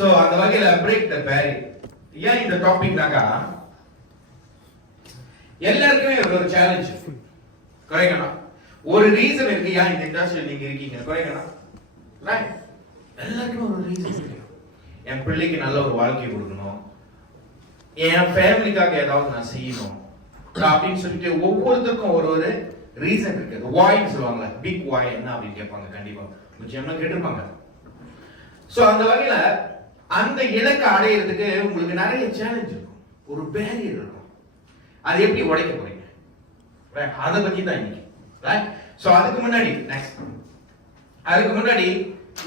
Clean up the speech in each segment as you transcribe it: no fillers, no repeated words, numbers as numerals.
So அந்த வகையில break the barrier. ஏன் இந்த டாபிக்னாக்கா எல்லாருக்குமே ஒரு சேலஞ்ச் குறைக்கணா, ஒரு ரீசன் இருக்கு ஏன் இந்த இண்டஸ்ட்ரியில் நீங்க இருக்கீங்க குறைக்கணா. எல்லாருக்குமே ஒரு ரீசன் இருக்கு. என் பிள்ளைக்கு நல்ல ஒரு வாழ்க்கை கொடுக்கணும், என் ஃபேமிலிக்காக ஏதாவது நான் செய்யணும் அப்படின்னு சொல்லிட்டு ஒவ்வொருத்தருக்கும் ஒரு ஒரு ரீசன் இருக்கு. வாய்ன்னு சொல்லுவாங்க, பிக் வாய் என்ன அப்படின்னு கேட்பாங்க. கண்டிப்பா நிச்சயமா கேட்டிருப்பாங்க. சோ அந்த வகையில அந்த இலக்கை அடையிறதுக்கு உங்களுக்கு நிறைய சேலஞ்ச் இருக்கும், ஒரு பேரியர் இருக்கும். அதை எப்படி உடைக்க போறீங்க, அதை பத்தி தான் இன்னைக்கு. சோ அதுக்கு முன்னாடி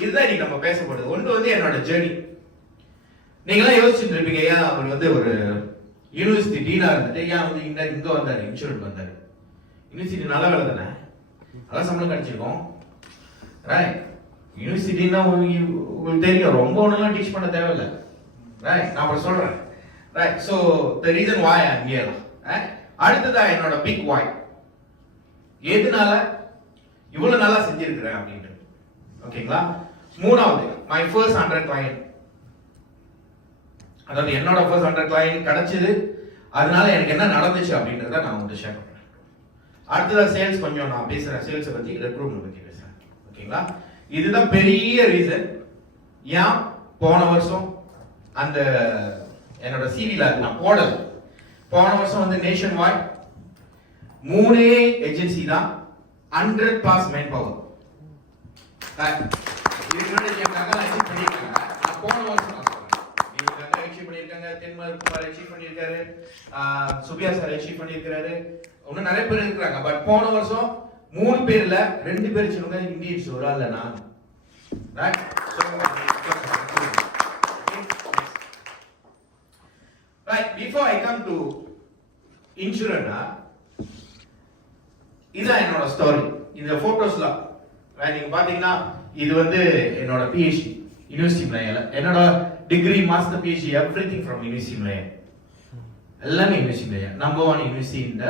இதுதான் இன்னைக்கு நம்ம பேசப்படுது. ஒன்று வந்து என்னோட ஜேர்னி. நீங்களாம் யோசிச்சுட்டு இருப்பீங்க, ஏன் அவர் வந்து ஒரு யூனிவர்சிட்டி டீனா இருந்துட்டு ஏன் வந்து இங்க வந்தாரு, இன்சூரன்ஸ் வந்தாரு. யூனிவர்சிட்டி நல்ல வேலை தானே, நல்லா சம்பளம் கிடைச்சிருக்கோம். யூனிவர்சிட்டின்னா உங்களுக்கு தெரியும், ரொம்ப ஒன்றுலாம் டீச் பண்ண தேவையில்லை. நான் அப்புறம் சொல்றேன். ஸோ த ரீசன் வாய் அங்கேயே. அடுத்ததா என்னோட பிக் வாய், எதுனால இவ்வளவு நல்லா செஞ்சிருக்கிறேன் அப்படின்ட்டு. ஓகேங்களா. மூணாவது மை ஃபர்ஸ்ட் 100 கிளையண்ட். அதாவது என்னோட ஃபர்ஸ்ட் 100 கிளையண்ட் கிடைச்சது, அதனால எனக்கு என்ன நடந்துச்சு அப்படின்றத நான் உங்கள்கிட்ட ஷேர் பண்றேன். அடுத்ததா சேல்ஸ், கொஞ்சம் நான் பேசுறேன் சேல்ஸை பத்தி, ரெக்ரூட்மெண்ட் பத்தி பேசுறேன். ஓகேங்களா. இதுதான் பெரிய ரீசன் ஏன் போன வருஷம் அந்த என்னோட சிவில நான் போடல. போன வருஷம் வந்து நேஷன் வைட் 3 ஏஜென்சி தான், 100+ மேன் பவர். போன வருஷம் அச்சீவ் பண்ணிருக்காங்க, தென்மருக்குமார் அச்சீவ் பண்ணிருக்காரு, சுபியா சார் அச்சீவ் பண்ணிருக்காரு, இன்னும் நிறைய பேர் இருக்கிறாங்க. பட் போன வருஷம் 3 பேர்ல 2 பேர் சொல்லுங்க இந்தியன்ஸ், ஒரு ஆள் நான். Before I come to insurance, இதான் என்னோட ஸ்டோரி. இந்த போட்டோஸ்லாம் நீங்க பாத்தீங்கன்னா இது வந்து என்னோட PhD யூனிவர்சிட்டி மலையாள, என்னோட degree, master, PhD everything from university Malaya, எல்லாமே university Malaya, number 1 university in the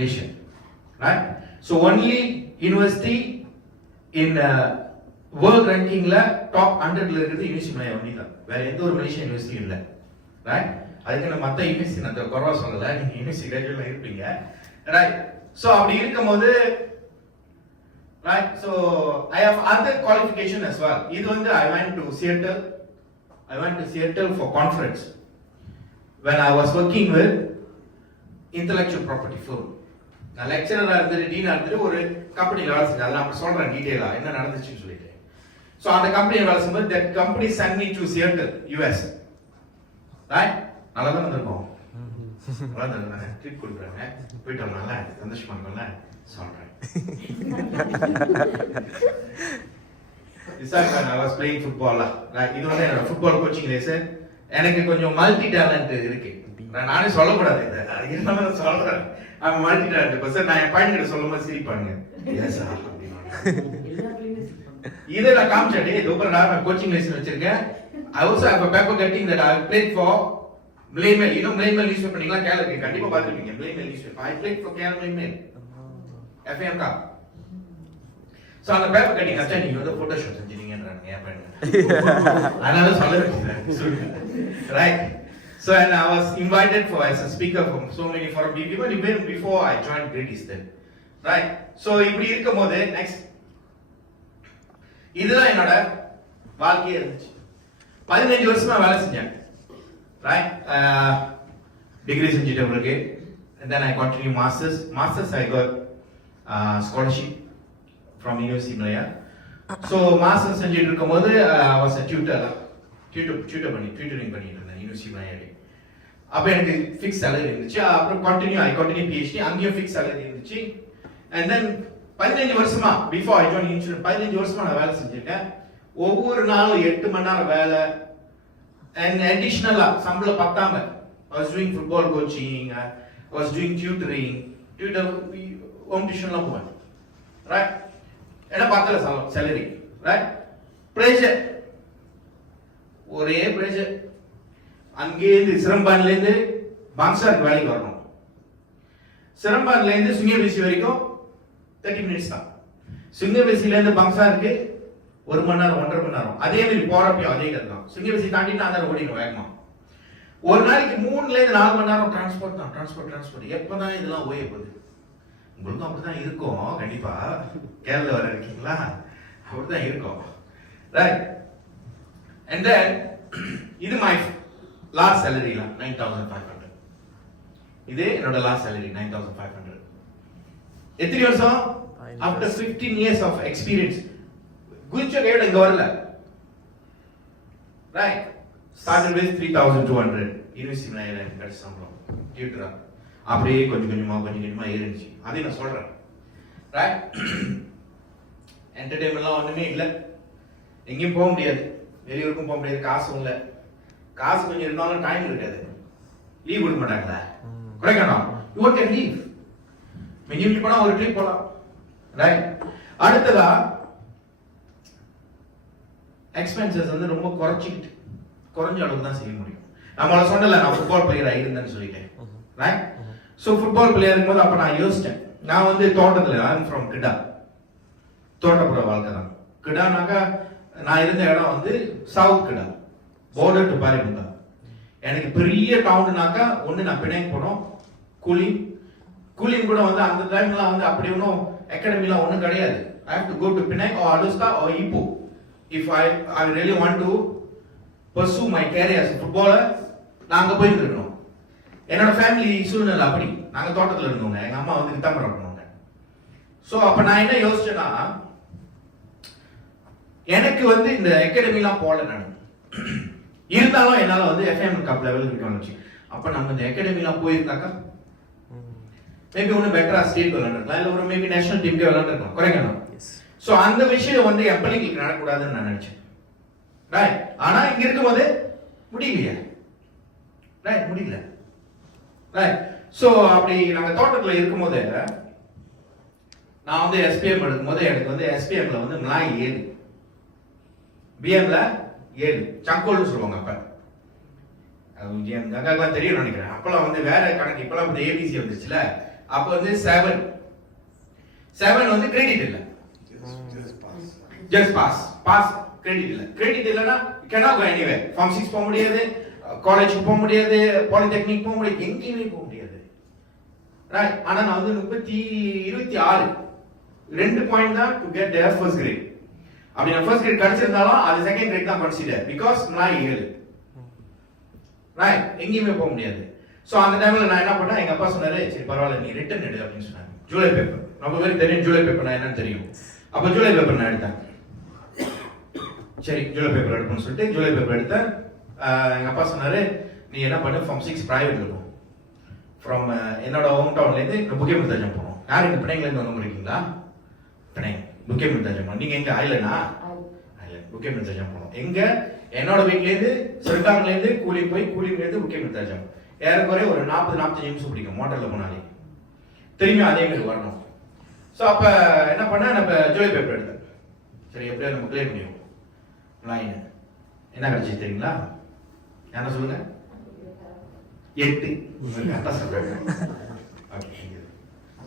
nation. Right? So only university in world rankingல டாப் 100ல இருக்குது யூனிவர்சிட்டி மலையாள ஒன்லி தான், வேற எந்த ஒரு மலேசியா யூனிவர்சிட்டி இல்ல. ரைட். அதுக்கு நம்ம மத்த யூனிவர்சிட்டி நான் குறவா சொல்லல, நீங்க யூனிவர்சிட்டி கிராஜுவேட்ல இருப்பீங்க. ரைட். சோ அப்படி இருக்கும்போது right, so I have other qualification as well. இது வந்து I went to Seattle for conference when I was working with intellectual property firm. நான் லெக்சரரா இருந்துட்டு டீனா இருந்துட்டு ஒரு கம்பெனில வேலை செஞ்சேன். அதெல்லாம் நான் சொல்றேன் டீடைலா என்ன நடந்துச்சுன்னு சொல்லிட்டு. சோ அந்த கம்பெனில வேலை செய்யும்போது that company sent me to Seattle, US. right? நல்லா தான் வந்திருக்கோம். நல்லா தான் ட்ரிப் கொடுக்குறாங்க, போயிட்டு வரலாம்ல, சந்தோஷமா இருக்கும்ல சொல்றேன். when I was playing football, இது வந்து என்னோட ஃபுட்பால் கோச்சிங் லேஸ். எனக்கு கொஞ்சம் மல்டி டேலண்ட் இருக்கு, நானே சொல்லக்கூடாது இதை, இருந்தாலும் சொல்றேன். அவன் மல்டி டேலண்ட் பர்சன். நான் என் பையன்கிட்ட சொல்லும்போது சிரிப்பாங்க, இதை நான் காமிச்சேன். இதுக்கப்புறம் நான் கோச்சிங் லேஸ் வச்சிருக்கேன். I also have a paper cutting that I played for Mlaymail. You know Mlaymail newspaper நீங்களா கேள்வி கண்டிப்பா பார்த்திருப்பீங்க. Mlaymail newspaper I played for KL Mlaymail FM Cup. So அந்த பேப்பர் கட்டிங் அச்சா நீங்க வந்து போட்டோ ஷூட் செஞ்சீங்கன்றாங்க ஏன் பண்ணீங்க, அதனால சொல்லுங்க. Right. So and I was invited for as a speaker from so many foreign people even before I joined Great Eastern. Right. So இப்படி இருக்கும்போது நெக்ஸ்ட் இதுதான் என்னோட வாழ்க்கையே இருந்துச்சு. 15 வருஷமா வேலை செஞ்சேன். Right. Degree செஞ்சிட்டேன் உங்களுக்கு. And then I continue masters I got scholarship from University Malaya. So masters செஞ்சிட்டு இருக்கும்போது I was a tutoring பண்ணிட்டு இருந்தேன் University Malaya. அப்ப எனக்கு ஃபிக்ஸ் salary இருந்துச்சு. அப்புறம் I continue PhD, அங்கேயும் ஃபிக்ஸ் salary இருந்துச்சு. And then 15 வருஷமா before I joined insurance 15 வருஷமா நான் வேலை செஞ்சிட்டேன். ஒவ்வொரு நாளும் 8 மணி நேரம் வேலை. And additionally, சம்பளம் பத்தாம I was doing football coaching, I was doing tutoring, home tuitionலாம் போவேன். Right? என்ன பார்த்தல salary. Right? Pressure. ஒரே pressure. அங்கேருந்து சிரம்பான்லேருந்து பாங்சாருக்கு வேலைக்கு வரணும். சிரம்பான்லேருந்து சுங்கவேசி வரைக்கும் 30 minutes தான். சுங்கவேசிலேருந்து பாங்சாருக்கு 1 மணி நேரம் 1.5 மணி நேரம். அதே மாதிரி போறப்பையும் அதே கதை தான். சிங்கப்பூசி தாண்டி நான் தான் ஓடிடும் வேகமா. ஒரு நாளைக்கு 3லேருந்து 4 மணி நேரம் டிரான்ஸ்போர்ட் தான், டிரான்ஸ்போர்ட். எப்பதான் இதெல்லாம் ஓய போகுது? உங்களுக்கும் அப்படிதான் இருக்கும் கண்டிப்பா. கேரளா வர இருக்கீங்களா? அப்படிதான் இருக்கும், ரைட்? அண்ட் தென் இது மை லாஸ்ட் சேலரிலாம் 9,500. இது என்னோட லாஸ்ட் சேலரி 9,500. எத்தனை வருஷம்? After 15 years of experience. குதிச்ச கையோட இங்க வரல, ரைட்? ஸ்டார்டட் வித் 3,200 யூனிவர்சிட்டி எனக்கு கிடைச்ச சம்பளம் டியூட்டரா. அப்படியே கொஞ்சம் கொஞ்சமா ஏறிடுச்சு. அதையும் நான் சொல்றேன், ரைட்? என்டர்டைன்மெண்ட்லாம் ஒண்ணுமே இல்லை, எங்கேயும் போக முடியாது, வெளியூருக்கும் போக முடியாது, காசும் இல்லை. காசு கொஞ்சம் இருந்தாலும் டைம் இருக்காது. லீவ் கொடுக்க மாட்டாங்களா? குறைக்கணும், யூ கேன் லீவ். மினிமம் போனா ஒரு ட்ரிப் போலாம், ரைட்? அடுத்ததா எக்ஸ்பென்சஸ் வந்து ரொம்ப குறைஞ்ச அளவுக்கு தான் செய்ய முடியும். நம்மள சொன்னல நான் ஃபுட்பால் பிளேயரா இருந்தேன்னு சொல்லிட்டேன், ரைட்? சோ ஃபுட்பால் பிளேயர் இருக்கும்போது அப்ப நான் யோசிச்சேன், நான் வந்து தோட்டத்துல, ஐ அம் ஃப்ரம் கிடா, தோட்டப்புற வாழ்க்கை தான். கிடானாக்கா நான் இருந்த இடம் வந்து சவுத் கிடா, border டு பாரிமுந்தா. எனக்கு பெரிய டவுன்னாக்கா ஒண்ணு நான் பிணைக்கு போனோம், கூலிங் கூட வந்து அந்த டைம்லாம் வந்து அப்படி ஒன்றும் அகாடமிலாம் ஒன்றும் கிடையாது. I have to go to Penang or Alusta or Ipoh if I really want to pursue my career as a footballer. நாங்க போயிருக்கணும். என்னோட ஃபேமிலி சூழ்நிலை அப்படி, நாங்க தோட்டத்துல இருந்தோங்க, எங்க அம்மா வந்து வித்தாமரம் பண்ணுவாங்க. சோ அப்ப நான் என்ன யோசிச்சேன்னா, எனக்கு வந்து இந்த அகாடமிலாம் போல நான் இருந்தாலும் என்னால வந்து எஃப்எம் கப் லெவலுக்கு இருக்க வந்துச்சு. அப்ப நம்ம இந்த அகாடமிலாம் போயிருந்தாக்கா மேபி ஒன்று பெட்டரா ஸ்டேட் விளையாண்டுருக்கலாம், இல்லை ஒரு மேபி நேஷனல் டீம்க்கே விளையாண்டுருக்கலாம், குறைக்கணும். ஸோ அந்த விஷயம் வந்து என் பிள்ளைங்களுக்கு நடக்கூடாதுன்னு நான் நினைச்சேன், ரைட்? ஆனா இங்க இருக்கும்போது முடியலையா, ரைட்? முடியல, ரைட்? ஸோ அப்படி நாங்கள் தோட்டத்தில் இருக்கும்போது நான் வந்து எஸ்பிஎம் எடுக்கும்போது எனக்கு வந்து எஸ்பிஎம்ல வந்து மலாய் 7, பிஎம்ல 7, சங்கோல்னு சொல்லுவாங்க. அப்ப அங்கெல்லாம் தெரியும் நினைக்கிறேன். அப்பெல்லாம் வந்து வேற கணக்கு, இப்பெல்லாம் வந்து ஏபிசி வந்துச்சுல. அப்ப வந்து 7 வந்து கிரெடிட் இல்ல, ஜஸ்ட் பாஸ் கிரெடிட் இல்ல. கிரெடிட் இல்லனா cannot go anywhere. ஃபார்ம் 6 போக முடியாது, காலேஜுக்கு போக முடியாது, பாலிடெக்னிக் போக முடியாது, எங்கேயுமே போக முடியாது, ரைட்? ஆனா நான் வந்து 26 2 பாயிண்ட் தான் to get there first grade. அப்படி நான் ஃபர்ஸ்ட் கிரேட் கிடைச்சிருந்தாலும் அது செகண்ட் கிரேட் தான் கன்சிடர், பிகாஸ் நான் 7, ரைட்? எங்கேயுமே போக முடியாது. சோ அந்த டைம்ல நான் என்ன பண்ணேன், எங்க அப்பா சொன்னாரு, சரி பரவாயில்ல நீ ரிட்டன் எடு அப்படின்னு சொன்னாங்க. ஜூலை பேப்பர் நம்ம பேருக்கு தெரியும், ஜூலை பேப்பர் நான் என்னன்னு தெரியும். அப்ப ஜூலை பேப்பர் நான் எடுத்தேன். சரி ஜூலை பேப்பர் எடுப்போம்னு சொல்லிட்டு ஜூலை பேப்பர் எடுத்தேன். எங்க அப்பா சொன்னாரு, நீ என்ன பண்ணு, ஃபார்ம் 6 பிரைவேட் இருக்கும். ஃப்ரம் என்னோட ஹோம் டவுன்ல இருந்து புக்கே முத்தாஜம் போனோம். யாரு இந்த பிணைங்கல இருந்து வந்து இருக்கீங்களா? பிணை புக்கே முத்தாஜம் போனோம். நீங்க எங்க ஐலனா? ஐலன் புக்கே முத்தாஜம் போனோம். எங்க என்னோட வீட்ல இருந்து சிறுகாங்கல இருந்து கூலிங்ல இருந்து புக்கே முத்தாஜம் ஏறக்குறைய ஒரு 40-45 நிமிஷம் பிடிக்கும் மோட்டர்ல போனாலே. திரும்பி அதே மாதிரி வரணும். ஸோ அப்ப என்ன பண்ண, நம்ம ஜூலை பேப்பர் எடுத்தேன். சரி எப்படியா நம்ம கிளியர் பண்ணிடுவோம் லைன். என்ன கிடைச்சி தெரியுங்களா? என்ன சொல்லுங்க? 8. கரெக்டா சொல்றேன்.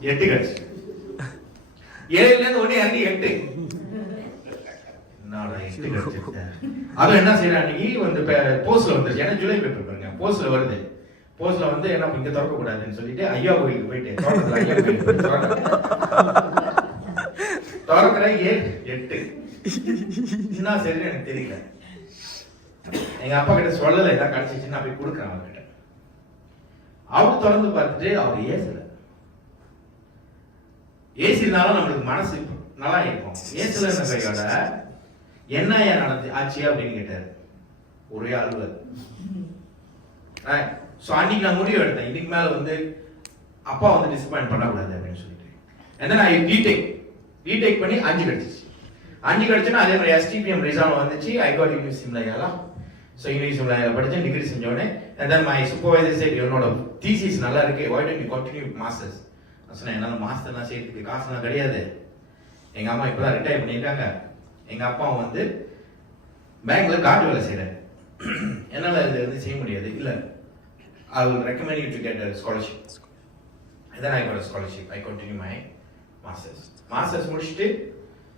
8 கிடைச்சு. 7ல இருந்து ஒண்ணே இறங்கி 8. என்னடா 8 கிடைச்சிருக்க? அது என்ன செய்யற அன்னைக்கு வந்து போஸ்ட்ல வந்துருச்சு. ஏன்னா ஜூலை பேப்பர் பாருங்க போஸ்ட்ல வருது. போஸ்ட்ல வந்து என்ன இங்க திறக்க கூடாதுன்னு சொல்லிட்டு ஐயா கோயிலுக்கு போயிட்டு திறக்கிற 8 என்ன சரி எனக்கு தெரியல. எங்க அப்பா கிட்ட சொல்லல, ஏதாவது கிடைச்சிச்சுன்னா போய் கொடுக்குறேன் அவர்கிட்ட. அவர் திறந்து பார்த்துட்டு அவர் ஏசினாலும் நம்மளுக்கு மனசு நல்லா இருக்கும். ஏசுல இருந்த கையோட என்ன ஏன் நடந்து ஆச்சு அப்படின்னு கேட்டாரு. ஒரே அழுவல். சோ அன்னைக்கு நான் முடிவு எடுத்தேன், இதுக்கு மேல வந்து அப்பா வந்து டிசப்பாயிண்ட் பண்ணக்கூடாது அப்படின்னு சொல்லிட்டு. and then I retake பண்ணி 5 கிடைச்சிச்சு. 5 கிடைச்சுன்னா அதே மாதிரி STPM ரிசல்ட் வந்துச்சு. I got யூனிவர்சிட்டி சிம்லாயால. ஸோ யூனிவர்சிட்டி சிம்லாயால படிச்சேன், டிகிரி செஞ்ச உடனே and then my supervisor said, என்னோட thesis நல்லா இருக்கு, why don't you continue with masters? நான் சொன்னேன், என்னால மாஸ்டர்லாம் செய்யறதுக்கு காசுலாம் கிடையாது. எங்க அம்மா இப்பதான் ரிட்டையர் பண்ணியிருக்காங்க. எங்க அப்பா வந்து பேங்க்ல கார்டு வேலை செய்யறாரு, என்னால இது வந்து செய்ய முடியாது. இல்ல I will recommend you to get a scholarship. And then I got a scholarship. I continue my masters. Masters முடிச்சிட்டு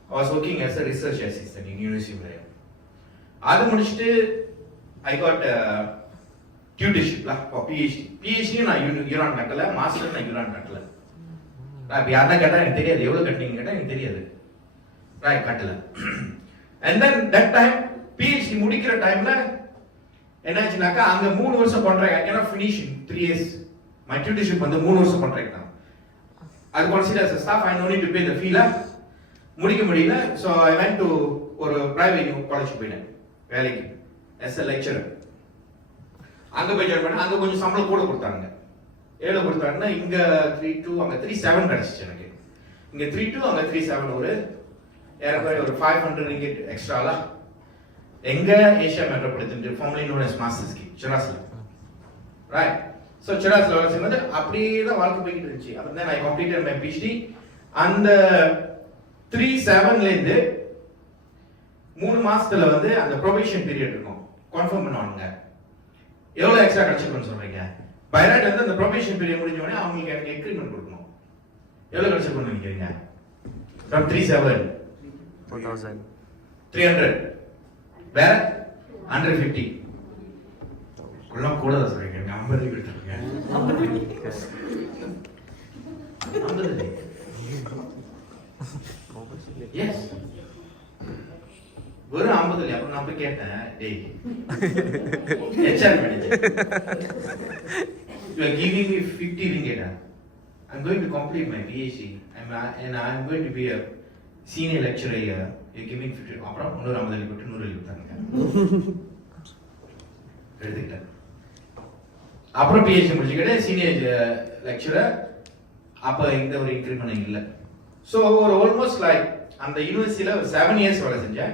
I was working as a research assistant in University of Malaysia. அது முடிச்சுட்டு I got tutorship for PhD. PhD நான் யூரான் கட்டல, master நான் யூரான் கட்டல. அப்ப யாரா கேட்டா எனக்கு தெரியாது, எவ்வளவு கட்டினீங்க கேட்டா எனக்கு தெரியாது. கட்டல. And then that time PhD முடிக்கிற டைம்ல என்னாச்சுனாக்கா அங்க 3 வருஷம் contract. I cannot finish in 3 years. My tutorship வந்து 3 வருஷம் கான்ட்ராக்ட் தான். அது consider as a staff, I no need to pay the fee. முடிக்க முடியல. So I went to ஒரு private college போயிட்டேன் வேலைக்கு as a lecturer. அங்க போய் ஜாயின் பண்ண, அங்க கொஞ்சம் சம்பளம் கூட கொடுத்தாங்க. எவ்வளவு கொடுத்தாங்கன்னா இங்க 3.2 அங்க 3.7 கிடைச்சிச்சு எனக்கு. இங்க 3.2 அங்க 3.7 ஒரு ஏறக்குறைய ஒரு 500 ringgit எக்ஸ்ட்ராலா. எங்க Asia metropolitan formally known as masters scheme சிராஸ்ல. ரைட். So சிராஸ்ல வேலை செய்யும்போது அப்படியே தான் வாழ்க்கை போயிட்டு இருந்துச்சு. அப்புறம் தான் I completed my PhD. அந்த 3.7ல இருந்து 3 மாசத்துல வந்து அந்த ப்ரொபேஷன் பீரியட் இருக்கும். கன்ஃபார்ம் பண்ணுவாங்க. எவ்வளவு எக்ஸ்ட்ரா கிடைச்சிருக்குன்னு சொல்றீங்க? பை ரைட் வந்து அந்த ப்ரொபேஷன் பீரியட் முடிஞ்ச உடனே அவங்களுக்கு எனக்கு இன்கிரிமென்ட் கொடுக்கணும். எவ்வளவு கிடைச்சிருக்குன்னு நினைக்கிறீங்க? from 3.7 4,000 300 வேற 150 கூட தான் சொல்றீங்க. 50 கொடுத்துருங்க. 50 எஸ் வெறும் 50 இல்ல. அப்புறம் நான் போய் கேட்டேன், டேய் HR manager, you are giving me 50 ringgit. I'm going to complete my PhD and I'm going to be a senior lecturer here. You're giving 50. அப்புறம் 150 போட்டு 100 கொடுத்தாங்க. எடுத்துக்கிட்டேன். அப்புறம் PhD முடிச்சுக்கிட்டு சீனியர் லெக்சரர். அப்ப இந்த ஒரு இன்கிரிமெண்ட் இல்ல. ஸோ ஒரு ஆல்மோஸ்ட் லைக் அந்த யூனிவர்சிட்டியில ஒரு 7 இயர்ஸ் வேலை செஞ்சேன்.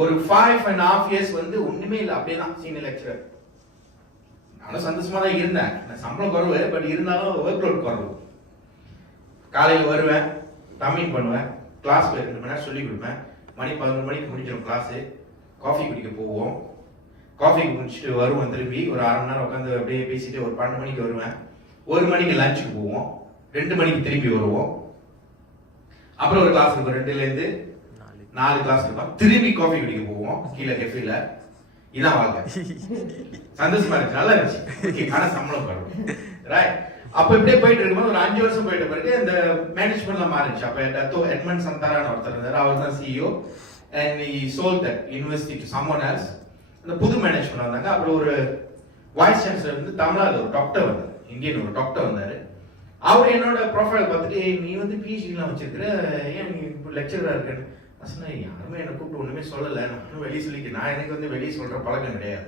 ஒரு 5.5 இயர்ஸ் வந்து ஒண்ணுமே இல்லை, அப்படியே தான் சீனியர் லெக்சரர். நானும் சந்தோஷமா தான் இருந்தேன். சம்பளம் குறைவு, பட் இருந்தாலும் ஒர்க் லோட் குறைவு. காலையில் வருவேன், தமிழ் பண்ணுவேன், கிளாஸ் போய் 2 மணி நேரம் சொல்லி கொடுப்பேன். மணி 11 மணிக்கு முடிச்சிடும் கிளாஸ். காஃபி குடிக்க போவோம். காஃபி குடிச்சிட்டு வருவேன், திரும்பி ஒரு 1/2 மணி நேரம் உட்காந்து அப்படியே பேசிட்டு ஒரு 12 மணிக்கு வருவேன். 1 மணிக்கு லஞ்சுக்கு போவோம், 2 மணிக்கு திரும்பி வருவோம். அப்புறம் ஒரு கிளாஸ் இருக்கும், 2ல இருந்து 4 கிளாஸ் இருக்கும். திரும்பி காஃபி குடிக்க போவோம் கீழே கெஃபேல. இதான் வாழ்க்கை. சந்தோஷமா இருந்துச்சு, நல்லா இருந்துச்சு. ஆனா சம்பளம் வரும். ரைட். அப்ப இப்படியே போயிட்டு இருக்கும்போது ஒரு 5 வருஷம் போயிட்ட பிறகு இந்த மேனேஜ்மெண்ட்லாம் மாறிடுச்சு. அப்ப எட்மண்ட் சந்தாரான்னு ஒருத்தர் இருந்தார், அவர் தான் CEO. and he sold that university to someone else. அந்த புது மேனேஜ்மெண்ட் வந்தாங்க. அப்புறம் ஒரு வைஸ் சான்சலர் வந்து தமிழ்நாடு ஒரு டாக்டர் வந்தார், இந்தியன் ஒரு டாக்டர் வந்தாரு. அவர் என்னோட ப்ரொஃபைல் பார்த்துட்டு, நீ வந்து PhD-லாம் வச்சிருக்கிற, ஏன் நீ இப்போ லெக்சரரா இருக்கேன்னு. நான் சொன்னேன், யாருமே என்னை கூப்பிட்டு ஒண்ணுமே சொல்லலை, நானும் வெளியே சொல்லிக்க, நான் எனக்கு வந்து வெளியே சொல்ற பழக்கம் கிடையாது.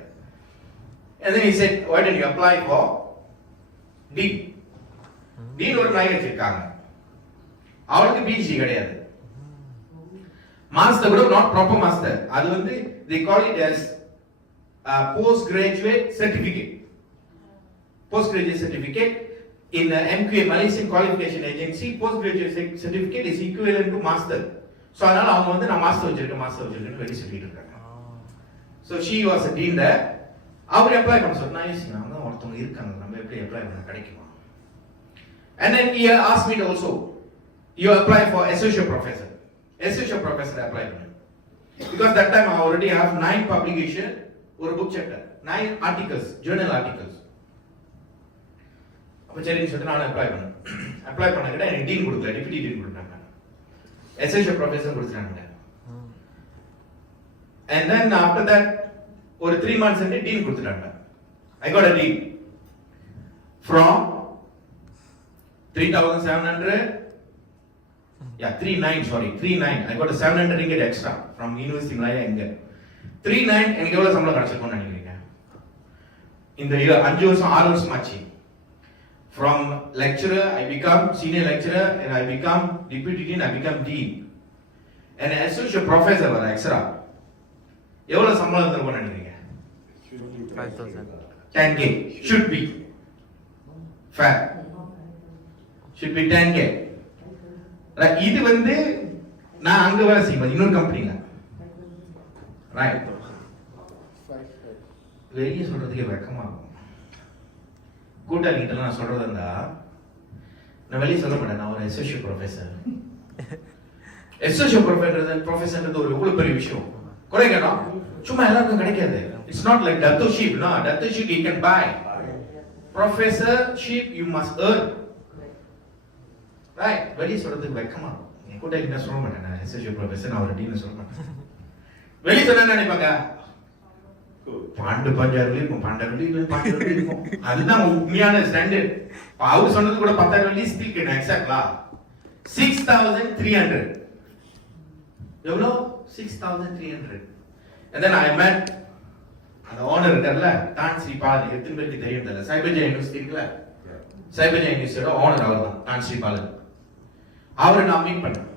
And then he said, why did you apply for Dean? Dean ஒரு நாய் வச்சிருக்காங்க, அவளுக்கு PhD கிடையாது. மாஸ்டர் கூட நாட் ப்ராப்பர் மாஸ்டர். அது வந்து they call it as postgraduate certificate. Postgraduate certificate in the MQA, Malaysian Qualification Agency, postgraduate certificate is equivalent to master. So அதனால அவங்க வந்து நான் மாஸ்டர் வச்சிருக்கேன்னு வெளியே சொல்லிட்டு இருக்காங்க. So she was a dean there. அவர் அப்ளை பண்ண சொன்னா, அவங்க ஒருத்தவங்க இருக்காங்க, நம்ம எப்படி அப்ளை பண்ண கிடைக்குமா? And then he asked me to also, you apply for associate professor. Associate professor apply பண்ணேன். Because that time I already have 9 publication, ஒரு book chapter, 9 articles, journal articles. அப்ப சரின்னு சொல்லிட்டு நான் அப்ளை பண்ணேன். அப்ளை பண்ணக்கிட்ட எனக்கு டீன் கொடுக்கல, டிப்யூட்டி டீன் கொடுத்தாங்க. associate professor கொடுத்தாங்க. And then after that ஒரு 3 months and டீன் கொடுத்தாங்க. I got a dean from 3,700 39 I got a 700 ringgit extra from University Malaya இங்க. 39 எனக்கு எவ்வளவு சம்பளம் கிடைச்சிருக்கும்னு நினைக்கிறீங்க? இந்த 5 வருஷம் 6 வருஷம் ஆச்சு. From lecturer I become senior lecturer and I become deputy dean, I become dean and associate professor வர extra. எவ்வளவு சம்பளம் தருவோம்னு நினைக்கிறீங்க? 5,000 10k should be fair, should be 10k. இது வந்து நான் அங்க வேலை செய்யும்போது இன்னொரு கம்பெனில. ரைட். வெளியே சொல்றதுக்கே வெக்கமா இருக்கும். கூட்டாளிகிட்ட நான் சொல்றது இருந்தா நான் வெளியே சொல்ல மாட்டேன், நான் ஒரு அசோசியேட் ப்ரொஃபசர். அசோசியேட் ப்ரொஃபஸர்ன்றது ஒரு எவ்வளவு பெரிய விஷயம். குறைக்கணும் சும்மா எல்லாருக்கும் கிடைக்காது. It's not like Datukship. No, Datukship you can buy. Professorship you must earn. Right? வெளிய சொல்றதுக்கு வெக்கமா. என் கூட என்ன சொல்ல மாட்டேன். நான் அசோசியேட் ப்ரொஃபஸர், நான் ஒரு டீன் சொல்ல மாட்டேன். வெளிய சொன்னா நினைப்பாங்க பாண்டு பஞ்சாயிரம் இருக்கும், 12,000 இருக்கும். அதுதான் உண்மையான ஸ்டாண்டர்ட். அவர் சொன்னது கூட 10,000 ஸ்டில் கேன் எக்ஸாக்ட்லா 6,300. எவ்வளோ? 6,300. and then I met அந்த ஓனர் இருக்கார்ல, தான் ஸ்ரீபால். எத்தனை பேருக்கு தெரியும் தெரியல. சைபர்ஜெயா யூனிவர்சிட்டி இருக்குல்ல, சைபர்ஜெயா யூனிவர்சிட்டியோட ஓனர் அவர் தான், தான் ஸ்ரீபால். அவரை நான் மீட் பண்ணேன்.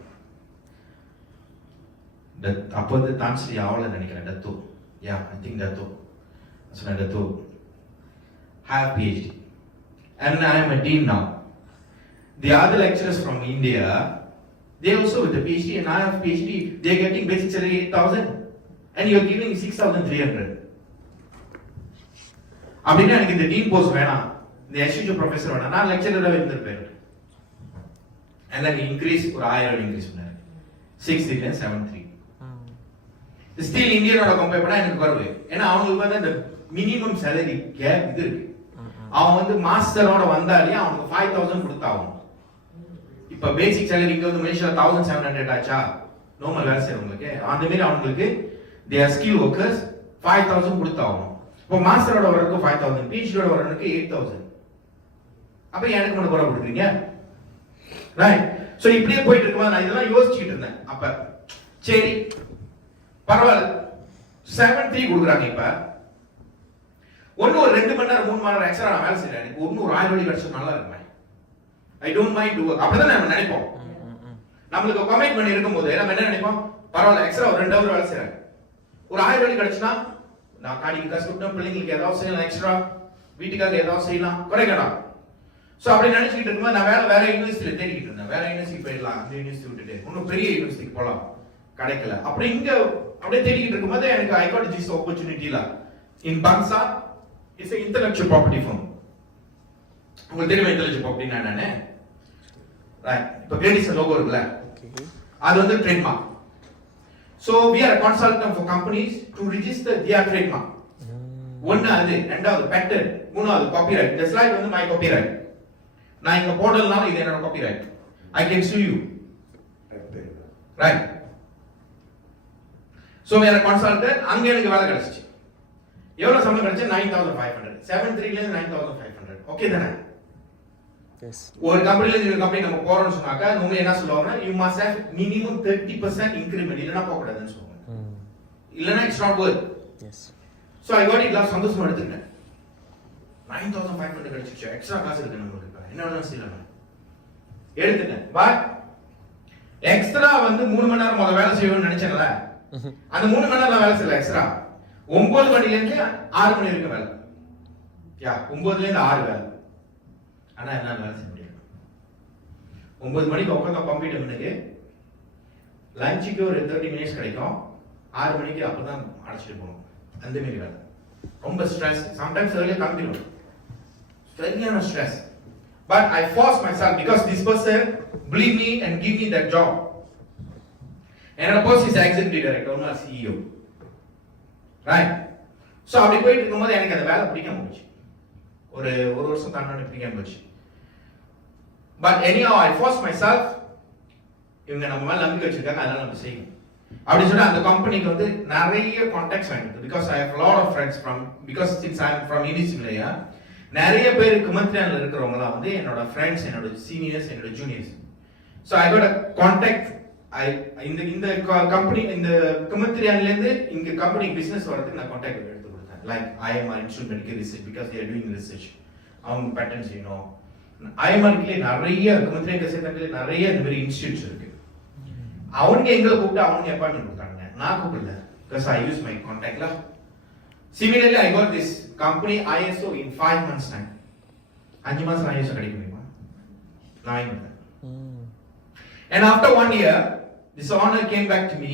அப்போ வந்து தான் ஸ்ரீ ஆவல நினைக்கிறேன், Datuk. Yeah, I think Datto. So Datto have PhD, and I am a dean now. The other lecturers from India, they also with a PhD, and I have PhD. They are getting basic salary 8,000, and you are giving 6,300. அப்படின்னா எனக்கு இந்த dean post வேணாம், இந்த associate professor வேணாம், நான் லெக்சரரா இருந்திருப்பேன். and then increase ஒரு 1000 increase பண்ணாரு. 6,3 and 7,3. ஸ்டில் இந்தியனோட கம்பேர் பண்ணா எனக்கு குறைவு. ஏன்னா அவங்களுக்கு வந்து அந்த மினிமம் சேலரி கேப் இது இருக்கு. அவன் வந்து மாஸ்டரோட வந்தாலே அவனுக்கு 5,000 கொடுத்தாகணும். இப்ப பேசிக் சேலரி இங்க வந்து மலேசியால 1,700 ஆச்சா நார்மல் வேலை செய்யறவங்களுக்கு. அந்த மாதிரி அவங்களுக்கு தே ஆர் ஸ்கில் ஒர்க்கர்ஸ் 5,000 கொடுத்தாகணும். இப்போ மாஸ்டரோட வரதுக்கு 5,000, பிஹெச்டியோட வரதுக்கு 8,000. அப்ப எனக்கு மட்டும் குறை கொடுக்குறீங்க, ரைட்? சோ இப்படியே போயிட்டு இருக்கும்போது நான் இதெல்லாம் யோசிச்சுட்டு இருந்தேன். அப்ப சரி பரவாயில்ல, 7,3 கொடுக்குறாங்க. இப்ப ஒன்னு ஒரு 2 மணி நேரம் 3 மணி நேரம் எக்ஸ்ட்ரா நான் வேலை செய்யறேன். எனக்கு ஒன்னு ஒரு 1000 கிடைச்சா நல்லா இருக்குமே. I don't mind to work. அப்படிதான் நம்ம நினைப்போம். நம்மளுக்கு கமிட்மெண்ட் இருக்கும்போது நம்ம என்ன நினைப்போம், பரவாயில்ல எக்ஸ்ட்ரா ஒரு 2 ஹவர் வேலை செய்யறேன், ஒரு 1000 கிடைச்சுனா நான் காடிக்கு காசு கொடுத்தேன், பிள்ளைங்களுக்கு ஏதாவது செய்யலாம், எக்ஸ்ட்ரா வீட்டுக்காக ஏதாவது செய்யலாம், குறைக்கலாம். சோ அப்படி நினைச்சிட்டு இருக்கும்போது நான் வேற யூனிவர்சிட்டியில தேடிக்கிட்டு இருந்தேன். வேற யூனிவர்சிட்டி போயிடலாம், அந்த யூனிவர்சிட்டி விட்டுட்டு இன்னும் பெரிய யூனிவர்சிட்டிக்கு போகலாம், கிடைக்கல. அப்படி இங்க அப்படியே தேடிக்கிட்டு இருக்கும்போது எனக்கு ஐ காட் திஸ் ஆப்பர்ச்சுனிட்டில in Bangsar. It's a intellectual property firm. உங்களுக்கு தெரியுமா intellectual property என்னன்னு? ரைட்? இப்போ கிரேடிஸ் லோகோ இருக்குல, அது வந்து trademark. So we are a consultant for companies to register their trademark. ஒன்னு அது, ரெண்டாவது பேட்டர்ன், மூணாவது காப்பிரைட். இந்த ஸ்லைட் வந்து my copyright. நான் இங்க போடலனாலும் இது என்னோட copyright. I can sue you. Right? So we are a consultant. அங்க எனக்கு வேலை கிடைச்சிச்சு. எவ்வளவு சம்பளம் கிடைச்சு? 9,500. 7,3 ல இருந்து 9,500. ஓகே தானே? எஸ். ஒரு கம்பெனில இருந்து கம்பெனி நம்ம போறோம்னு சொன்னாக்க நம்ம என்ன சொல்லுவாங்கன்னா, you must have minimum 30% increment. இல்லனா போக கூடாதுன்னு சொல்லுவாங்க. இல்லனா it's not worth. Yes. So I got it. சந்தோஷமா எடுத்துட்டேன். 9,500 கிடைச்சிச்சு. எக்ஸ்ட்ரா காசு இருக்கு நமக்கு. இப்ப என்ன வேணாலும் செய்யலாம். எடுத்துட்டேன். பட் எக்ஸ்ட்ரா வந்து 3 மணி நேரம் முதல்ல வேலை செய்யணும்னு நினைச்சேன்ல, அந்த 3 மணி நேரம் வேலை செய்யல. எக்ஸ்ட்ரா 9 மணில இருந்து 6 மணி வரைக்கும் வேலை. 9ல இருந்து 6 வேலை. ஆனா என்ன வேலை செய்ய முடியாது. 9 மணிக்கு உட்கார்ந்து கம்ப்யூட்டர் முன்னுக்கு, லஞ்சுக்கு ஒரு 30 மினிட்ஸ் கிடைக்கும். 6 மணிக்கு அப்பதான் அழைச்சிட்டு போகணும். அந்த மாதிரி வேலை. ரொம்ப ஸ்ட்ரெஸ். சம்டைம்ஸ் early கம்ப்யூட்டர் சரியான stress. But I forced myself because this person believe me and give me that job. And of course he's executive director, not CEO. Right? So அப்படி போயிட்டு இருக்கும்போது எனக்கு அந்த வேலை பிடிக்காம போச்சு. ஒரு வருஷம் தாண்டி பிடிக்காம போச்சு. But anyhow I forced myself. இவங்க நம்ம மேல நம்பிக்கை வச்சிருக்காங்க, அதனால நம்ம செய்யணும் அப்படி சொன்னா அந்த கம்பெனிக்கு வந்து நிறைய கான்டாக்ட்ஸ் வாங்கிட்டு, because I have a lot of friends from, because since I am from India, நிறைய பேர் குமத்ரியான்ல இருக்கிறவங்கலாம் வந்து என்னோட ஃப்ரெண்ட்ஸ், என்னோட சீனியர்ஸ், என்னோட juniors. So I got a contact. இந்த கம்பெனி, இந்த குமத்ரியான்ல இருந்து இங்க கம்பெனி பிசினஸ் வரதுக்கு நான் கான்டாக்ட் எடுத்து கொடுத்தேன். Like IMR institute medical research, because they are doing research. அவங்க பேட்டர்ன்ஸ் செய்யணும். IMR-க்குள்ளே நிறைய குமத்ரியான் கசேதங்களே நிறைய இந்த மாதிரி இன்ஸ்டிடியூட்ஸ் இருக்கு. அவனுங்க எங்களை கூப்பிட்டு அவனுங்க அப்பாயின்மெண்ட் கொடுத்தாங்க, நான் கூப்பிடல, because I use my contact lah. Similarly, I got this company ISO in 5 months time. 5 மாசம் ISO கிடைக்க முடியுமா? நான் வாங்கிட்டேன். And after 1 year, this honor came back to me.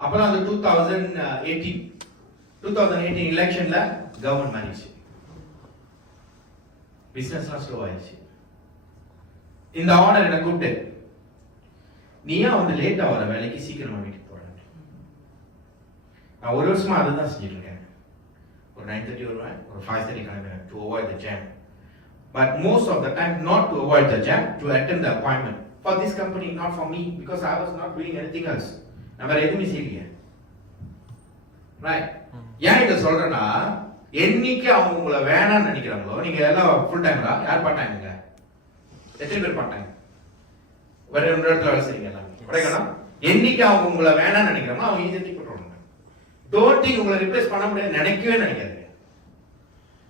அப்பதான் அந்த 2018 எலெக்ஷன்ல கவர்மெண்ட் மாறிச்சு. பிசினஸ்லாம் ஸ்லோ ஆயிடுச்சு. இந்த ஆனர் என்ன கூப்பிட்டு, நீ ஏன் வந்து லேட்டாக வர வேலைக்கு சீக்கிரமா வீட்டுக்கு போகிறேன். நான் ஒரு வருஷமா அதை தான் செஞ்சுட்டு இருக்கேன். ஒரு 9:30 வருவேன், ஒரு 5:30 கிளம்புவேன் to avoid the jam. But most of the time not to avoid the jam, to attend the appointment. For this company, not for me, because I was not doing anything else. நான் வேற எதுவுமே செய்யலையே. Right? ஏன் இதை சொல்றேன்னா, என்னைக்கு அவங்க உங்களை வேணாம்னு நினைக்கிறாங்களோ, நீங்க எல்லாம் ஃபுல் டைம்ல யார் பார்ட் டைம்ங்க? எத்தனை பேர் பார்ட் டைம்? வேற ஒரு இடத்துல வேலை செய்றீங்க எல்லாம். கரெக்ட்டா? என்னைக்கு அவங்க உங்களை வேணாம்னு நினைக்கிறாங்களோ, அவங்க ஈஸியா டிக் போட்டுருவாங்க. டோன்ட் திங்க் உங்களை ரிப்ளேஸ் பண்ண முடியாது நினைக்கவே நினைக்காதீங்க.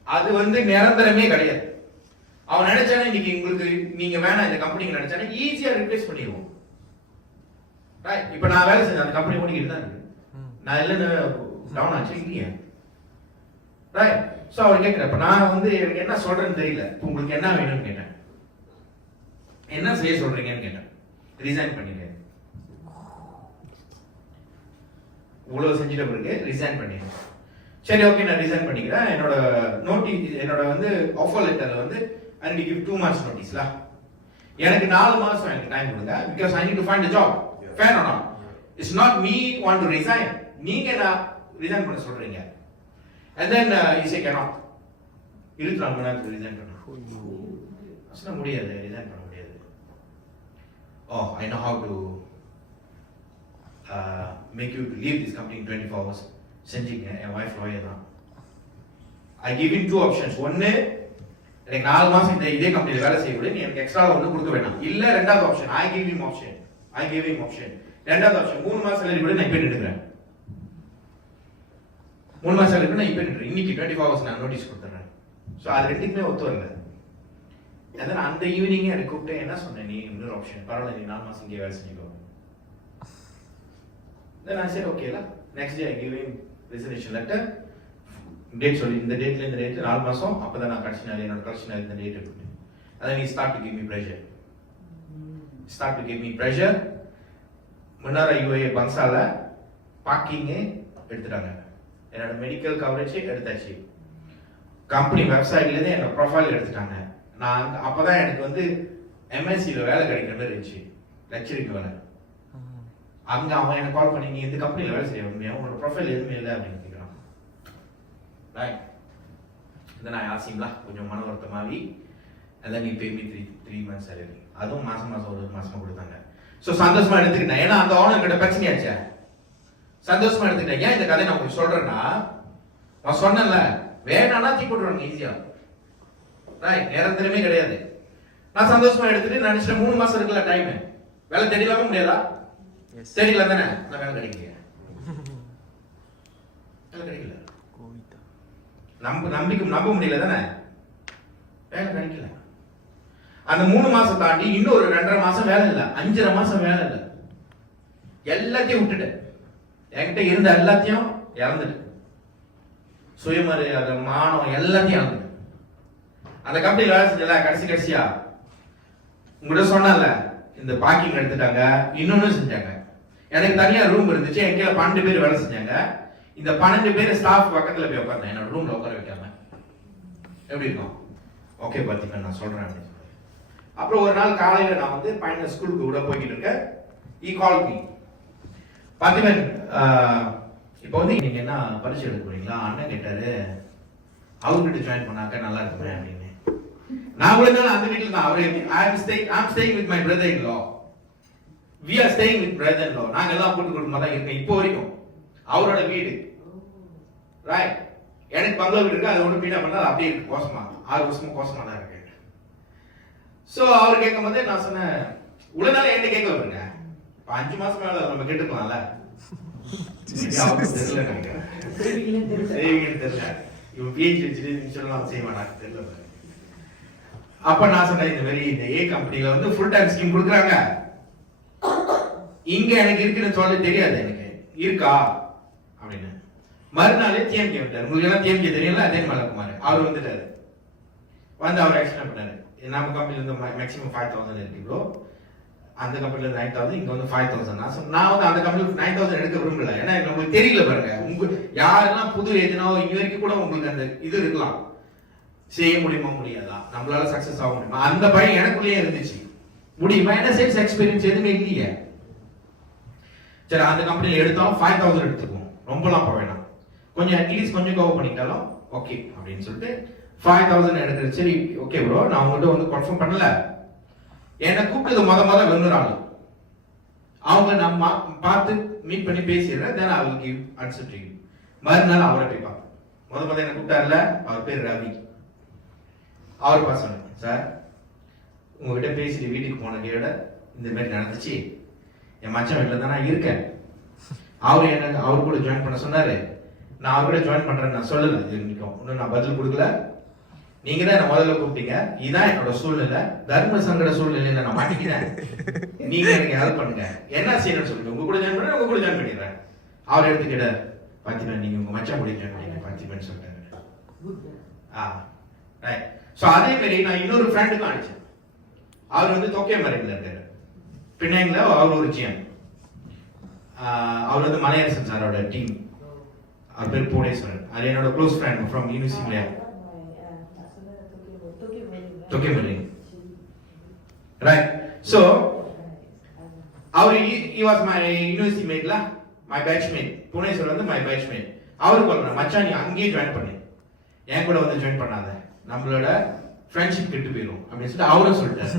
அது வந்து நிரந்தரமே கிடையாது. அவன் நினைச்சானே இன்னைக்கு உங்களுக்கு நீங்க வேணாம் இந்த கம்பெனிக்கு நினைச்சானே ஈஸியா ரிப்ளேஸ் பண்ணிடுவோம். ரைட்? இப்போ நான் வேலை செஞ்ச அந்த கம்பெனி ஓடிக்கிட்டு தான் இருக்கு. நான் இல்லைன்னு டவுன் ஆச்சு இல்லையா? ரைட்? ஸோ அவர் கேட்குறப்ப நான் வந்து எனக்கு என்ன சொல்றேன்னு தெரியல. இப்போ உங்களுக்கு என்ன வேணும்னு கேட்டேன். என்ன செய்ய சொல்றீங்கன்னு கேட்டேன். ரிசைன் பண்ணிடுறேன். இவ்வளவு செஞ்சுட்ட பிறகு ரிசைன் பண்ணிடுறேன். சரி, ஓகே, நான் ரிசைன் பண்ணிக்கிறேன். என்னோட வந்து ஆஃபர் லெட்டர்ல வந்து I need to give 2 months notice la. எனக்கு 4 மாசம் எனக்கு டைம் கொடுங்க, because I need to find a job. Fair or not? It's not me want to resign. நீங்க நான் ரிசைன் பண்ண சொல்றீங்க. And then he say cannot. 24 மணி நேரத்துக்கு ரிசைன் பண்ண அசன முடியாது, ரிசைன் பண்ண முடியாது. Oh, I know how to make you to leave this company in 24 hours. செஞ்சீங்க. என் வைஃப் லாயர் தான். I give him 2 options. ஒன்னு, எனக்கு 4 மாசம் இதே கம்பெனில வேலை செய்ய விடு, நீ எனக்கு எக்ஸ்ட்ரா ஒண்ணு கொடுக்க வேண்டாம். இல்ல ரெண்டாவது option, I give him option. ரெண்டாவது ஆப்ஷன், 3 மாசம் சேலரி விடு, நான் இப்ப நின்னுறேன். 3 மாசம் சேலரி நான் இப்ப நின்னுறேன். இன்னைக்கு 24 hours நான் நோட்டீஸ் கொடுத்துறேன். சோ அது ரெண்டுக்குமே ஒத்து வரல. அதான் அந்த ஈவினிங் எனக்கு கூப்பிட்டு என்ன சொன்னேன், நீ இன்னொரு ஆப்ஷன் பரவாயில்ல, நீ 4 மாசம் இங்கே வேலை செஞ்சுக்கோ. Then I said okay la. Next day I give him resignation letter. Date சொல்லி இந்த டேட்ல இந்த டேட் 4 மாசம், அப்பதான் நான் கடைசி நாள் என்னோட கடைசி நாள் இந்த டேட் இருக்கு. அதான் நீ start to give me pressure. முன்னார யூஏ பன்சால பார்க்கிங் எடுத்துட்டாங்க. என்னோட மெடிக்கல் கவரேஜ் எடுத்தாச்சு. கம்பெனி வெப்சைட்ல இருந்து என்னோட ப்ரொஃபைல் எடுத்துட்டாங்க. நான் அப்பதான் எனக்கு வந்து எம்எஸ்சில வேலை கிடைக்கிற மாதிரி இருந்துச்சு, லெக்சரிங் வேலை. அங்க அவன் எனக்கு கால் பண்ணி, நீ இந்த கம்பெனில வேலை செய்ய முடியும், உங்களோட ப்ரொஃபைல் எதுவுமே இல்லை அப்படின்னு கேட்கிறான். Right? Then I asked him, கொஞ்சம் மன வருத்தமாகி, and then he paid me 3 months salary. அதுவும் மாசம் ஒரு மாசமா கொடுத்தாங்க. ஸோ சந்தோஷமா எடுத்துக்கிட்டேன். ஏன்னா அந்த ஓனர் கிட்ட பிரச்சனையாச்சே, சந்தோஷமா எடுத்துக்கிட்டேன். ஏன் இந்த கதை நான் உங்களுக்கு சொல்றேன்னா, நான் சொன்னேன்ல, வேணானா தீ போட்டுருவாங்க ஈஸியா. ரைட்? நிரந்தரமே கிடையாது. நான் சந்தோஷமா எடுத்துட்டு நினைச்சிட்டேன் 3 மாசம் இருக்குல்ல டைம், வேலை தெரியலாம முடியாதா? தெரியல தானே, நான் வேலை கிடைக்கல. நம்ப முடியல தானே, வேலை கிடைக்கல. அந்த 3 மாசம் தாண்டி இன்னொரு 2.5 மாசம் வேலை இல்ல, 5.5 மாசம் வேலை இல்ல. எல்லாத்தையும் விட்டுட்டேன். என்கிட்ட இருந்த எல்லாத்தையும் இறந்துட்டு, சுயமரியாதை, மானம் எல்லாத்தையும் இறந்துட்டு. அந்த கம்பெனில வேலை செஞ்சல, கடைசியா உங்கள்கிட்ட சொன்னால, இந்த பார்க்கிங் எடுத்துட்டாங்க, இன்னொன்னு செஞ்சாங்க. எனக்கு தனியா ரூம் இருந்துச்சு, என் கீழே 12 பேர் வேலை செஞ்சாங்க. இந்த 12 பேர் ஸ்டாஃப் பக்கத்துல போய் உட்கார்ந்தேன், என்னோட ரூம்ல உட்கார வைக்காம. எப்படி இருக்கும்? ஓகே பாத்தீங்க, நான் சொல்றேன் அப்படின்னு. அப்புறம் ஒரு நாள் காலையில நான் வந்து பையனை ஸ்கூலுக்கு விட போய்கிட்டு இருக்கேன். ஈ கால் மீ, பாத்தீங்கன், இப்போ வந்து நீங்க என்ன பரிசு எடுக்க போறீங்களா? அண்ணன் கேட்டாரு, அவர்கிட்ட ஜாயின் பண்ணாக்க நல்லா இருக்குமே அப்படின்னு. நான் கூட அந்த வீட்டுல தான், அவரு I'm staying with my brother-in-law. We are staying with brother-in-law. நாங்க எல்லாம் கூட்டு குடும்பமா தான் இருக்கோம் இப்போ வரைக்கும். அவரோட வீடு, ரைட்? எனக்கு பங்களா வீடு இருக்கு, அது ஒன்று பீடா பண்ணா அப்படியே இருக்கு, கோசமா 6 வருஷமா கோசமா தான் இருக்கு. சோ அவர் கேட்கும் போது நான் சொன்னேன், உடனே என்கிட்ட கேட்க வருங்க, 5 மாசம் மேல நம்ம கேட்டுக்கலாம்ல. தெரியல நினைக்கிறேன், தெரியல, இவன் பிஹெச்டி வச்சுட்டு சொல்லலாம் செய்ய மாட்டாங்க, தெரியல. அப்ப நான் சொன்னேன், இந்த மாதிரி இந்த ஏ கம்பெனில வந்து ஃபுல் டைம் ஸ்கீம் கொடுக்குறாங்க, இங்க எனக்கு இருக்குன்னு சொல்ல தெரியாது, எனக்கு இருக்கா அப்படின்னு. மறுநாளே டிஎம்கே வந்துட்டாரு. உங்களுக்கு எல்லாம் டிஎம்கே தெரியல, அதே மலக்குமார் அவர் வந்துட்டாரு. வந்து அவர் எக்ஸ்பிளைன் பண்ணாரு, நம்ம கம்பெனில இருந்து மேக்ஸிமம் 5,000 இருக்கு ப்ரோ, அந்த கம்பெனில 9,000, இங்க வந்து 5,000. நான் வந்து அந்த கம்பெனில 9,000 எடுக்க விரும்பல, ஏன்னா உங்களுக்கு தெரியல பாருங்க. உங்க யாரெல்லாம் புது ஏஜனோ இங்க வரைக்கும் கூட உங்களுக்கு அந்த இது இருக்கலாம், செய்ய முடியுமா முடியாதா, நம்மளால சக்சஸ் ஆக முடியுமா, அந்த பயம் எனக்குள்ளேயே இருந்துச்சு. முடியுமா? என்ன சேல்ஸ் எக்ஸ்பீரியன்ஸ் எதுவுமே இல்லையே. சரி அந்த கம்பெனியில் எடுத்தாலும் 5000 எடுத்துக்குவோம், ரொம்பலாம் போக வேணாம், கொஞ்சம் அட்லீஸ்ட் கொஞ்சம் கவர் பண்ணிட்டாலும் ஓகே அப்படின்னு சொல்லிட்டு 5000 எடுக்கிறது. சரி ஓகே ப்ரோ, நான் உங்கள்கிட்ட வந்து கன்ஃபார்ம் பண்ணல, என்னை கூப்பிட்டது முத வெறும் ஆளு, அவங்க நான் பார்த்து மீட் பண்ணி பேசிடுறேன், then I will give answer to you. மறுநாள் அவரை போய் பார்த்தேன். முத என்ன கூப்பிட்டார்ல, அவர் பேர் ரவி. அவர் பார்த்து சொன்னேன், சார் உங்ககிட்ட பேசிட்டு வீட்டுக்கு போன கேட இந்த மாதிரி நடந்துச்சு, என் மச்சான் வீட்டில் தான் நான் இருக்கேன், அவர் கூட ஜாயின் பண்ண சொன்னாரு, நான் அவர் கூட ஜாயின் பண்றேன்னு நான் சொல்லலை, இன்னும் நான் பதில் கொடுக்கல, நீங்க தான் என்ன முதல்ல கூப்பிட்டீங்க, இதான் என்னோட சூழ்நிலை, தர்ம சங்கட சூழ்நிலையில நான் மாட்டிக்கிறேன், நீங்க எனக்கு ஹெல்ப் பண்ணுங்க, என்ன செய்யணும்னு சொல்லுங்க, உங்க கூட ஜாயின் பண்ண உங்க கூட ஜாயின் பண்ணிடுறேன். அவர் எடுத்துக்கிட்ட பாத்தீங்கன்னா நீங்க உங்க மச்சான் கூட ஜாயின் பண்ணீங்க பாத்தீங்கன்னு சொல்லிட்டாரு. ரைட். ஸோ அதே மாதிரி நான் இன்னொரு ஃப்ரெண்டுக்கும் அடிச்சேன், அவர் வந்து தோக்கே மறைவில் இருக்காரு, பின்னாங்கில அவர் ஒரு ஜிஎம், அவர் வந்து மலையரசன் சாரோட டீம், அவர் பேர் பூனேஸ்வரன், அது என்னோட க்ளோஸ் ஃப்ரெண்ட் ஃப்ரம் யூனிவர்சிட்டி தோக்கே மலை. ரைட். ஸோ அவர் he was my யூனிவர்சிட்டி மேட்ல, மை பேட்ச்மேட், பூனேஸ்வரன் வந்து மை பேட்ச்மேட். அவருக்கு சொல்றேன், மச்சான் நீ அங்கேயே ஜாயின் பண்ணு, என் கூட வந்து ஜாயின் பண்ணாத, நம்மளோட ஃப்ரெண்ட்ஷிப் கெட்டு போயிடும் அப்படின்னு சொல்லிட்டு அவரும் சொல்லிட்டாரு.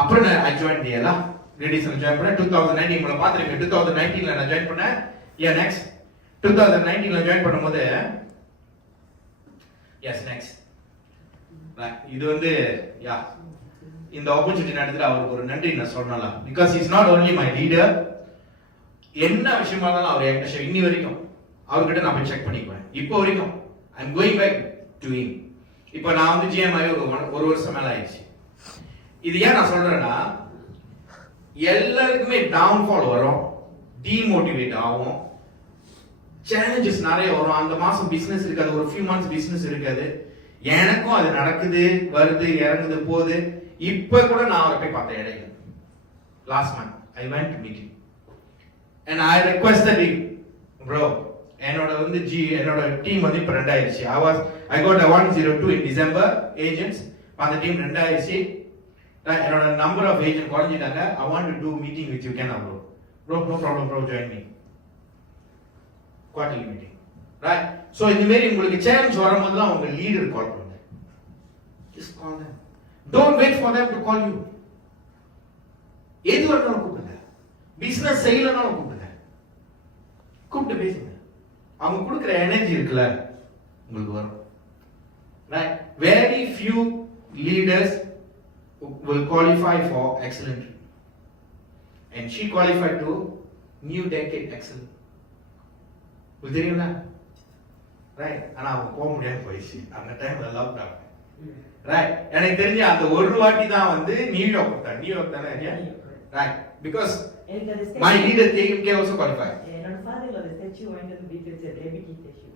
அப்புறம் நான் ஜாயின் பண்ணியலா லேடிஸ் ஜாயின் பண்ணேன் 2019. உங்களை பார்த்துருக்கேன் 2019ல நான் ஜாயின் பண்ணேன். ஏன் நெக்ஸ்ட் 2019ல ஜாயின் பண்ணும்போது எஸ் நெக்ஸ்ட் இது வந்து யா இந்த ஆப்பர்ச்சுனிட்டி நடத்துல அவருக்கு ஒரு நன்றி நான் சொல்லலாம். Because is not only my leader, என்ன விஷயமா இருந்தாலும் அவர் என்கிட்ட இன்னி வரைக்கும் அவர்கிட்ட நான் போய் செக் பண்ணிக்குவேன். இப்போ வரைக்கும் I am going back to him. இப்போ நான் வந்து ஜிஎம் ஆகி ஒரு வருஷம் மேல ஆயிடுச்சு. இது ஏன் நான் சொல்றேன்னா, எல்லாருக்குமே டவுன்ஃபால் வரும், டிமோட்டிவேட் ஆகும், சேலஞ்சஸ் நிறைய வரும். அந்த மாசம் பிசினஸ் இருக்காது, ஒரு ஃபியூ மந்த்ஸ் பிசினஸ் இருக்காது. எனக்கும் அது நடக்குது, வருது, இறங்குது, போகுது. இப்ப கூட நான் அவரை போய் பார்த்தேன் இடையில, last month I went to meet him and I requested him, bro, என்னோட வந்து என்னோட டீம் வந்து இப்ப 2 ஆயிடுச்சு. I got a 102 in December agents, அந்த டீம் 2 ஆயிடுச்சு. என்னோட நம்பர் ஆஃப் ஏஜென்ட் குறைஞ்சிட்டாங்க. I want to do meeting with you, can I bro no problem bro, join me quarterly meeting, right? So இந்த மாதிரி உங்களுக்கு சேலஞ்ச் வரும்போதெல்லாம் உங்க லீடர் கால் பண்ணுங்க, just call them, don't wait for them to call you. எது வரணும் கூப்பிடுங்க, business செய்யலனாலும் கூப்பிடுங்க, கூப்பிட்டு பேசுங்க. அவங்க கொடுக்குற எனர்ஜி இருக்குல்ல உங்களுக்கு வரும். Right? Very few leaders will qualify for excellent, and she qualified to new decade excellent. உங்களுக்கு தெரியுங்களா? ரைட். ஆனா அவங்க போக முடியாம போயிடுச்சு அந்த டைம்ல, லாக்டவுன். ரைட். எனக்கு தெரிஞ்ச அந்த ஒரு வாட்டி தான் வந்து நியூயார்க் தானே, right? Because my leader KMK also qualified. என்னோட ஃபாதர்ல அந்த ஸ்டாச்சு வாங்கிட்டு வந்து வீட்ல வச்சு ஏபிடி ஸ்டாச்சு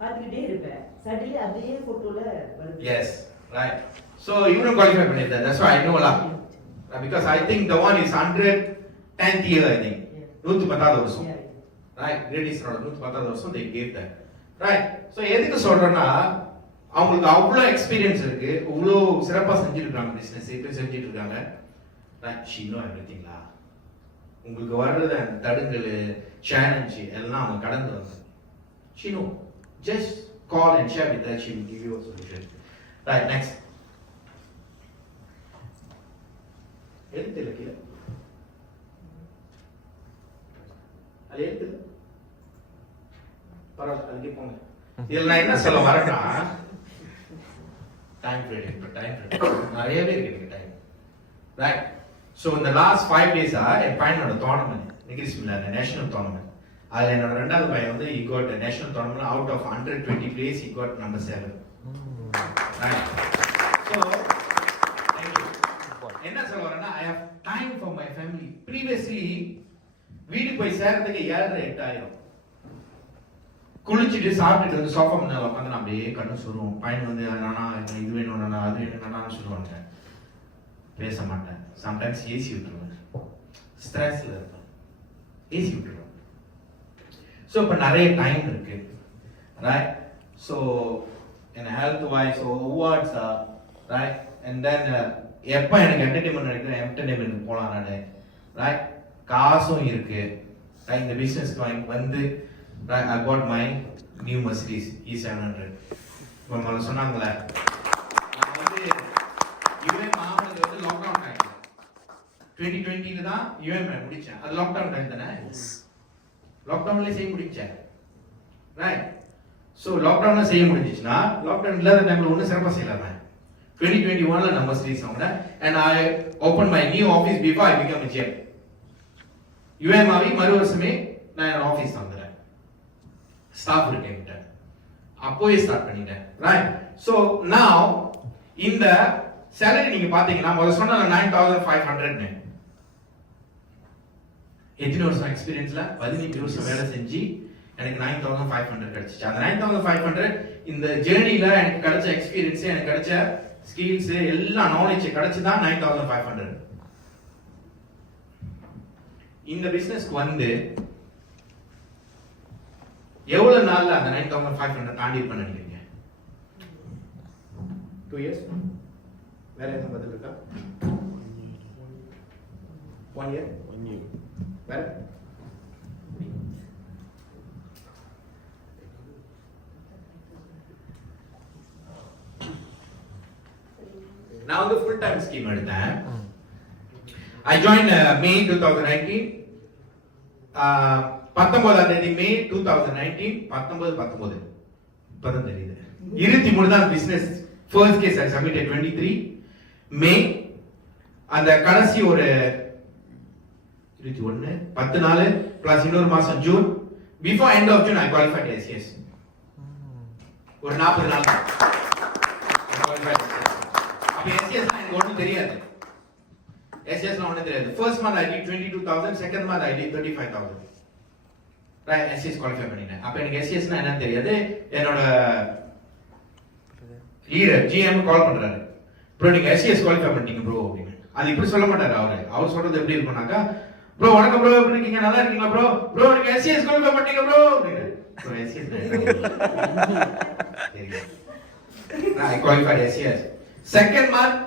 பாத்துக்கிட்டே இருப்பேன், சடன்லி அதே போட்டோல வருது. Yes, right. So இவனும் qualify பண்ணிட்டாரு. That's why I know lah, because I think the one is 110th year, I think 110வது வருஷம், right? Ladies ரோட 110வது வருஷம் they gave that, right? So எதுக்கு சொல்றேன்னா, அவங்களுக்கு அவ்வளோ எக்ஸ்பீரியன்ஸ் இருக்கு, அவ்வளோ சிறப்பா செஞ்சிருக்காங்க, பிசினஸ் இப்போ செஞ்சிட்டு இருக்காங்க. Right? She know everything lah. உங்களுக்கு வர்றது அந்த தடுங்கல், சேலஞ்ச் எல்லாம் அவங்க கடந்து வந்து she know. Just call and share with her, she will give you a solution. Right, next. எழுத்துல கீழே அது எழுத்துல பரவாயில்ல, அதுக்கே போங்க. இதில் நான் என்ன சொல்ல வரேன்னா, டைம் ஃப்ரீடம் நிறையவே இருக்கு டைம், ரைட்? ஸோ இந்த லாஸ்ட் 5 டேஸா என் பையனோட டோர்னமெண்ட் நிகிரிஸ்மில் நேஷனல் டோர்னமெண்ட், அதில் என்னோட 2வது பையன் வந்து he got a national tournament out of 120 players, he got number 7. Right. So thank you. என்ன சொல்ல வரேன்னா, I have time for my family. Previously வீட்டுக்கு போய் சேர்றதுக்கு 7:30 8 குளிச்சுட்டு சாப்பிட்டுட்டு வந்து சோஃபா முன்னால உட்காந்து நான் அப்படியே கண்ணு சொல்லுவோம். பையன் வந்து நானா இது வேணும், நானா அது வேணும், நானான்னு சொல்லுவாங்க. பேச மாட்டேன். சம்டைம்ஸ் ஏசி விட்டுருவேன், ஸ்ட்ரெஸ்ல இருப்பேன், ஏசி விட்டுருவேன். ஸோ இப்போ நிறைய டைம் இருக்கு, ரைட்? ஸோ என் health wise awards, right? And then எப்போ எனக்கு என்டர்டைன்மெண்ட் கிடைக்கும், என்டர்டைன்மெண்ட்டுக்கு போகலாம் நான், ரைட்? காசும் இருக்கு. இந்த பிசினஸ் வந்து I bought my new Mercedes E700. இப்போ சொன்னாங்களே நான் வந்து யுஎம் ஆனது வந்து லாக்டவுன் டைம் 2020 ல தான் யுஎம் முடிச்சேன். அது லாக்டவுன் டைம் தானே? லாக்டவுன்ல செய்ய முடிச்சேன். ரைட். சோ லாக்டவுன்ல செய்ய முடிஞ்சிச்சுனா லாக்டவுன் இல்லாத டைம்ல ஒண்ணு சிறப்பா செய்யலாமே. 2021 ல நான் Mercedes வாங்குனேன் and I opened my new office before I became a GM. UM ஆவி மறு வருஷமே நான் ஆபீஸ் வாங்குறேன். ஸ்டாஃப் இருக்கேன்ட்ட அப்போயே ஸ்டார்ட் பண்ணிட்டேன். ரைட். சோ நவ இந்த salary நீங்க பாத்தீங்கன்னா முதல்ல சொன்ன 9500 னு எத்தனை வருஷம் எக்ஸ்பீரியன்ஸ்ல 15 வருஷம் வேலை செஞ்சு எனக்கு 9500 கிடைச்சிச்சு. அந்த 9500 இந்த ஜர்னில எனக்கு கிடைச்ச எக்ஸ்பீரியன்ஸ், எனக்கு கிடைச்ச ஸ்கில்ஸ், எல்லா நாலேஜ் கிடைச்சதான் 9500. இந்த பிசினஸ்க்கு வந்து எவ்வளவு நாள்ல அந்த 9500 தாண்டி பண்ண நினைக்கிறீங்க? 2 years? வேற என்ன பதில் இருக்கா? 1 year? 1 year. வேற? நான் வந்து full time scheme எடுத்தேன். I joined May 2019. 19ஆம் தேதி மே 2019 19 இப்பதான் தெரியுது 23 தான் business first case I submitted 23 May. அந்த கடைசி ஒரு 21 10 நாள் பிளஸ் இன்னொரு மாசம் June, before end of June I qualified SCS. ஒரு 40 நாள் அப்ப SCS எனக்கு ஒண்ணும் தெரியாது. SCS ல ஒண்ணும் தெரியாது. First month I did 22000, second month I did 35000. Right. SCS qualify பண்ணிட்டேன். அப்ப எனக்கு SCS னா என்னன்னு தெரியாது. என்னோட லீடர் GM கால் பண்றாரு, ப்ரோ நீங்க SCS குவாலிஃபை பண்ணிட்டீங்க ப்ரோ அப்படின்னு. அது இப்படி சொல்ல மாட்டாரு அவரு. அவர் சொல்றது எப்படி இருக்கும்னாக்கா, ப்ரோ வணக்கம் ப்ரோ, எப்படி இருக்கீங்க, நல்லா இருக்கீங்களா ப்ரோ, ப்ரோ நீங்க SCS குவாலிஃபை பண்ணிட்டீங்க ப்ரோ அப்படின்னு. Bro SCS I qualified SCS. Second month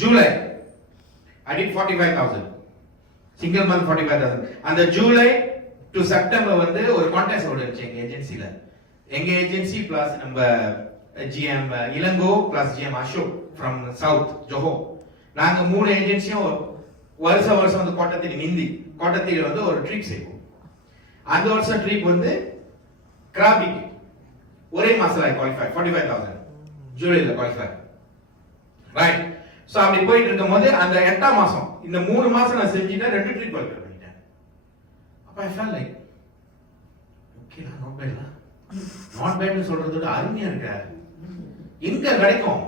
July I did 45000. Single month 45000. அந்த ஜூலை டு செப்டம்பர் வந்து ஒரு கான்டெஸ்ட் ஓடுச்சு எங்க ஏஜென்சில. எங்க ஏஜென்சி பிளஸ் நம்ம GM Elango plus GM Ashok from south Zoho, நாங்க மூணு ஏஜென்சியும் வருஷம் வந்து கோட்டத்தில வந்து ஒரு ட்ரிப் செய்வோம். அந்த வருஷம் ட்ரிப் வந்து கிராபிக் ஒரே மாசத்துல குவாலிஃபை 45000 ஜூலைல குவாலிஃபை. ரைட். சோ அப்படி போயிட்டு இருக்கும்போது அந்த 8ஆம் மாசம் இந்த 3 மாசம் நான் செஞ்சிட்டேன், 2 ட்ரிப் குவாலிஃபை பண்ணிட்டேன். அப்ப I felt like okay not bad னு சொல்றத விட அருமையா இருக்கு. எங்க கிடைக்கும்?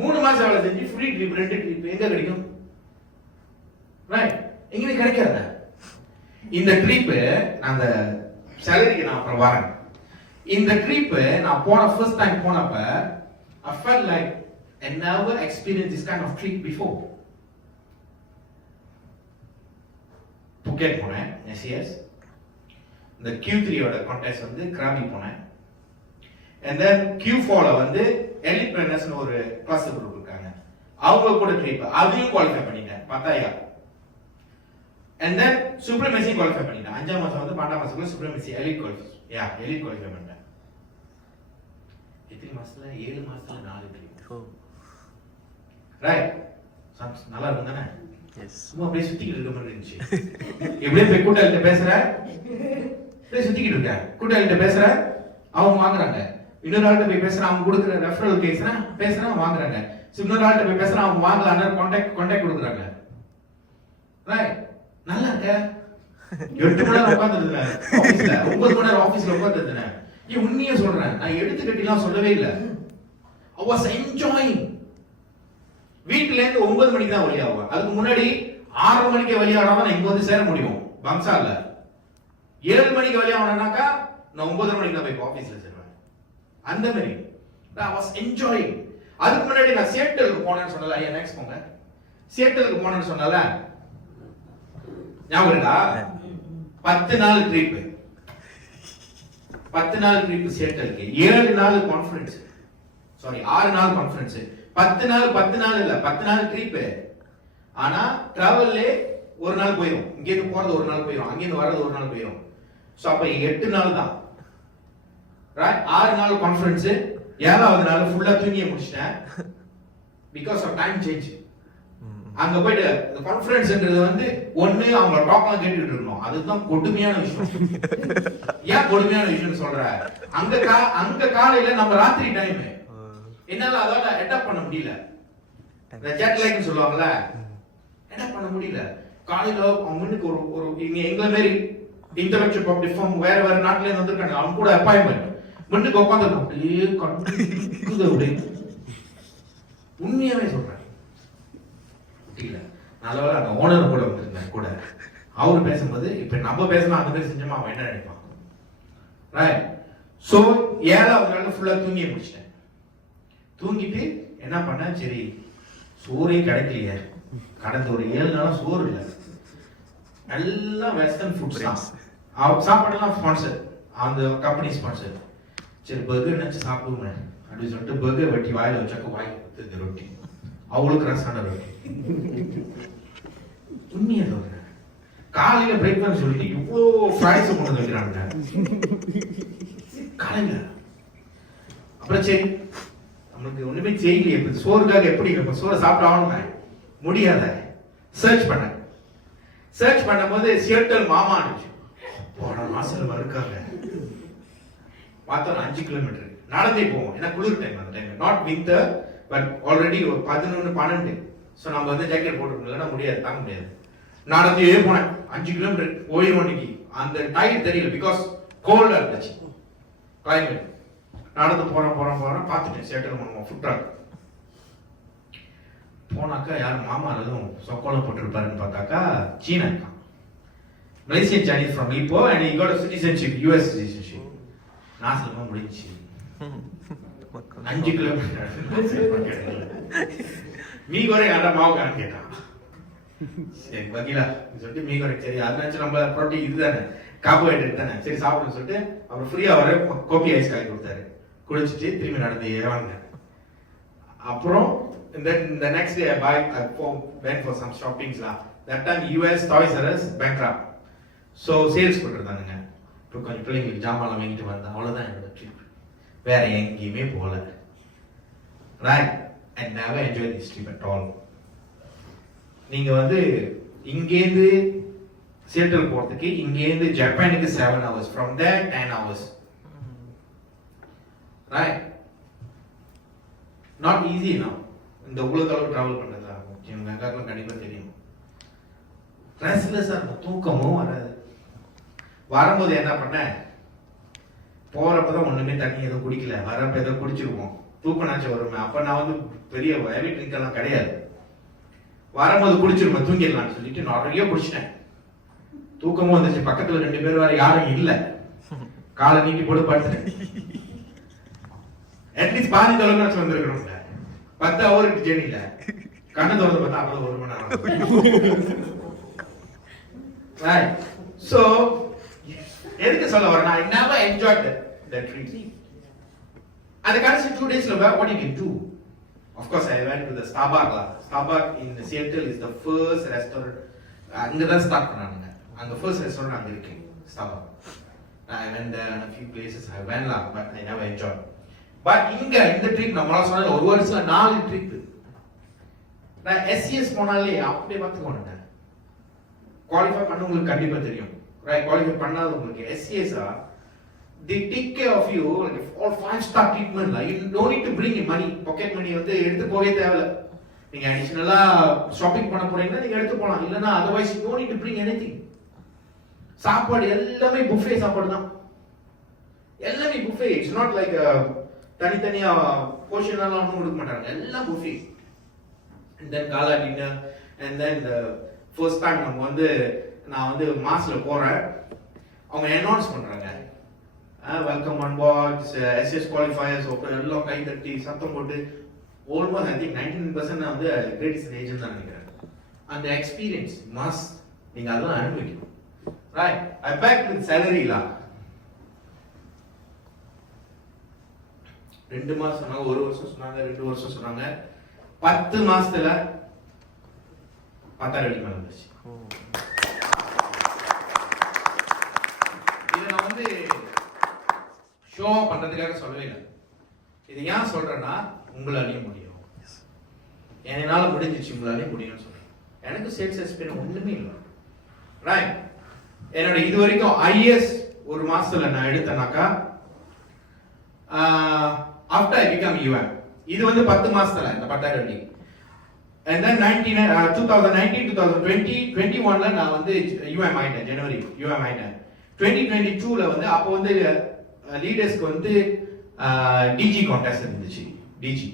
3 மாசம் வேலை செஞ்சு ஃப்ரீ ட்ரிப் 2 ட்ரிப் எங்க கிடைக்கும்? ரைட். எங்கேயும் கிடைக்காத இந்த ட்ரிப். அந்த சேலரிக்கு நான் அப்புறம் வரேன். இந்த ட்ரிப் நான் போன ஃபர்ஸ்ட் டைம் போனப்ப I felt like I never experienced this kind of trip before. புக்கெட் போனேன் SCS. இந்த Q3 ஓட கான்டெஸ்ட் வந்து கிராபி போனேன். and then Q4 ல வந்து elite trainers னு ஒரு கிளாஸ் குரூப் இருக்காங்க, அவங்க கூட ட்ரிப் அதையும் குவாலிஃபை பண்ணிட்டேன் 10000. and then supremacy குவாலிஃபை பண்ணிட்டேன். 5ஆம் மாசம் வந்து 12ஆம் மாசத்துல supremacy elite குவாலிஃபை பண்ணிட்டேன். எத்தனை மாசத்துல? 7 மாசத்துல 4 ட்ரிப். ரைட். நல்லா இருக்கும் தானே? எஸ். சும்மா அப்படியே சுத்திக்கிட்டு இருக்க மாதிரி இருந்துச்சு. எப்படியே போய் கூட்டாளிட்ட பேசுறேன், அப்படியே சுத்திக்கிட்டு இருக்கேன். கூட்டாளிட்ட பேசுறேன், அவங்க வாங்குறாங்க. இன்னொரு ஆள்கிட்ட போய் பேசுறேன், அவங்க கொடுக்குற ரெஃபரல் பேசுறேன் வாங்குறாங்க. இன்னொரு ஆள்கிட்ட போய் பேசுறேன், அவங்க வாங்கல, கான்டாக்ட் கொடுக்குறாங்க. ரைட். நல்லா இருக்க. 8 மணி நேரம் உட்கார்ந்துருந்தேன் ஆபீஸ்ல, 9 மணி நேரம் ஆபீஸ்ல உட்கார்ந்துருந்தேன். உண்மையை சொல்றேன், நான் எடுத்து கட்டிலாம் சொல்லவே இல்லை. I was enjoying. வீட்டுல இருந்து 9 மணிக்கு தான் வெளியாகும். அதுக்கு முன்னாடி 6 மணிக்கு வெளியாடாம நான் இங்க வந்து சேர முடியும் பம்சால. 7 மணிக்கு வெளியாகணும்னாக்கா நான் 9 மணிக்கு தான் போய் ஆபீஸ்ல சேருவேன். அந்த மாதிரி I was enjoying. அதுக்கு முன்னாடி நான் சியேட்டலுக்கு போனேன்னு சொன்னல, ஐயா நெக்ஸ்ட் போங்க. சியேட்டலுக்கு போனேன்னு சொன்னல, ஞாபகம் இருக்கா? 10 நாள் ட்ரிப். 10 நாள் ட்ரிப் சியேட்டலுக்கு, 7 நாள் கான்ஃபரன்ஸ். சாரி 6 நாள் கான்ஃபரன்ஸ். 10 நாள் இல்ல, 10 நாள் ட்ரிப். ஆனா டிராவல்ல ஒரு நாள் போயிடும், இங்கேருந்து போறது ஒரு நாள் போயிடும், அங்கேருந்து வர்றது ஒரு நாள் போயிடும். ஸோ அப்போ 8 நாள் தான், ரைட்? 6 நாள் கான்ஃபரன்ஸ், 7வது நாள் ஃபுல்லா தூங்கிய முடிச்சிட்டேன் பிகாஸ் ஆஃப் டைம் சேஞ்ச். அங்க போயிட்டு இந்த கான்ஃபரன்ஸ்ன்றது வந்து ஒண்ணு அவங்க டாக்லாம் கேட்டுட்டு இருக்கணும், அதுதான் கொடுமையான விஷயம். ஏன் கொடுமையான விஷயம் சொல்ற? அங்க காலையில நம்ம ராத்திரி டைம், என்னால அதோட அடாப்ட் பண்ண முடியல. இந்த ஜெட் லைக்னு சொல்லுவாங்கல்ல, அடாப்ட் பண்ண முடியல. காலையில அவங்க முன்னுக்கு ஒரு இங்க எங்களை மாரி இன்டெலெக்சுவல் பப்ளிக் ஃபார்ம் வேற வேற நாட்டுல இருந்து வந்திருக்காங்க, அவங்க கூட அப்பாயின்மெண்ட் முன்னுக்கு உட்காந்துருக்கோம், அப்படியே கண்டுக்குது அப்படி. உண்மையாவே சொல்றேன், இல்ல நல்லவேளை அந்த ஓனர் கூட வந்திருந்தேன் கூட, அவரு பேசும்போது இப்ப நம்ம பேசலாம் அந்த மாதிரி செஞ்சோமா அவன் என்ன நினைப்பான், ரைட்? சோ 7வது நாள் ஃபுல்லா தூங்கி முடிச்சிட்டேன். தூங்கிட்டு என்ன பண்ணேன், சரி சோறே கிடைக்கலையே, கடந்த ஒரு 7 நாளா சோறு இல்லை, எல்லாம் வெஸ்டர்ன் ஃபுட்ஸ் தான், சாப்பாடுலாம் ஸ்பான்சர், அந்த கம்பெனி ஸ்பான்சர். சரி பர்கர் நினைச்சு சாப்பிடுவேன் அப்படின்னு சொல்லிட்டு பர்கர் வெட்டி வாயில வச்சாக்க வாய் கொடுத்து ரொட்டி, அவளுக்கு ரசான ரொட்டி. உண்மையா சொல்றேன், காலையில பிரேக்ஃபாஸ்ட் சொல்லிட்டு இவ்வளோ ஃப்ரைஸ் கொண்டு வந்து வைக்கிறாங்க காலையில. அப்புறம் சரி நம்மளுக்கு ஒண்ணுமே செய்யலையே, சோறுக்காக எப்படி சோறை சாப்பிட்டு ஆகணுமே, முடியாத. சர்ச் பண்ணும்போது சியட்டல் மாமா இருந்துச்சு, போன மாசத்துல மறுக்காங்க. பார்த்தோம் 5 கிலோமீட்டர் நடந்தே போவோம், ஏன்னா குளிர் டைம் அந்த time, not winter but already 11, 12. So நம்ம வந்து ஜாக்கெட் போட்டுருக்கோம்னா முடியாது, தாங்க முடியாது. நடந்தே போனேன் 5 கிலோமீட்டர், போயிடும் அன்னைக்கு. அந்த டயர் தெரியல பிகாஸ் கோல்டா இருந்துச்சு கிளைமேட். நடந்து போறேன் பார்த்துட்டேன் சியட்டல் மாமா ஃபுட் ட்ரக். போனாக்கா யாரும் மாமா எதுவும் சொக்கோலம் போட்டிருப்பாருன்னு பார்த்தாக்கா சீனா இருக்கான், மலேசியன் சைனீஸ் ஃப்ரம் இப்போ, and he got a citizenship, US citizenship. நாசமா முடிஞ்சு 5 கிலோமீட்டர் மீகோரை ஆண்டா மாவுக்கான்னு கேட்டான். சரி பகிலா சொல்லிட்டு மீகோரை, சரி அது நினைச்சு நம்ம ப்ரோட்டீன் இதுதானே, கார்போஹைட்ரேட் தானே, சரி சாப்பிடுன்னு சொல்லிட்டு அப்புறம் ஃப்ரீயா வர கோபி ஐஸ் காய் கொடுத்தாரு, குடிச்சிட்டு திரும்பி நடந்து வந்தேன். அப்புறம் the next day I went for some shoppings lah. That time US Toys R Us bankrupt, so sales போட்டுருந்தானுங்க. இப்போ கொஞ்சம் பிள்ளைங்களுக்கு ஜாமான் வாங்கிட்டு வந்தேன், அவ்வளோதான் என்னோட ட்ரிப், வேற எங்கேயுமே போகல. Right? I never enjoyed this trip at all. நீங்க வந்து இங்கேருந்து சியட்டல் போறதுக்கு இங்கேருந்து ஜப்பானுக்கு 7 hours, from there 10 hours. Right? Not easy now. இந்த உலகளவு டிராவல் பண்றதா எங்களுக்கும் கண்டிப்பா தெரியும். ரெஸ்ட்லெஸ்ஸா இருக்கும், தூக்கமும் வராது. வரும்போது என்ன பண்ண, போறப்பதான் ஒண்ணுமே தண்ணி எதுவும் குடிக்கல, வரப்ப ஏதோ குடிச்சிருவோம், தூக்கனாச்சும் வருமே. அப்ப நான் வந்து பெரிய ஹெவி ட்ரிங்க் எல்லாம் கிடையாது, வரும்போது குடிச்சிருவேன் தூங்கிடலாம்னு சொல்லிட்டு நிறைய குடிச்சிட்டேன். தூக்கமும் வந்துச்சு, பக்கத்துல 2 பேர் வேற யாரும் இல்ல, காலை நீட்டி போட்டு படுத்துட்டேன். அட்லீஸ்ட் பாதி தொலைக்காட்சி வந்திருக்கணும்ல, 10 ஹவருக்கு ஜேர்னில கண்ணை திறந்து பார்த்தா அப்பதான் 1 மணி நேரம். Right? So எதுக்கு சொல்ல வரேன், I never enjoyed that trip. And the கடைசி 2 daysல what you can do? Of course I went to the Starbucks lah. Starbucks in Seattle is the first restaurant. அங்க தான் ஸ்டார்ட் பண்ணாங்க, அங்க first restaurant அங்க இருக்கு Starbucks. I went there and a few places I went lah, but I never enjoyed. But இங்க இந்த trip நம்மளால சொன்ன ஒரு வருஷத்துல 4 ட்ரிப். நான் SCS போனாலே அப்படியே பார்த்துக்கோங்க, குவாலிஃபை பண்ண உங்களுக்கு கண்டிப்பா தெரியும், ரைட்? குவாலிஃபை பண்ணாத உங்களுக்கு SCS they take care of you like all 5-star treatment la. You don't need to bring money, pocket money வந்து எடுத்து போவே தேவையில்ல. நீங்க அடிஷனலா ஷாப்பிங் பண்ண போறீங்கன்னா நீங்க எடுத்து போலாம், இல்லனா otherwise you don't need to bring anything. சாப்பாடு எல்லாமே buffet சாப்பாடு தான், எல்லாமே buffet. It's not like தனித்தனியா போர்ஷன் எல்லாம் ஒன்றும் கொடுக்க மாட்டாங்க, எல்லாம் buffet. And then gala dinner, and then the first time நான் வந்து மாஸ்ல போறேன், அவங்க அனௌன்ஸ் பண்றாங்க, welcome on board SS qualifiers open, எல்லாம் கை தட்டி சத்தம் போட்டு, ஆல்மோஸ்ட் ஐ திங்க் 19% வந்து கிரேட்டஸ்ட் ஏஜென்ட் தான் நினைக்கிறேன். அந்த எக்ஸ்பீரியன்ஸ் மஸ்ட், நீங்க அதெல்லாம் அனுபவிக்கணும், ரைட்? ஐ பேக் வித் சேலரிலா 2 மாசம் சொன்னாங்க, 1 வருஷம் சொன்னாங்க, 2 வருஷம் சொன்னாங்க. 10 மாசத்துல 10,000 அடி மேல வந்துருச்சு. இதை நான் வந்து ஷோ பண்றதுக்காக சொல்லவே இல்லை. இது ஏன் சொல்றேன்னா உங்களாலையும் முடியும், என்னால முடிஞ்சிச்சு உங்களாலையும் முடியும்னு சொல்றேன். எனக்கு சேல்ஸ் எக்ஸ்பீரியன்ஸ் ஒண்ணுமே இல்லை. ரைட், என்னோட இது வரைக்கும் ஐஎஸ் ஒரு மாசத்துல நான் எடுத்தேனாக்கா ஆஃப்டர் ஐ பிகம் யூஎம், இது வந்து 10 மாசத்துல இந்த 10,000 அடி. And then 2019, 2020, 21ல நான் வந்து யூஎம் ஆயிட்டேன். ஜனவரி யூஎம் ஆயிட்டேன். 2022ல வந்து அப்போ வந்து லீடர்ஸ்க்கு வந்து டிஜி கான்டெஸ்ட் இருந்துச்சு. டிஜி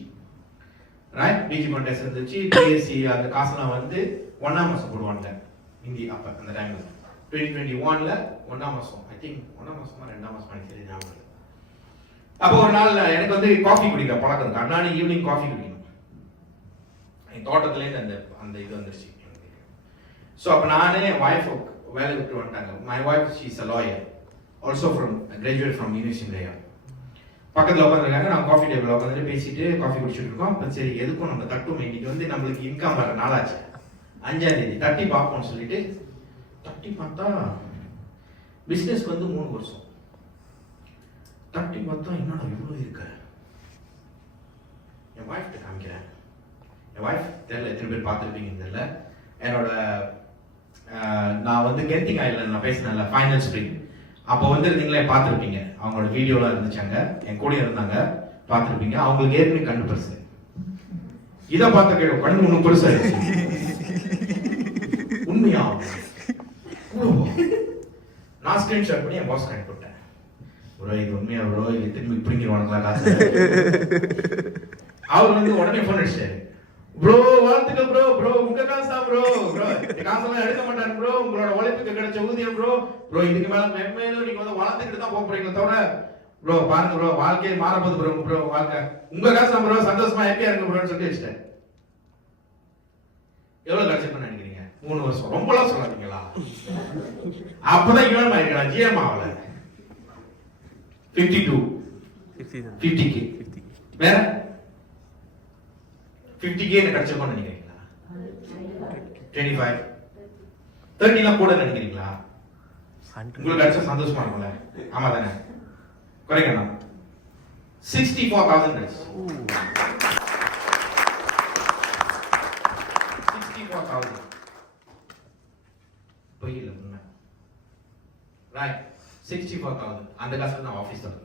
ரைட், டிஜி கான்டெஸ்ட் இருந்துச்சு. பிஎஸ்சி அந்த காசுலாம் வந்து 1ஆம் மாசம் போடுவாங்க இந்தி. அப்ப அந்த டைம்ல 2021ல 1ஆம் மாசம், ஐ திங்க் 1ஆம் மாசமா 2ஆம் மாசமா எனக்கு தெரியல ஞாபகம். அப்போ ஒரு நாள் எனக்கு வந்து காஃபி குடிக்கிற பழக்கம் இருக்கு. அன்னாடி ஈவினிங் காஃபி குடிக்கணும். என் தோட்டத்துலேருந்து அந்த அந்த இது வந்துருச்சு. ஸோ அப்போ நானே என் ஒய்ஃப் வேலை விட்டு வந்துட்டாங்க. My wife she is a lawyer, also from graduate from university. பக்கத்தில் உட்காந்துருக்காங்க. நான் காஃபி டேபிள் உட்காந்துட்டு பேசிட்டு காஃபி குடிச்சிட்டு இருக்கோம். அப்போ சரி எதுக்கும் நம்ம தட்டும், இன்னைக்கு வந்து நம்மளுக்கு இன்கம் வர நாளாச்சு, 5ஆம் தேதி தட்டி பார்ப்போம்னு சொல்லிட்டு தட்டி பார்த்தா பிஸ்னஸ்க்கு வந்து 3 வருஷம். தட்டி பார்த்தா என்னடா இவ்வளோ இருக்க. என் ஒய்ஃப்ட்ட காமிக்கிறேன். என் ஒய்ஃப் தெரியல, எத்தனை பேர் பார்த்துருப்பீங்க தெரியல. என்னோட நான் வந்து கென்டிங் ஐலண்ட் நான் பேசினேன்ல, ஃபைனல் ஸ்ப்ரிங், அப்போ வந்து நீங்களே பார்த்துருப்பீங்க. அவங்களோட வீடியோலாம் இருந்துச்சாங்க, என் கூட இருந்தாங்க, பார்த்துருப்பீங்க. அவங்களுக்கு ஏற்கனவே கண்ணு பெருசு. இதை பார்த்த கேட்க கண்ணு ஒன்றும் பெருசா இருக்கு. உண்மையா நான் ஸ்கிரீன்ஷாட் பண்ணி என் பாஸ் கனெக்ட் பண்ணிட்டேன். ப்ரோ இது உண்மையா ப்ரோ, இது திரும்பி பிடிங்கிடுவானுங்களா காசு. அவர் வந்து உடனே ஃபோன் அடிச்சாரு. ப்ரோ வாழ்த்துக்கள் ப்ரோ, ப்ரோ உங்க காசு தான் ப்ரோ, ப்ரோ காசெல்லாம் எடுக்க மாட்டாங்க ப்ரோ, உங்களோட உழைப்புக்கு கிடைச்ச ஊதியம் ப்ரோ, ப்ரோ இதுக்கு மேல மென்மேலும் நீங்க வந்து வளர்த்துக்கிட்டு தான் போக போறீங்க தவிர ப்ரோ பாருங்க ப்ரோ வாழ்க்கையை மாறப்போது ப்ரோ, ப்ரோ வாழ்க்கை உங்க காசு தான் ப்ரோ, சந்தோஷமா ஹாப்பியா இருங்க ப்ரோன்னு சொல்லி வச்சிட்டேன். எவ்வளவு கஷ்டம் பண்ண நினைக்கிறீங்க? 3 வருஷம். ரொம்பலாம் சொல்லாதீங்களா? அப்பதான் இவன் ஆயிருக்கலாம், ஜிஎம் ஆகல. 50K வேற 50K எனக்கு கிடைச்சிருக்கோம்னு நினைக்கிறீங்களா? 25 30 கூட நினைக்கிறீங்களா? உங்களுக்கு கிடைச்சா சந்தோஷமா இருக்கும்ல? ஆமா தானே? குறைக்கண்ணா 64,000 கிடைச்சு. 64,000 பொய் இல்லை உண்மை. ரைட், 64,000 அந்த காசுல நான் ஆஃபீஸ் தான்.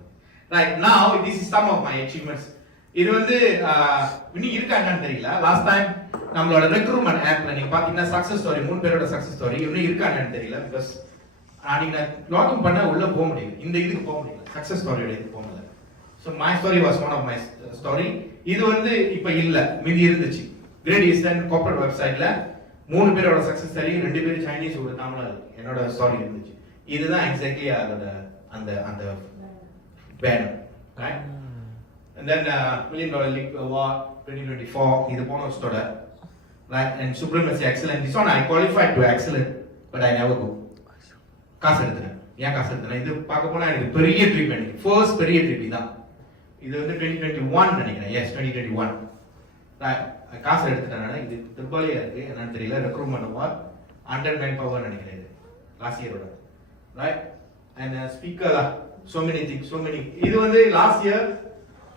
Right, now this is some of my achievements. இது வந்து இன்னும் இருக்கா என்னன்னு தெரியல. லாஸ்ட் டைம் நம்மளோட ரெக்ரூட்மெண்ட் ஆப்ல நீங்க பாத்தீங்கன்னா சக்சஸ் ஸ்டோரி, 3 பேரோட சக்சஸ் ஸ்டோரி இன்னும் இருக்கா என்னன்னு தெரியல. பிகாஸ் நீங்க லாகின் பண்ண உள்ள போக முடியல, இந்த இதுக்கு போக முடியல, சக்சஸ் ஸ்டோரியோட இதுக்கு போக முடியல. So my story was one of my story. இது வந்து இப்ப இல்ல, மீதி இருந்துச்சு. கிரேட் ஈஸ்டர்ன் கார்ப்பரேட் வெப்சைட்ல 3 பேரோட சக்சஸ் ஸ்டோரி, 2 பேர் சைனீஸ், ஒரு தமிழ் என்னோட ஸ்டோரி இருந்துச்சு. இதுதான் எக்ஸாக்ட்லி அதோட அந்த அந்த banner. Right, and then $1 million league award 2024 இது போன வருஷத்தோட. right, and supremacy excellent, this one I qualified to excellent but I never go. காசு எடுத்துறேன். ஏன் காசு எடுத்துறேன்? இது பார்க்க போனா எனக்கு பெரிய ட்ரிப், எனக்கு ஃபர்ஸ்ட் பெரிய ட்ரிப் இதான். இது வந்து 2021 நினைக்கிறேன். எஸ் 2021 காசு எடுத்துட்டேன். இது திருப்பாலியா இருக்கு என்னன்னு தெரியல. Recruitment award under man power நினைக்கிறேன் இது லாஸ்ட் இயரோட. Right, and speaker so many things, so many. இது வந்து last year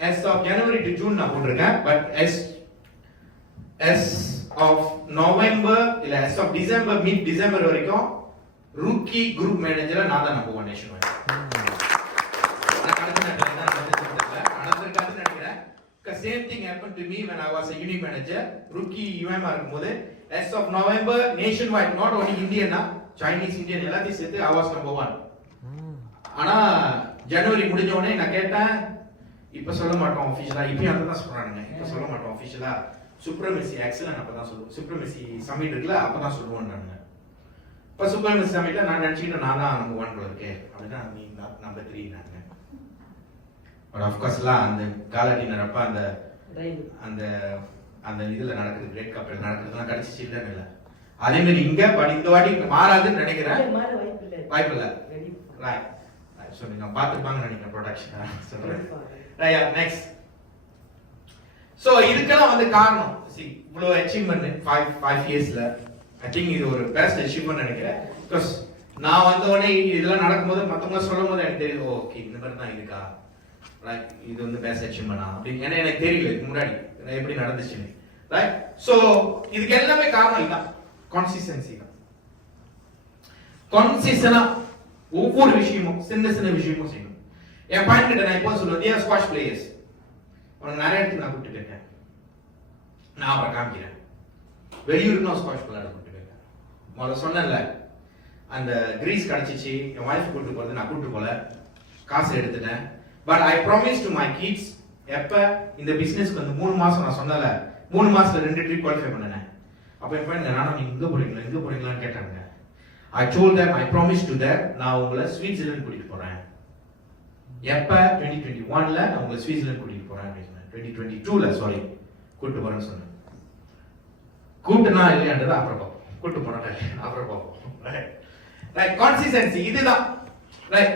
as of January to June நான் போட்டிருக்கேன். பட் as of November இல்ல as of December, mid December வரைக்கும் ரூக்கி குரூப் மேனேஜரா நான் தான் நம்பர் 1 நேஷன் வைட். நடந்திருக்காதுன்னு நினைக்கிறேன். Same thing happened to me when I was a unit manager. Roorkee UMR இருக்கும்போது as of November nationwide, not only Indian, Chinese, Indian எல்லாத்தையும் சேர்த்து I was number 1. ஆனா ஜனவரி முடிஞ்ச உடனே நான் கேட்டேன், இப்ப சொல்ல மாட்டோம் ஆபீஷியலா, இப்பயும் அதான் சொல்றானுங்க, இப்ப சொல்ல மாட்டோம் ஆபீஷியலா, சுப்ரமசி எக்ஸலன்ட் அப்பதான் சொல்லுவோம், சுப்ரமசி சமிட் இருக்குல்ல அப்பதான் சொல்லுவோம் நானுங்க. இப்ப சுப்ரமசி சமிட்ல நான் நினைச்சுக்கிட்டு நான் தான் நம்பர் 1 போல இருக்கேன் அப்படின்னா நீ நம்பர் 3 நாங்க. பட் ஆஃப்கோர்ஸ் எல்லாம் அந்த காலா டின்னர் அப்ப அந்த அந்த அந்த இதுல நடக்குது, கிரேட் கப்பல் நடக்குதுலாம் கடிச்சிச்சு இல்லன்னு இல்லை. அதே மாதிரி இங்க இந்த வாட்டி மாறாதுன்னு நினைக்கிறேன், வாய்ப்பு இல்லை. ரைட், ஸோ நீங்க பார்த்துருப்பாங்கன்னு நினைக்கிறேன் ப்ரொடக்ஷன் சொல்றேன். Right, next. ஸோ இதுக்கெல்லாம் வந்து காரணம் இவ்வளோ அச்சீவ்மெண்ட் 5 இயர்ஸ்ல ஐ திங்க் இது ஒரு பெஸ்ட் அச்சீவ்மெண்ட் நினைக்கிறேன். பிகாஸ் நான் வந்தவொடனே இதெல்லாம் நடக்கும்போது மற்றவங்க சொல்லும் போது எனக்கு தெரியும், ஓகே இந்த மாதிரி தான் இருக்கா, ரைட், இது வந்து பெஸ்ட் அச்சீவ்மெண்டா அப்படின்னு. ஏன்னா எனக்கு தெரியல இதுக்கு முன்னாடி எப்படி நடந்துச்சுன்னு. ரைட், ஸோ இதுக்கு எல்லாமே காரணம் இதுதான், கான்சிஸ்டன்சி தான். கான்சிஸ்டனா ஒவ்வொரு விஷயமும் சின்ன சின்ன விஷயமும் செய்யணும். என் பாயிண்ட் கிட்ட நான் இப்போ சொல்லுவேன், தேர் ஸ்குவாஷ் பிளேயர்ஸ், உனக்கு நிறைய இடத்துக்கு நான் கூப்பிட்டு இருக்கேன், நான் அப்புறம் காமிக்கிறேன். வெளியூருக்கு நான் ஸ்குவாஷ் விளையாட கூப்பிட்டு இருக்கேன். முதல்ல சொன்னேன்ல, அந்த கிரீஸ் கிடைச்சிச்சு, என் ஒய்ஃப் கூப்பிட்டு போகிறது, நான் கூப்பிட்டு போல, காசு எடுத்துட்டேன். But I promise to my kids, எப்ப இந்த பிசினஸ்க்கு வந்து 3 மாசம் நான் சொன்னல, 3 மாசத்துல 2 ட்ரிப் குவாலிஃபை பண்ணேன். அப்ப என் ஃப்ரெண்ட் நானும் நீங்க இங்க போறீங்களான்னு கேட்டாங்க. I told them, I promised to them, நான் உங்களை ஸ்விட்சர்லாந்து கூட்டிட்டு போறேன். எப்ப 2021ல நான் உங்களை ஸ்விட்சர்லாந்து கூட்டிட்டு போறேன் அப்படின்னு சொன்னேன். 2022ல சாரி கூட்டிட்டு போறேன்னு சொன்னேன். கூட்டுனா இல்லையான்றது அப்புறம் பார்ப்போம், கூட்டு போறேன் அப்புறம் பார்ப்போம். ரைட், கான்சிஸ்டன்சி இதுதான். Right,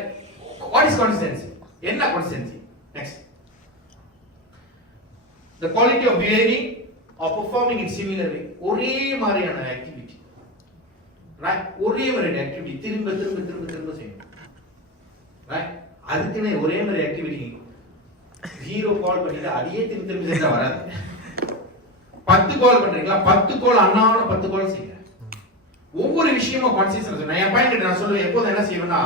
what is consistency? என்ன consistency? Next, the quality of behaving or performing in similar way. ஒரே மாதிரியான ஆக்டிவிட்டி, ரைட், ஒரே மாதிரியான ஆக்டிவிட்டி திரும்ப திரும்ப திரும்ப திரும்ப செய்யணும். ரைட், அதுக்குன்னு ஒரே மாதிரி ஆக்டிவிட்டி 0 கால் பண்ணிட்டு அதையே திரும்ப திரும்ப செஞ்சா வராது. 10 கால் பண்றீங்களா, 10 கால் அண்ணாவோட 10 கால் செய்யுங்க. ஒவ்வொரு விஷயமும் கான்சிஸ்டன்ஸ். நான் என் பாயிண்ட் நான் சொல்லுவேன், எப்போதும் என்ன செய்வேன்னா,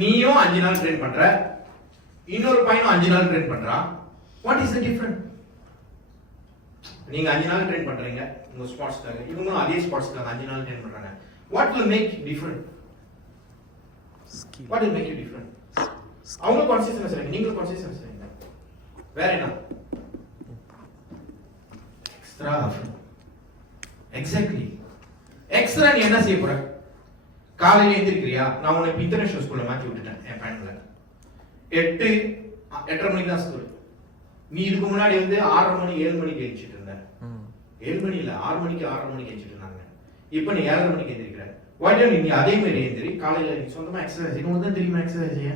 நீயும் 5 நாள் ட்ரெயின் பண்ற, இன்னொரு பையனும் 5 நாள் ட்ரெயின் பண்றான். What is the difference? நீங்க 5 நாள் ட்ரெயின் பண்றீங்க உங்க ஸ்பாட்ஸ்க்காக, இவங்களும் அதே ஸ்பாட்ஸ்க்காக 5 நாள் ட்ரெயின் பண்றாங்க. What will make you different? What will make you different? அவங்க கான்சிஸ்டன்ஸ் இருங்க, நீங்களும் கான்சிஸ்டன்ஸ் இருங்க. வேற என்ன? Extra offer. எக்ஸாக்ட்லி. எக்ஸ்ட்ரா நீ என்ன செய்ய போற? காலையில எந்திரிக்கிறியா? நான் உன்னை இன்டர்நேஷனல் ஸ்கூல்ல மாத்தி விட்டுட்டேன் என் பையன்ல. 8:30 மணிக்கு தான் ஸ்கூல். நீ இதுக்கு முன்னாடி வந்து 6:30 மணி 7 மணிக்கு எழுந்திட்டு இருந்த. 7 மணி இல்ல 6 மணிக்கு 6:30 மணிக்கு எழுந்திட்டு இருந்தாங்க. இப்போ நீ 7:30 மணிக்கு எந்திரிக்கிற. why don't நீ அதே மாதிரி எந்திரி, காலையில நீ சொந்தமா எக்சர்சைஸ் இன்னும் தான் தெரியுமா எக்சர்சைஸ் செய்ய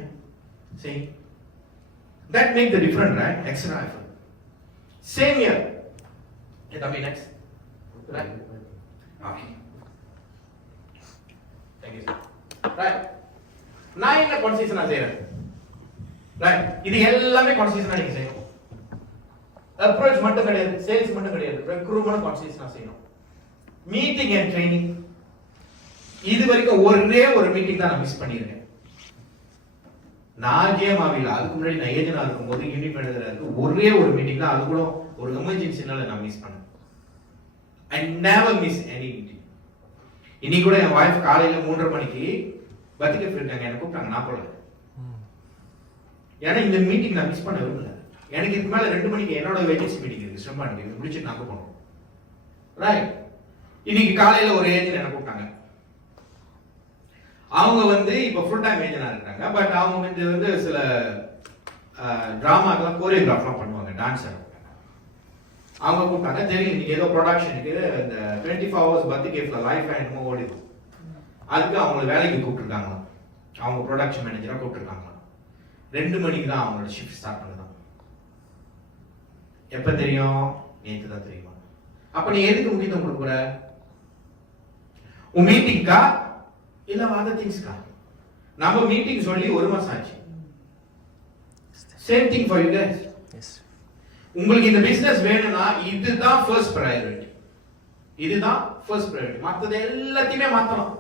செய். that make the difference, right? extra effort. same here. தம்பி next. right? okay. thank you sir. right, நான் என்ன கான்சிஸ்டன்ட்டா செய்றேன்? ரைட், இது எல்லாமே கான்சிஸ்டன்ட்டா நீங்க செய்யணும். அப்ரோச் மட்டும் கிடையாது, சேல்ஸ் மட்டும் கிடையாது, ரெக்ரூட்மென்ட் கான்சிஸ்டன்ட்டா செய்யணும். மீட்டிங் அண்ட் ட்ரெய்னிங், இது வரைக்கும் ஒரே ஒரு மீட்டிங் தான் நான் மிஸ் பண்ணிருக்கேன். நான் ஜேமாவில அதுக்கு முன்னாடி நான் ஏஜென்டா இருக்கும்போது யூனிட் மேனேஜரா இருக்கு, ஒரே ஒரு மீட்டிங் தான், அது கூட ஒரு எமர்ஜென்சினால நான் மிஸ் பண்ணேன். I never miss any meeting. இன்னைக்கு கூட என் வைஃப் காலையில 3:30 மணிக்கு பர்த்டே இருக்காங்க, என்ன கூப்பிட்டாங்க, நான் போல. ஏன்னா இந்த மீட்டிங் நான் மிஸ் பண்ண விரும்பல. எனக்கு இதுக்கு மேல 2 மணிக்கு என்னோட வேகன்சி மீட்டிங் இருக்கு, ஸ்டம்பானிக்கு இது முடிச்சு நான் போகணும். ரைட், இன்னைக்கு காலையில ஒரு ஏஜென்ட் என்ன கூப்பிட்டாங்க. அவங்க வந்து இப்ப ஃபுல் டைம் ஏஜென்டா இருக்காங்க. பட் அவங்க வந்து சில டிராமாக்கெல்லாம் கோரியோகிராஃப்லாம் பண்ணுவாங்க, டான்ஸர். அவங்க கூப்பிட்டாங்க, தெரியும் இன்னைக்கு ஏதோ ப்ரொடக்ஷனுக்கு இந்த 24 hours பர்த்டே லைஃப் என்னமோ ஓடிது, அதுக்கு அவங்கள வேலைக்கு கூப்பிட்டுருக்காங்க. அவங்க ப்ரொடக்ஷன் மேனேஜரா கூப்பிட்டுருக்காங்க. 2 மணிக்கு தான் அவங்களோட ஷிஃப்ட் ஸ்டார்ட் பண்ணுதான். எப்ப தெரியும்? நேத்து தான் தெரியுமா? அப்ப நீ எதுக்கு முக்கியத்துவம் கொடுக்குற? உன் மீட்டிங்கா இல்ல அதர் திங்ஸ்க்கா? நம்ம மீட்டிங் சொல்லி 1 மாசம் ஆச்சு. Same thing for you guys. Yes, உங்களுக்கு இந்த பிசினஸ் வேணும்னா இதுதான் ஃபர்ஸ்ட் பிரையாரிட்டி. இதுதான் ஃபர்ஸ்ட் பிரையாரிட்டி. மத்தது எல்லாத்தையுமே மாத்தணும்.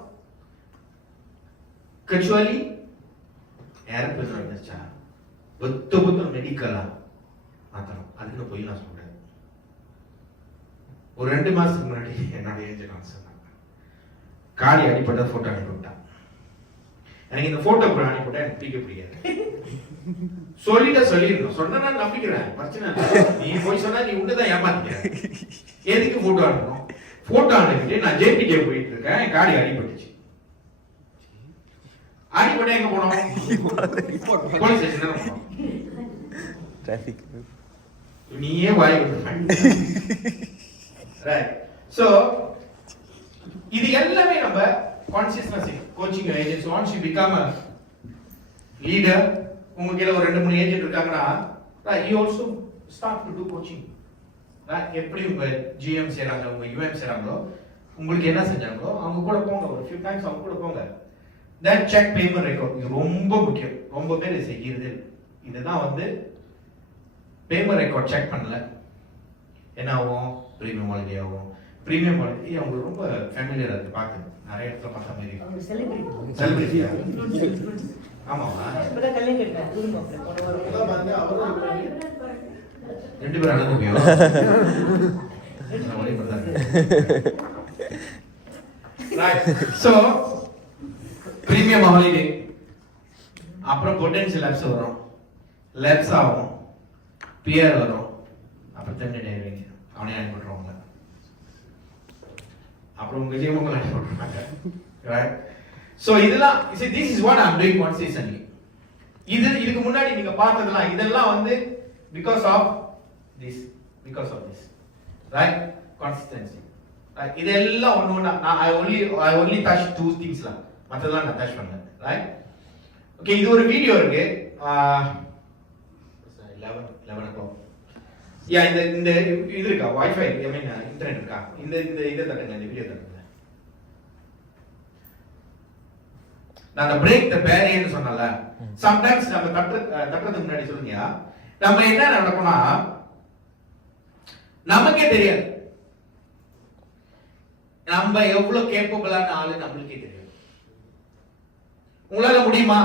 கச்சுவலி ஏர்பிளேன் வந்துச்சா, புத்த மெடிக்கலா மாத்தணும். அதுக்கு போய் நான் சொல்றேன். ஒரு 2 மாசத்துக்கு முன்னாடி என்னோட ஏஜென்ட் நான் சொன்னாங்க, காடி அடிப்பட்ட போட்டோ அனுப்பிவிட்டான். எனக்கு இந்த போட்டோ கூட அனுப்பிவிட்டா எனக்கு பிடிக்க பிடிக்காது. சொல்லிடணும், சொன்னா நம்பிக்கிறேன், பிரச்சனை இல்லை. நீ போய் சொன்னா நீ உண்டுதான் ஏமாத்திக்க. எதுக்கு போட்டோ அனுப்பணும்? போட்டோ அனுப்பிட்டு நான் ஜேபிகே போயிட்டு இருக்கேன், என் காடி அடிபட்டுச்சு. அடிபட்ட எங்க போனோம்? போலீஸ் ஸ்டேஷன் போனோம். டிராஃபிக் நீயே வாய் விட்டு. ரைட், சோ இது எல்லாமே நம்ம consciousness coaching agents. once you become a leader, உங்களுக்கு ஒரு 2-3 ஏஜென்ட் இருக்காங்கன்னா you also start to do coaching. எப்படி உங்க ஜிஎம் செய்றாங்க உங்க யூஎம் செய்றாங்களோ உங்களுக்கு என்ன செஞ்சாங்களோ அவங்க கூட போங்க ஒரு ஃபியூ டைம்ஸ் அவங்க கூட போங்க. தட் செக் பேமெண்ட் ரெக்கார்ட் இது ரொம்ப முக்கியம். ரொம்ப பேர் செய்கிறது இதுதான் வந்து பேமெண்ட் ரெக்கார்ட் செக் பண்ணல என்ன ஆகும் பிரீமியம் ஹாலிடே ஆகும். பிரீமியம் ஹாலிடே அவங்களுக்கு ரொம்ப ஃபேமிலியரா இருக்கு பார்க்க நிறைய இடத்துல பார்த்த மாதிரி அவங்க செலிபிரிட்டி செலிபிரிட்டியா ஆமாவா இப்பதான் கல்யாணம் கட்டினேன் குடும்பம்ல போன வாரம் வந்து அவரும் ரெண்டு பேரும் அனுபவியோ ஒரே மாதிரி ரைட் சோ பிரீமியம் ஹாலிடே அப்புறம் பொட்டன்ஷியல் லேப்ஸ் வரும் லேப்ஸ் ஆகும் பியர் வரும் அப்புறம் தென்னை டைவிங் அவனே ஆட் பண்றவங்க அப்புறம் உங்க ஜீவமங்கள் ஆட் பண்றாங்க ரைட் சோ இதெல்லாம் this is what I'm doing consistently இதுக்கு முன்னாடி நீங்க பார்த்ததெல்லாம் இதெல்லாம் வந்து because of this right consistency right இதெல்லாம் ஒண்ணு I only touch two things la மத்ததெல்லாம் நான் டச் பண்ணல right okay இது ஒரு வீடியோ இருக்கு 11 o'clock யா இந்த இது இருக்கா வைஃபை ஐ மீன் இன்டர்நெட் இருக்கா இந்த இத தட்டுங்க இந்த வீடியோ தட்டுங்க நான் பிரேக் தி பேரியர்னு சொன்னல சம்டைம்ஸ் நம்ம தட்டுறதுக்கு முன்னாடி சொல்லுங்க நம்ம என்ன நடக்கும்னா நமக்கே தெரியாது நம்ம எவ்வளவு கேப்பபிளான ஆளு நம்மளுக்கே தெரியும். உங்களால முடியுமா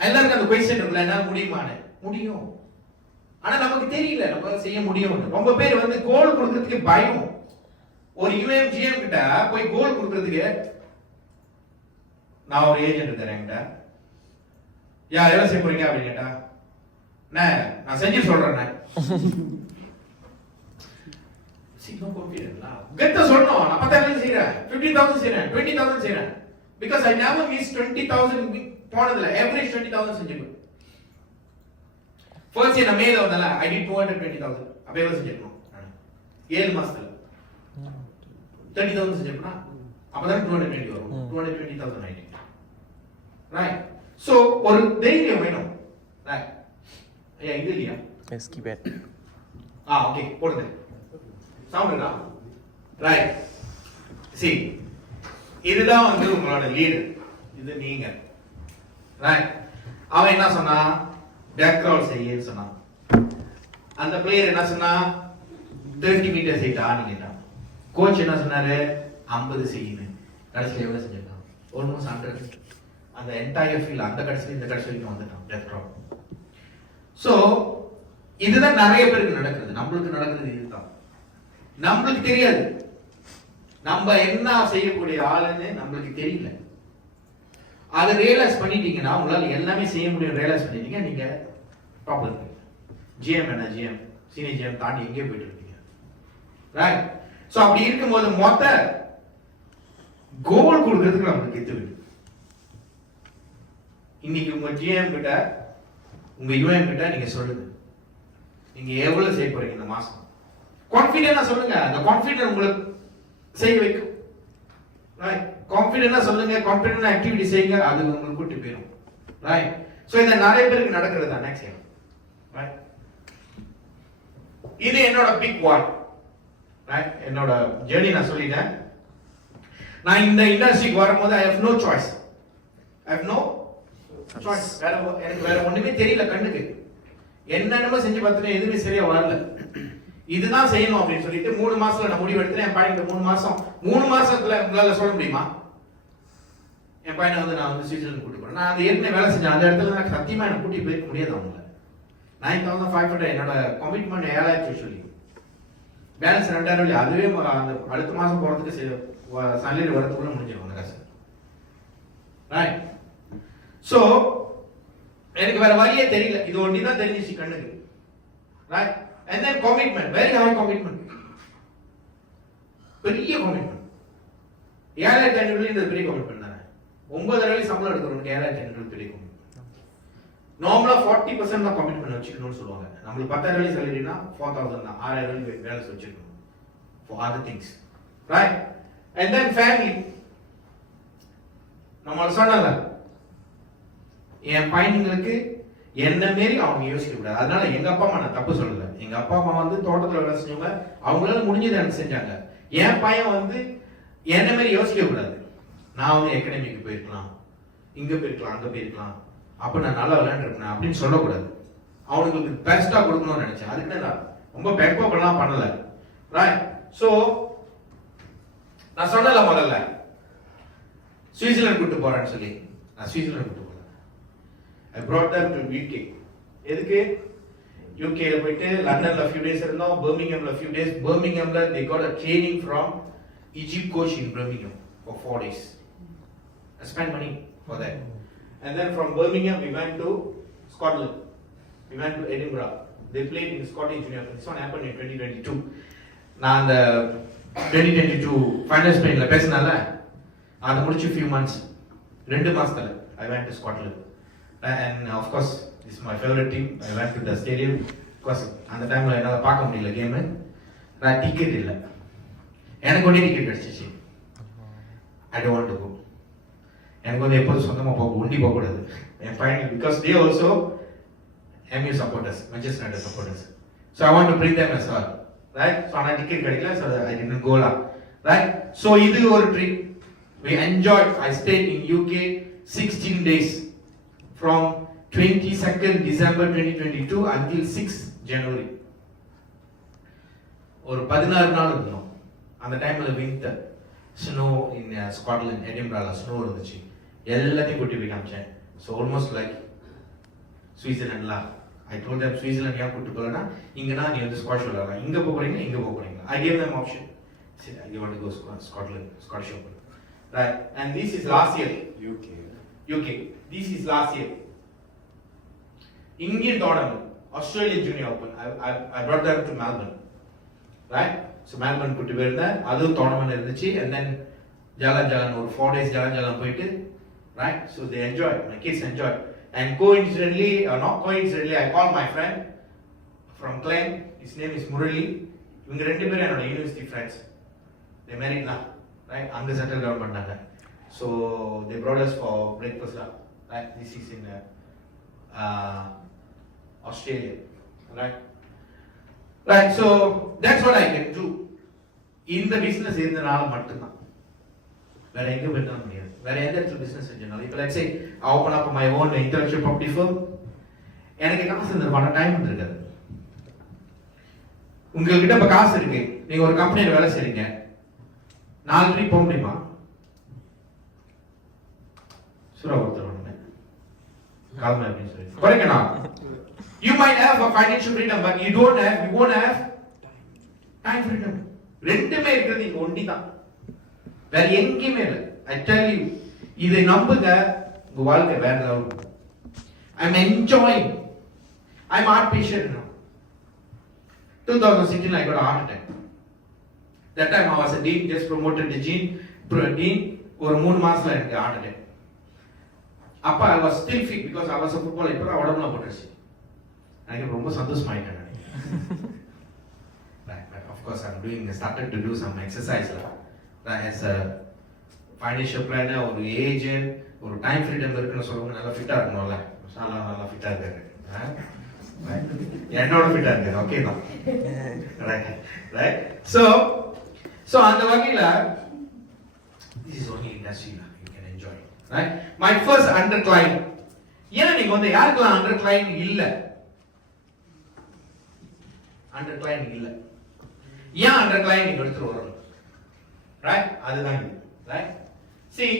எல்லாருக்கும் அந்த கொஸ்டின் இருக்குல்ல என்னால முடியுமான்னு முடியும் ஆனா நமக்கு தெரியல நம்ம செய்ய முடியும். ரொம்ப பேர் வந்து கோல் கொடுக்கிறதுக்கு பயம். ஒரு யூஎம் ஜிஎம் கிட்ட போய் கோல் கொடுக்கிறதுக்கு நான் ஒரு ஏஜென்ட் இருக்கேன் என்கிட்ட எவ்வளவு செய்ய போறீங்க அப்படின்னு கேட்டா நான் செஞ்சு சொல்றேன் சீக்கிரம் கான்ஃபிடென்ட்ல கெத்த சொல்லணும் நான் 10000 செய்றேன் 15000 செய்றேன் 20000 செய்றேன் because I never miss 20000 போனதுல average 20000 செஞ்சிருக்கேன். ஃபர்ஸ்ட் இயர் மேல வந்தல I did 220000 அப்பவே செஞ்சிருக்கோம் நான் 7 மாசத்துல 30000 செஞ்சிருக்கேன் அப்பதான் 220 வரும் 220000 ஆயிடுச்சு ரைட் சோ ஒரு தைரியம் வேணும் ரைட் ஐயா இது இல்லையா Let's keep it. ஓகே போடுங்க சவுண்ட் இருக்கா ரைட் see இதுதான் வந்து உங்களோட லீடர் இது நீங்க ரைட் அவன் என்ன சொன்னா பேக் கிரால் செய்யன்னு சொன்னான். அந்த பிளேயர் என்ன சொன்னா 30 மீட்டர் செய்யட்டான்னு கேட்டான். கோச் என்ன சொன்னாரு 50 செய்யணும். கடைசியில் எவ்வளவு செஞ்சிருக்கான் ஆல்மோஸ்ட் 100. அந்த என்டையர் ஃபீல் அந்த கடைசியில் இந்த கடைசி வரைக்கும் வந்துட்டான் பேக் கிரால். சோ இதுதான் நிறைய பேருக்கு நடக்குது. நம்மளுக்கு நடக்குது இதுதான். நம்மளுக்கு தெரியாது நம்ம என்ன செய்யக்கூடிய ஆளுன்னு நம்மளுக்கு தெரியல. அதை ரியலைஸ் பண்ணிட்டீங்கன்னா உங்களால எல்லாமே செய்ய முடியும். ரியலைஸ் பண்ணிட்டீங்க நீங்க டாப் இருப்பீங்க. ஜிஎம் என்ன ஜிஎம் சீனியர் ஜிஎம் தாண்டி எங்கே போயிட்டு இருக்கீங்க ரைட். சோ அப்படி இருக்கும்போது மொத்த கோல் கொடுக்கறதுக்கு நம்மளுக்கு எது வேணும். இன்னைக்கு உங்க ஜிஎம் கிட்ட உங்க யூஎம் கிட்ட நீங்க சொல்லுங்க நீங்க எவ்வளவு செய்ய போறீங்க இந்த மாசம். கான்ஃபிடென்ட்டா சொல்லுங்க. அந்த கான்ஃபிடென்ட் உங்களுக்கு செய்ய வைக்கும் ரைட். கான்ஃபிடென்ட்டா சொல்லுங்க கான்ஃபிடென்ட் ஆக்டிவிட்டி செய்யுங்க அது உங்களுக்கு கூட்டி போயிடும் ரைட். சோ இது நிறைய பேருக்கு நடக்கிறது தான் நெக்ஸ்ட் ரைட். இது என்னோட பிக் வாட் ரைட். என்னோட ஜர்னி நான் சொல்லிட்டேன். நான் இந்த இண்டஸ்ட்ரிக்கு வரும்போது I have no choice. எனக்கு வேற ஒண்ணுமே தெரியல. கண்ணுக்கு என்னென்னமோ செஞ்சு பார்த்துட்டு எதுவுமே சரியா வரல. இதுதான் செய்யணும் அப்படின்னு சொல்லிட்டு 3 மாசத்துல நான் முடிவு எடுத்தேன். என் பையனுக்கு 3 மாசத்துல உங்களால சொல்ல முடியுமா என் பையனை வந்து நான் வந்து சுவிட்சர்லாந்து கூட்டி போறேன். நான் அந்த ஏற்கனவே வேலை செஞ்சேன் அந்த இடத்துல நான் சத்தியமா எனக்கு கூட்டி போயிருக்க முடியாது. அவங்கள 9500 என்னோட கமிட்மெண்ட் 7000 சொல்லி பேலன்ஸ் 2000 அதுவே அந்த அடுத்த மாசம் போறதுக்கு சேலரி வரதுக்குள்ள முடிஞ்சிடும் அந்த காசு ரைட். சோ எனக்கு வேற வழியே தெரியல. இது ஒண்ணுதான் தெரிஞ்சிச்சு கண்ணுக்கு right. And then commitment, very high commitment. பெரிய commitment. 7500 இந்த பெரிய commitment தானே. 9000 சம்பளம் எடுக்கிறவனுக்கு 7500 பெரிய commitment. நார்மலா 40% தான் commitment வச்சுக்கணும்னு சொல்லுவாங்க. நமக்கு 10000 சேலரினா 4000 தான் 6000 வேலை வச்சிருக்கணும் for other things. Right? And then family. நம்ம சொன்னல என் பையன்களுக்கு என்ன மாரி அவங்க யோசிக்க கூடாது. அதனால எங்க அப்பா அம்மா நான் தப்பு சொல்லல. எங்க அப்பா அம்மா வந்து தோட்டத்துல வேலை செஞ்சவங்க, அவங்களால முடிஞ்சதை எனக்கு செஞ்சாங்க. என் பையன் வந்து என்ன மாரி யோசிக்க கூடாது. நான் வந்து அகாடமிக்கு போயிருக்கலாம், இங்க போயிருக்கலாம், அங்க போயிருக்கலாம், அப்ப நான் நல்லா விளையாண்டுருக்கேன் அப்படின்னு சொல்லக்கூடாது. அவனுக்கு பெஸ்டா கொடுக்கணும்னு நினைச்சேன். அதுக்கு நான் ரொம்ப பேக்கப் எல்லாம் பண்ணல. ரைட். சோ நான் சொன்னல முதல்ல சுவிட்சர்லாந்து கூட்டு போறேன்னு சொல்லி, நான் சுவிட்சர்லாந்து கூட்டு போறேன். I brought them to UK. எதுக்கு? UK ல போயிட்டு லண்டன்ல few days இருந்தோம், பர்மிங்ஹாம்ல few days. பர்மிங்ஹாம்ல they got a training from Egypt coach in Birmingham for 4 days. I spent money for that. And then from Birmingham we went to Scotland. We went to Edinburgh. They played in Scottish Junior. This one happened in 2022. நான் அந்த 2022 finals பிளேல பேசினால அது முடிச்சு few months, 2 மாசத்துல I went to Scotland. And of course this is my favorite team. I went to the stadium because அந்த டைம்ல என்னால பார்க்க முடியல கேம். நான் டிக்கெட் இல்ல, எனக்கு ஒரே டிக்கெட் கிடைச்சிச்சு. I don't want to go. எனக்கு வந்து எப்போதும் சொந்தமா போக ஒண்டி போக கூடாது. என் பையன் because they also MU supporters, Manchester United supporters. So I want to bring them as well. Right? So I ticket கிடைக்கல, so I didn't go la. Right? So இது ஒரு trip. We enjoyed. I stayed in UK 16 days from 22nd December 2022 until 6th January. ஒரு 16 நாள் இருந்தோம். அந்த டைம்ல winter, snow in Scotland, Edinburghல snow இருந்துச்சு. எல்லாத்தையும் கூட்டி போய் காமிச்சேன். So almost like Switzerlandல. I told them Switzerland ஏன் கூட்டி போறேன்னா, இங்கனா நீ வந்து ஸ்குவாஷ் விளையாடலாம், இங்க போறீங்க இங்க போறீங்க. I gave them option. Said I want to go Scotland, Scottish Open. Right? And this is last year. UK. This is last year. Indian tournament, Australian Junior Open. I brought them to Melbourne. Right? So Melbourne கூட்டி போயிருந்தேன். அதுவும் tournament இருந்துச்சு. And then ஜாலன் ஒரு 4 days ஜாலன் போயிட்டு, right? So they enjoyed. My kids enjoyed. And coincidentally, or not coincidentally, I called my friend from Klang. His name is Murali. இவங்க ரெண்டு பேரும் என்னோட university friends. They married now, right? அங்க settle down பண்ணாங்க. So they brought us for breakfast lah. Right? This is in Australia, right? Right. So that's what I can do. இந்த business இருந்தனால மட்டும்தான், வேற எங்க போயிட்டு முடியாது. வேற எந்த இடத்துல பிசினஸ் செஞ்சனால, இப்போ let's say I open up my own intellectual property firm, எனக்கு காசு இந்த பண்ண டைம் இருக்காது. உங்ககிட்ட இப்ப காசு இருக்கு, நீங்க ஒரு கம்பெனில வேலை செய்றீங்க, 4 ட்ரிப் போக முடியுமா? சுரா ஒருத்தர் ஒண்ணு கால்மே அப்படின்னு சொல்லி குறைக்கணும். You might have a financial freedom, but you won't have time freedom. ரெண்டுமே இருக்கிறது இங்க ஒண்டி தான், வேற எங்கேயுமே இல்லை. I tell you, இதை நம்புங்க, உங்க வாழ்க்கை வேற level. I'm enjoying. I'm heart patient now. 2016 I got a heart attack. That time I was a dean, just promoted the dean. ஒரு 3 மாசத்துல எனக்கு heart attack. அப்ப I was still fit because I was a footballer. இப்போ உடம்புல போட்டுருச்சு. எனக்கு ரொம்ப சந்தோஷமாயிட்டேன். But of course I'm started to do some exercise lah. As a financial planner, ஒரு ஏஜென்ட், ஒரு டைம் ஃப்ரீடம் இருக்குன்னு சொல்லுவாங்க. நல்லா ஃபிட்டா இருக்கணும்ல, நல்லா ஃபிட்டா இருக்காரு. என்னோட ஃபிட்டா இருக்காரு. ஓகே தான். ரைட். So அந்த வகையில this is only industry lah, you can enjoy. Right? My first under client. ஏன் நீங்க வந்து யாருக்கெல்லாம் under client இல்ல? under client இல்ல. ஏன் under client நீங்க எடுத்துட்டு வரணும்? Right? அதுதான். Right? See,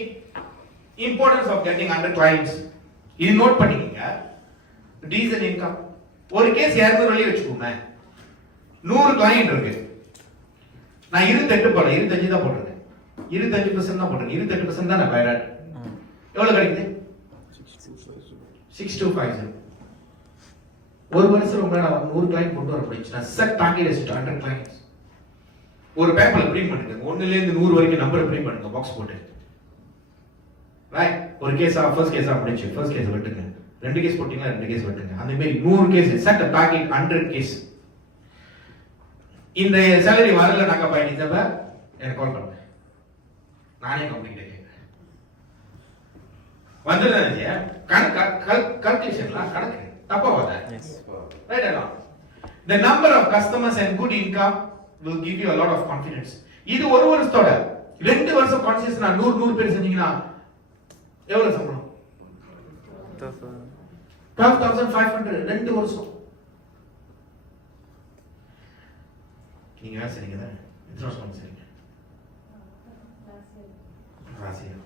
importance of getting under clients. இது நோட் பண்ணிக்கங்க. Decent income. ஒரு கேஸ் 200 வெளிய வச்சுக்கோங்க. 100 client இருக்கு. நான் 28 போடல, 25 தான் போட்டிருக்கேன். 25% தான் போட்டிருக்கேன். 28% தான் நான் பைராட். எவ்வளவு கிடைக்குது? 6250. ஒரு வருஷம் உங்களால 100 client கொண்டு வர முடிஞ்சு. நான் செட் பேக்கேஜ் வச்சுட்டு 100 clients. ஒரு பேப்பர்ல பிரிண்ட் பண்ணுங்க. 1ல இருந்து 100 வரைக்கும் நம்பர் பிரிண்ட் பண்ணுங்க, பாக்ஸ் போட்டு. ரைட்? ஒரு கேஸா ஃபர்ஸ்ட் கேஸா முடிஞ்சு. ஃபர்ஸ்ட் கேஸ் வெட்டுங்க. 2 கேஸ் போட்டீங்களா, 2 கேஸ் வெட்டுங்க. அந்த மாதிரி 100 கேஸ் செட் பேக்கேஜ் 100 கேஸ். இந்த salary வரல நாங்க பயணிச்சப்ப எனக்கு கால் பண்ணுங்க. நானே கம்பெனி கேட்கிறேன். வந்துடுறேன். கணக்கு கால்குலேஷன்லாம் கணக்கு தப்பா வாதா? Yes. Right or not? The number of customers and good income will give you a lot of confidence. இது ஒரு வருஷத்தோட 2 வருஷம் கான்சியஸ்னா 100 பேர் செஞ்சீங்கன்னா எவ்வளவு சம்பளம்? 12,500 2 வருஷம். நீங்க வேலை செய்றீங்க தானே? எத்தனை வருஷம் செய்றீங்க? ராசியா.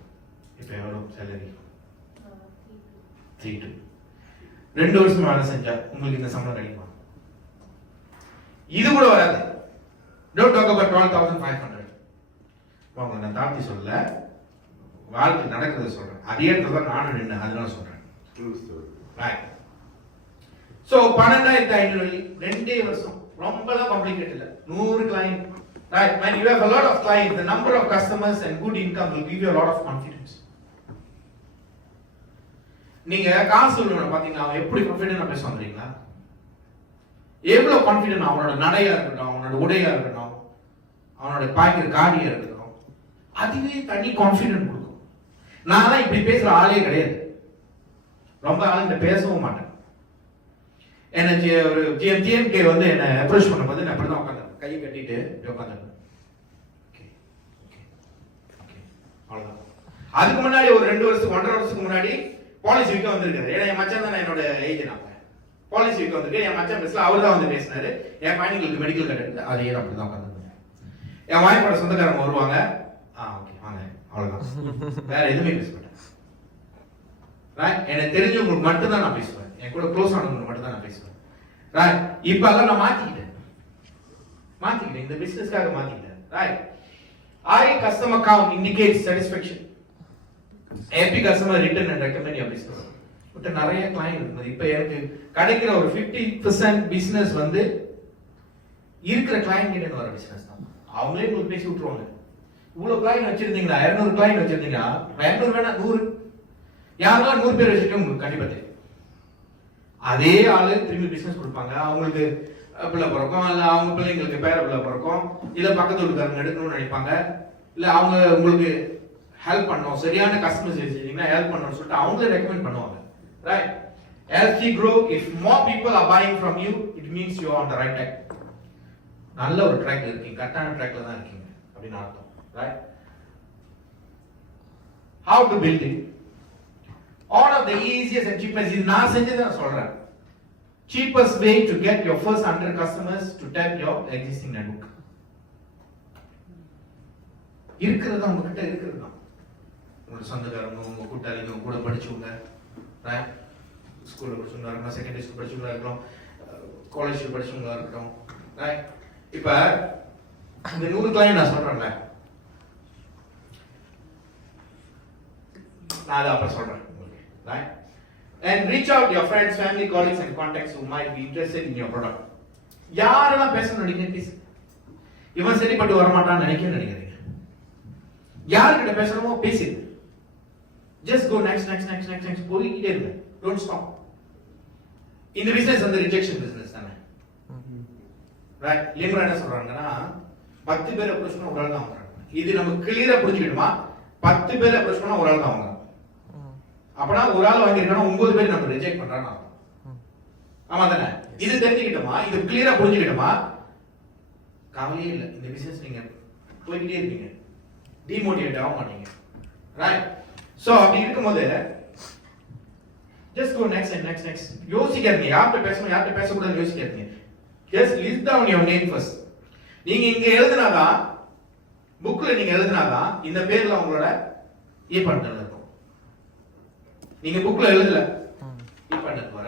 இப்ப எவ்வளவு salary? 3 to 2 வருஷம் வேலை செஞ்சா உங்களுக்கு இந்த சம்பளம் கிடைக்குமா? இது கூட வராது. Don't talk about 12,500. உங்களை நான் தாழ்த்தி சொல்ல, வாழ்க்கை நடக்கிறத சொல்றேன். அதே இடத்துல தான் நானும் நின்று அதனால சொல்றேன். ரைட். சோ 12,500 2 வருஷம் ரொம்பலாம் காம்ப்ளிகேட் இல்ல. 100 client. Right. When you have a lot of clients, the number of customers and good income will give you a lot of confidence. நீங்க காசு சொல்லுங்க பாத்தீங்களா, அவன் எப்படி கான்ஃபிடென்ட்டா பேசுவான் தெரியுங்களா? எவ்வளவு கான்ஃபிடென்ட் அவனோட நடையா இருக்கட்டும், அவனோட உடையா இருக்கட்டும், அவனோட பாய்க்கிற காடியா இருக்கட்டும், அதுவே தனி கான்ஃபிடென்ட் கொடுக்கும். நான் இப்படி பேசுற ஆளே கிடையாது. ரொம்ப ஆளுங்க பேசவும் மாட்டேன். எனக்கு ஒரு ஜிஎம்கே வந்து என்ன அப்ரோச் பண்ணும்போது நான் அப்படிதான் உட்காந்தேன், கையை கட்டிட்டு உட்காந்துருக்கேன். அவ்வளவுதான். அதுக்கு முன்னாடி ஒரு 2 வருஷத்துக்கு 1.5 வருஷத்துக்கு முன்னாடி பாலிசி விற்க வந்திருக்காரு. ஏன்னா என் மச்சான் தான் என்னோட ஏஜ். நான் பாலிசி விற்க வந்திருக்கேன். என் மச்சான் பேசல, அவர் தான் வந்து பேசினாரு. என் பையனுங்களுக்கு மெடிக்கல் கார்டு அதே அப்படிதான் உட்காந்துருக்கேன். என் வாய்ப்போட சொந்தக்காரங்க வருவாங்க, ஓகே வாங்க, அவ்வளவுதான். வேற எதுவுமே பேச மாட்டேன். எனக்கு தெரிஞ்சவங்களுக்கு மட்டும் தான் நான் பேசுவேன். என் கூட க்ளோஸ் ஆனவங்களுக்கு மட்டும் தான் நான் பேசுவேன். ரைட். இப்ப எல்லாம் நான் மாத்திக்கிட்டேன். இந்த பிசினஸ்க்காக மாத்திக்கிட்டேன். Right. I customer count indicates satisfaction. Happy customer return and recommend your business. But நிறைய கிளையண்ட் இருக்குது. இப்போ எனக்கு கிடைக்கிற ஒரு 50% பிசினஸ் வந்து இருக்கிற கிளையண்ட் கிட்ட வர பிசினஸ் தான். அவங்களே உங்களுக்கு பேசி விட்டுருவாங்க. இவ்வளவு கிளையண்ட் வச்சிருந்தீங்களா, 200 கிளையண்ட் வச்சிருந்தீங்களா, 200 வேணா 100, யாரெல்லாம் 100 பேர் வச்சிருக்கீங்க உங்களுக்கு கண்டிப்பா தெரியும். அதே ஆளு திரும்பி பிசினஸ் கொடுப்பாங்க. அவங்களுக்கு பிள்ளை பிறக்கும், இல்ல அவங்க பிள்ளைங்களுக்கு பேர பிள்ளை பிறக்கும், இல்ல பக்கத்து வீட்டுக்காரங்க எடுக்கணும்னு நினைப்பாங்க, இல்ல அவங்க உங்களுக்கு ஹெல்ப் பண்ணணும், சரியான கஸ்டமர் வச்சிருந்தீங்கன்னா ஹெல்ப் பண்ணணும்னு சொல்லிட்டு அவங்களே ரெக்கமெண்ட் பண்ணுவாங்க. Right. As you grow, if more people are buying from you, it means you are on the right track. நல்ல ஒரு ட்ராக்ல இருக்கீங்க, கரெக்டான ட்ராக்ல தான் இருக்கீங்க அப்படின்னு அர்த்தம். Right. How to build it? One of the easiest and cheapest, இது நான் செஞ்சதை நான் சொல்றேன். Cheapest way to get your first 100 customers to tap your existing network. இருக்கிறது உங்ககிட்ட இருக்கிறது தான். உங்களோட சொந்தக்காரங்க, உங்க கூட்டாளிங்க, கூட படிச்சவங்க, ரைட், ஸ்கூல்ல படிச்சவங்களா இருக்கலாம், செகண்டரி ஸ்கூல் படிச்சவங்களா இருக்கலாம், காலேஜ் படிச்சவங்களா இருக்கட்டும், ரைட். இப்ப இந்த 100 கிளையண்ட் நான் சொல்றேன்ல, நான் அதை அப்புறம் சொல்றேன் உங்களுக்கு, right. And reach out your friends, family, colleagues and contacts who might be interested in your product. யாரெல்லாம் பேசணும் நினைக்கிறீங்க? இவன் சரிப்பட்டு வரமாட்டான்னு நினைக்கிறீங்க. யார்கிட்ட பேசணுமோ பேசிடு. Just go next போயிட்டே இருங்க. Don't stop. இந்த பிசினஸ் வந்து ரிஜெக்ஷன் பிசினஸ் தானே. ரைட். லிம்ரா என்ன சொல்றாங்கன்னா 10 பேர் அப்ரோச் பண்ணா ஒரு ஆள் தான் வாங்குறாங்க. இது நம்ம கிளியரா புரிஞ்சுக்கிடுமா? 10 பேர் அப்ரோச் பண்ணா ஒரு ஆள் தான் வாங்குறாங்க. அப்பனா ஒரு ஆள் வாங்கிருக்கானா 9 பேர் நம்ம ரிஜெக்ட் பண்றாங்க. ஆமா தானே? இது தெரிஞ்சுக்கிட்டோமா? இது கிளியரா புரிஞ்சுக்கிட்டோமா? கவலையே இல்லை. இந்த பிசினஸ் நீங்க போயிட்டே இருக்கீங்க, டிமோட்டிவேட் ஆக மாட்டீங்க. ரைட். சோ அப்படி இருக்கும்போது just go next and next. யோசிக்காதீங்க, யார்கிட்ட பேசணும் யார்கிட்ட பேசக்கூடாதுன்னு யோசிக்காதீங்க. just list down your name first. நீங்க இங்க எழுதுனாதான், புக்ல நீங்க எழுதுனாதான் இந்த பேர்ல உங்களோட ஈபண்டல் இருக்கும். நீங்க புக்ல எழுதல, ஈபண்டல் வர.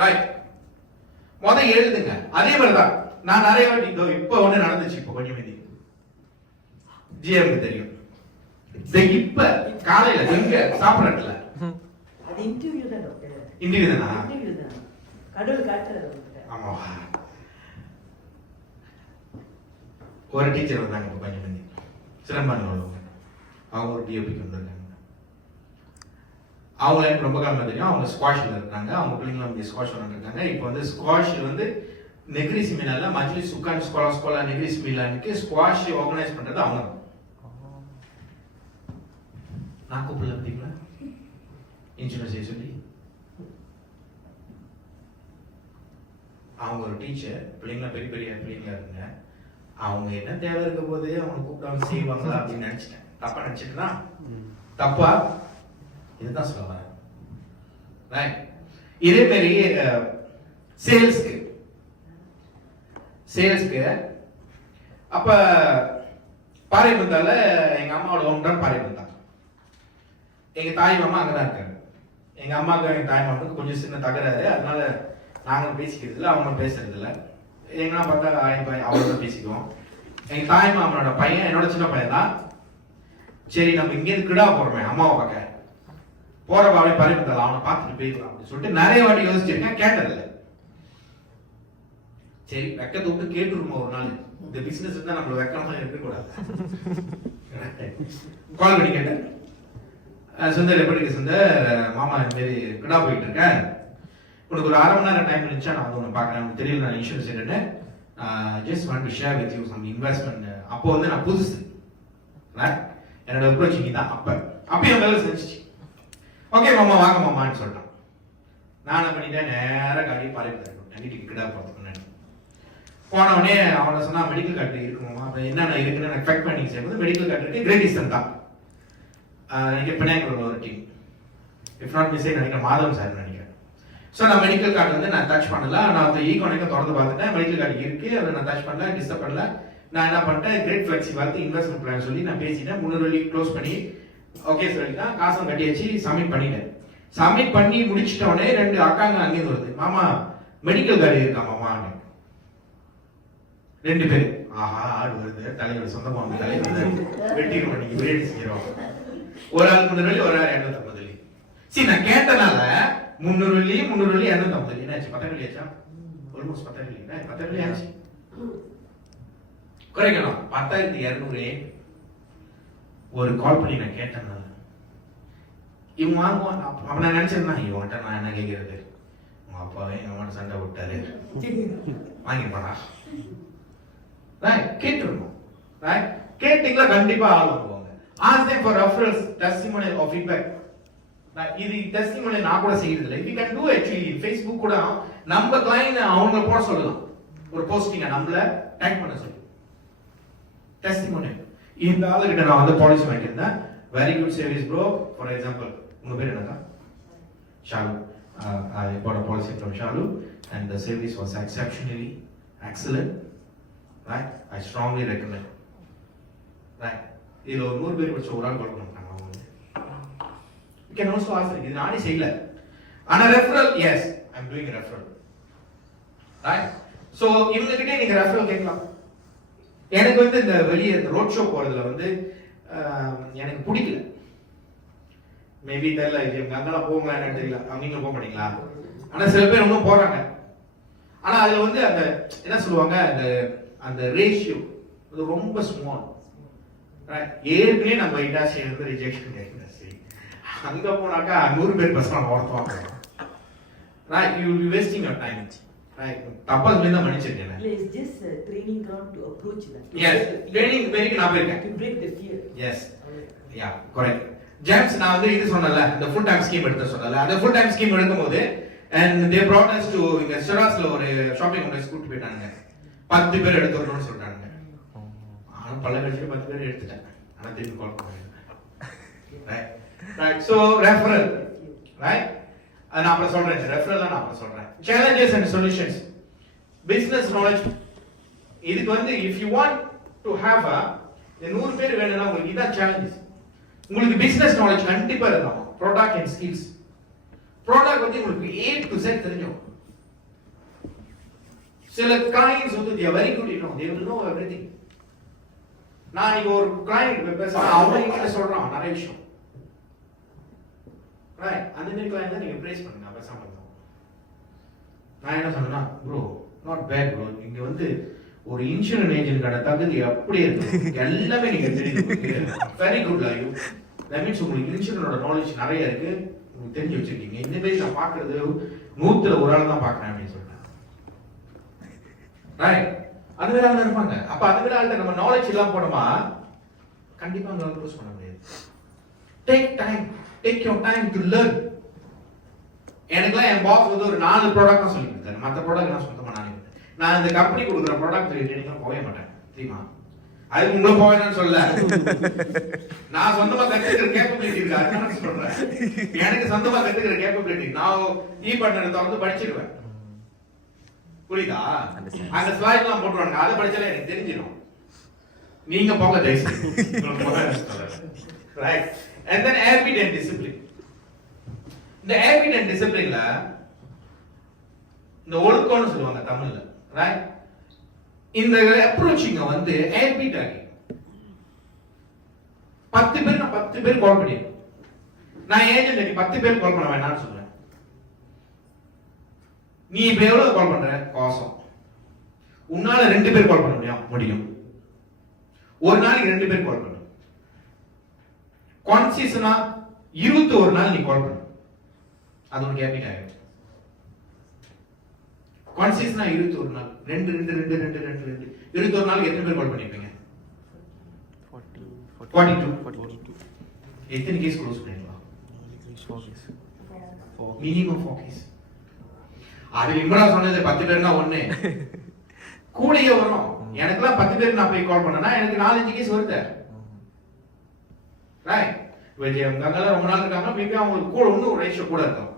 ரைட். எழுதுங்க. அதே மாதிரிதான் நான் நிறைய வாட்டி இப்ப ஒண்ணு நடந்துச்சு. இப்ப கொஞ்சம் மீதி ஜிஎம்க்கு தெரியும். இப்ப காலையில எங்க சாப்பிடல, அது இன்டர்வியூ தான் டாக்டர். இன்டர்வியூ தானா? இன்டர்வியூ தான். கடவுள் காட்டுறாரு. ஆமா. ஒரு டீச்சர் வந்தாங்க இப்ப கொஞ்சம் மீதி, சிரமம் உள்ளவங்க. அவங்க ஒரு டிஓபிக்கு வந்திருக்காங்க. அவங்க எனக்கு ரொம்ப காலமா தெரியும். அவங்க ஸ்குவாஷ்ல இருக்காங்க. அவங்க பிள்ளைங்களும் வந்து ஸ்குவாஷ் விளையாண்டுருக்காங்க. இப்போ வந்து ஸ்குவாஷ் வந்து நெக்ரிஸ் மீனால மஜ்லிஸ் சுக்கான் ஸ்கோலா நெக்ரிஸ் மீலானுக்கு ஸ்குவாஷ் ஆர்கனைஸ் பண்றது அவங்க. நான் கூப்பிடல பார்த்தீங்களா இன்சூரன்ஸ் சொல்லி அவங்க ஒரு டீச்சர், பிள்ளைங்கள பெரிய பெரிய பிள்ளைங்களா இருங்க, அவங்க என்ன தேவை இருக்க போது அவங்க கூப்பிட்டு செய்வாங்களா அப்படின்னு நினைச்சிட்டேன். தப்பா நினைச்சிட்டுனா தப்பா? இதுதான் சொல்ல வரேன். இதே மாதிரி சேல்ஸ்க்கு அப்ப பாறைபந்தால எங்க அம்மாவோட ஹோம் தான் பாறைபந்தா. எங்க தாய் மாமா அங்கதான் இருக்காங்க. எங்க அம்மாவுக்கு எங்க தாய் மாமாவுக்கு கொஞ்சம் சின்ன தகராறு, அதனால நாங்களும் பேசிக்கிறது இல்லை, அவங்களும் பேசுறது இல்லை. எங்கன்னா பார்த்தா அவ்வளோதான் பேசிக்குவோம். எங்க தாய் மாமனோட பையன் என்னோட சின்ன பையன் தான். சரி நம்ம இங்கேருந்து கிடா போறோமே அம்மாவை பார்க்க, போறப்ப அப்படியே பாறைபந்தால அவனை பார்த்துட்டு போயிடலாம் அப்படின்னு சொல்லிட்டு நிறைய வாட்டி யோசிச்சிருக்கேன், கேட்டதில்லை. சரி வெக்கத்தை விட்டு கேட்டுருமா ஒரு நாள், இந்த பிசினஸ் தான் நம்மள வெக்கமா இருக்கக்கூடாது. கால் பண்ணி கேட்டேன், சுந்தர் எப்படி இருக்கு சுந்தர், மாமா இந்த மாதிரி கிடா போயிட்டு இருக்கேன், உனக்கு ஒரு 1/2 மணி நேரம் டைம் இருந்துச்சா நான் வந்து உன்னை பார்க்குறேன், உனக்கு தெரியல நான் இன்சூரன்ஸ் என்னன்னு, just want to share with you some investment. அப்போ வந்து நான் புதுசு, என்னோட அப்ரோச் தான் அப்போ என் வேலை செஞ்சிச்சு. ஓகே மாமா வாங்க மாமான்னு சொல்லிட்டான். நான் என்ன பண்ணிட்டேன், நேராக காட்டி பாலிட்டு கிடா போகிறதுக்கு முன்னாடி போன உடனே அவனை சொன்னா மெடிக்கல் கார்டு இருக்குமா, அப்போ என்னென்ன இருக்குன்னு எனக்கு ஃபேக்ட் பண்ணி செய்யும்போது மெடிக்கல் கார்டு இருக்கு, கிரேட் ஈஸ்டர்ன் தான் நினைக்கிறேன், பினாங்கூர்ல ஒரு டீம், இஃப் நாட் மிஸ் நினைக்கிறேன் மாதவன் சார் நினைக்கிறேன். ஸோ நான் மெடிக்கல் கார்டு வந்து நான் டச் பண்ணல, நான் அந்த ஈகோனிக்க திறந்து பார்த்துட்டேன், மெடிக்கல் கார்டு இருக்கு, அதை நான் டச் பண்ணல, டிஸ்டர்ப் பண்ணல. நான் என்ன பண்ணிட்டேன், கிரேட் ஃபிளெக்ஸி பார்த்து இன்வெஸ்ட்மெண்ட் பிளான் சொல்லி நான் பேசிட்டேன், 300 வெள்ளி க்ளோஸ் பண்ணி ஓகே சொல்லிட்டேன், காசும் கட்டி வச்சு சப்மிட் பண்ணிட்டேன். சப்மிட் பண்ணி முடிச்சிட்ட உடனே 2 அக்காங்க அங்கேயும் வருது, மாமா மெடிக்கல் கார்டு இருக்கா மாமா, 2 பேர். ஆஹா ஆடு வருது, தலைவர் சொந்தமா வந்து தலைவர் வெட்டிடுவோம் நீங்க பிரியாணி செய்யறோம். ஒரு ஆள் 300 வெள்ளி, ஒரு ஆள் 250 வெள்ளி. சரி நான் கேட்டனால 300 வெள்ளி 250 வெள்ளி என்னாச்சு, 10 வெள்ளி ஆச்சா, ஆல்மோஸ்ட் 10 வெள்ளி 10 வெள்ளி ஆச்சு. குறைக்கணும் 10,200. ஒரு கால் பண்ணி நான் கேட்டேன்னால இவங்க வாங்குவான். அப்ப நான் நினைச்சிருந்தேன் இவன்கிட்ட நான் என்ன கேட்கறது, உங்க அப்பாவே எங்க அம்மா சண்டை விட்டாரு வாங்கிப்பாடா. கேட்டுருணும், கேட்டீங்களா கண்டிப்பா ஆள் வாங்குவாங்க. Ask them for referrals, testimonial or feedback. இது testimonial நான் கூட செய்யறது இல்லை. If you can do actually Facebook கூட நம்ம client அவங்க போட சொல்லலாம், ஒரு போஸ்டிங்க நம்மள டேக் பண்ண சொல்லி testimonial. இந்த ஆளுகிட்ட நான் வந்து பாலிசி வாங்கியிருந்தேன், very good service bro. For example உங்க பேர் என்னக்கா? Shalu. I bought a policy from Shalu and the service was exceptionally excellent. Right? I strongly recommend. Right? இதுல ஒரு 100 பேர் வச்சு ஒரு ஆள் கால் பண்ணுறாங்க அவங்க. You can also ask, இது நானே செய்யல, ஆனா referral, yes I am doing referral. Right? So இவங்க கிட்ட நீங்க ரெஃபரல் கேட்கலாம். எனக்கு வந்து இந்த வெளியே ரோட் ஷோ போறதுல வந்து எனக்கு பிடிக்கல. மேபி தெரியல, இது எங்க அங்கெல்லாம் போவாங்களா என்னன்னு தெரியல, நீங்களும் போக மாட்டீங்களா? ஆனா சில பேர் இன்னும் போறாங்க. ஆனா அதுல வந்து அந்த என்ன சொல்லுவாங்க, அந்த ரேஷியோ அது ரொம்ப ஸ்மால். ஏற்கனவே நம்ம இண்டஸ்ட்ரி வந்து ரிஜெக்ஷன் இண்டஸ்ட்ரி, அங்க போனாக்கா 100 பேர் பஸ் நான் ஓடுவாங்க. You will be wasting your time. தப்பா சொல்லி தான் மன்னிச்சிருக்கேன். It's just a training ground to approach that. Yes, training வெரிக்கு நான் போயிருக்கேன். To break the fear. Yes. Yeah, correct. James நான் வந்து இது சொன்னல, இந்த ஃபுல் டைம் ஸ்கீம் எடுத்து சொன்னல, அந்த ஃபுல் டைம் ஸ்கீம் எடுக்கும்போது and they brought us to இங்க சிராஸ்ல ஒரு ஷாப்பிங் காம்ப்ளெக்ஸ் கூட்டி போயிட்டாங்க. 10 பேர் எடுத்துறணும்னு சொல்றாங்க. ஆனா பல கட்சியில 10 பேர் எடுத்துட்டேன். ஆனா திருப்பி கால் பண்ணாங்க. Right. So referral. Right? நான் அப்புறம் சொல்றேன், ரெஃபரல் நான் அப்புறம் சொல்றேன். Challenges and solutions. Business knowledge. இதுக்கு வந்து if you want to have a 100 பேர் வேணும்னா உங்களுக்கு இதான் challenges. உங்களுக்கு business knowledge கண்டிப்பா இருக்கணும். Product and skills. Product வந்து உங்களுக்கு A to Z தெரியும். சில clients வந்து they are very good, you know, they will know everything. நான் இங்க ஒரு client பேசுறேன், அவங்க என்கிட்ட சொல்றான் நிறைய விஷயம். Right, அந்த மாதிரி client தான் நீங்க praise பண்ணுங்க பேசாம இருந்தோம். நான் என்ன சொன்னா, bro not bad bro, இங்க வந்து ஒரு இன்சூரன்ஸ் ஏஜென்ட் கடை தகுதி அப்படியே இருக்கு, எல்லாமே நீங்க தெரியுது, very good are you. That means உங்களுக்கு இன்சூரன்ஸோட நாலேஜ் நிறைய இருக்கு, உங்களுக்கு தெரிஞ்சு வச்சிருக்கீங்க. இந்த மாதிரி நான் பாக்குறது 100ல ஒரு ஆள் தான் பாக்குறேன் அப்படின்னு சொல்றேன். ரைட், அது வேற ஆள் இருப்பாங்க. அப்ப அது வேற ஆள்கிட்ட நம்ம நாலேஜ் எல்லாம் போனோமா கண்டிப்பா உங்களால க்ளோஸ் பண்ண முடியாது. Take time, take your time to learn. எனக்குலாம் என் பாஸ் வந்து ஒரு 4 ப்ராடக்ட் தான் சொல்லி கொடுத்தாரு, மற்ற ப்ராடக்ட் நான் சொந்தமா நான் நான் இந்த கம்பெனி கொடுக்குற ப்ராடக்ட் ட்ரைனிங்லாம் போகவே மாட்டேன் தெரியுமா? அது உங்களை போவேன்னு சொல்ல, நான் சொந்தமா கத்துக்கிற கேப்பபிலிட்டி இருக்கு, அதுதான் சொல்றேன். எனக்கு சொந்தமா கத்துக்கிற கேப்பபிலிட்டி, நான் பண்ணதை வந்து படிச்சிருவேன். புரியுதா? அந்த ஸ்லைட் எல்லாம் போட்டுருவாங்க, அதை படிச்சாலே எனக்கு தெரிஞ்சிடும். நீங்க போக தயவுசு. Right. And then habit and discipline. இந்த habit and disciplineல இந்த ஒழுக்கம்னு சொல்லுவாங்க தமிழ்ல, ரைட்? இந்த அப்ரோச்சிங்க வந்து ஹேபிட் ஆகி 10 பேர் நான் 10 பேர் கால் பண்ணிருக்கேன். நான் ஏஜென்ட் 10 பேர் கால் பண்ண வேண்டாம்னு சொல்றேன். நீ இப்ப எவ்வளவு கால் பண்ற? கோசம். உன்னால 2 பேர் கால் பண்ண முடியும். ஒரு நாளைக்கு 2 பேர் கால் பண்ணு. கான்சியஸா 21 நாள் நீ கால் பண்ணு. அது உனக்கு ஹேபிட் ஆயிடும். கான்சியஸ்னா 21 நாள் 2 21 நாளுக்கு எத்தனை பேர் கால் பண்ணிருப்பீங்க? 42. எத்தனை கேஸ் க்ளோஸ் பண்ணிடலாம்? Minimum 4 case. அது இம்ரான் சொன்னது 10 பேர்னா ஒண்ணு கூடயே வரும். எனக்குலாம் 10 பேர் நான் போய் கால் பண்ணனா எனக்கு 4-5 கேஸ் வருது. ரைட்? அவங்க ரொம்ப நாள் இருக்காங்க, மேபி அவங்களுக்கு கூட இன்னும் ஒரு ரேஷியோ கூட இருக்கும்.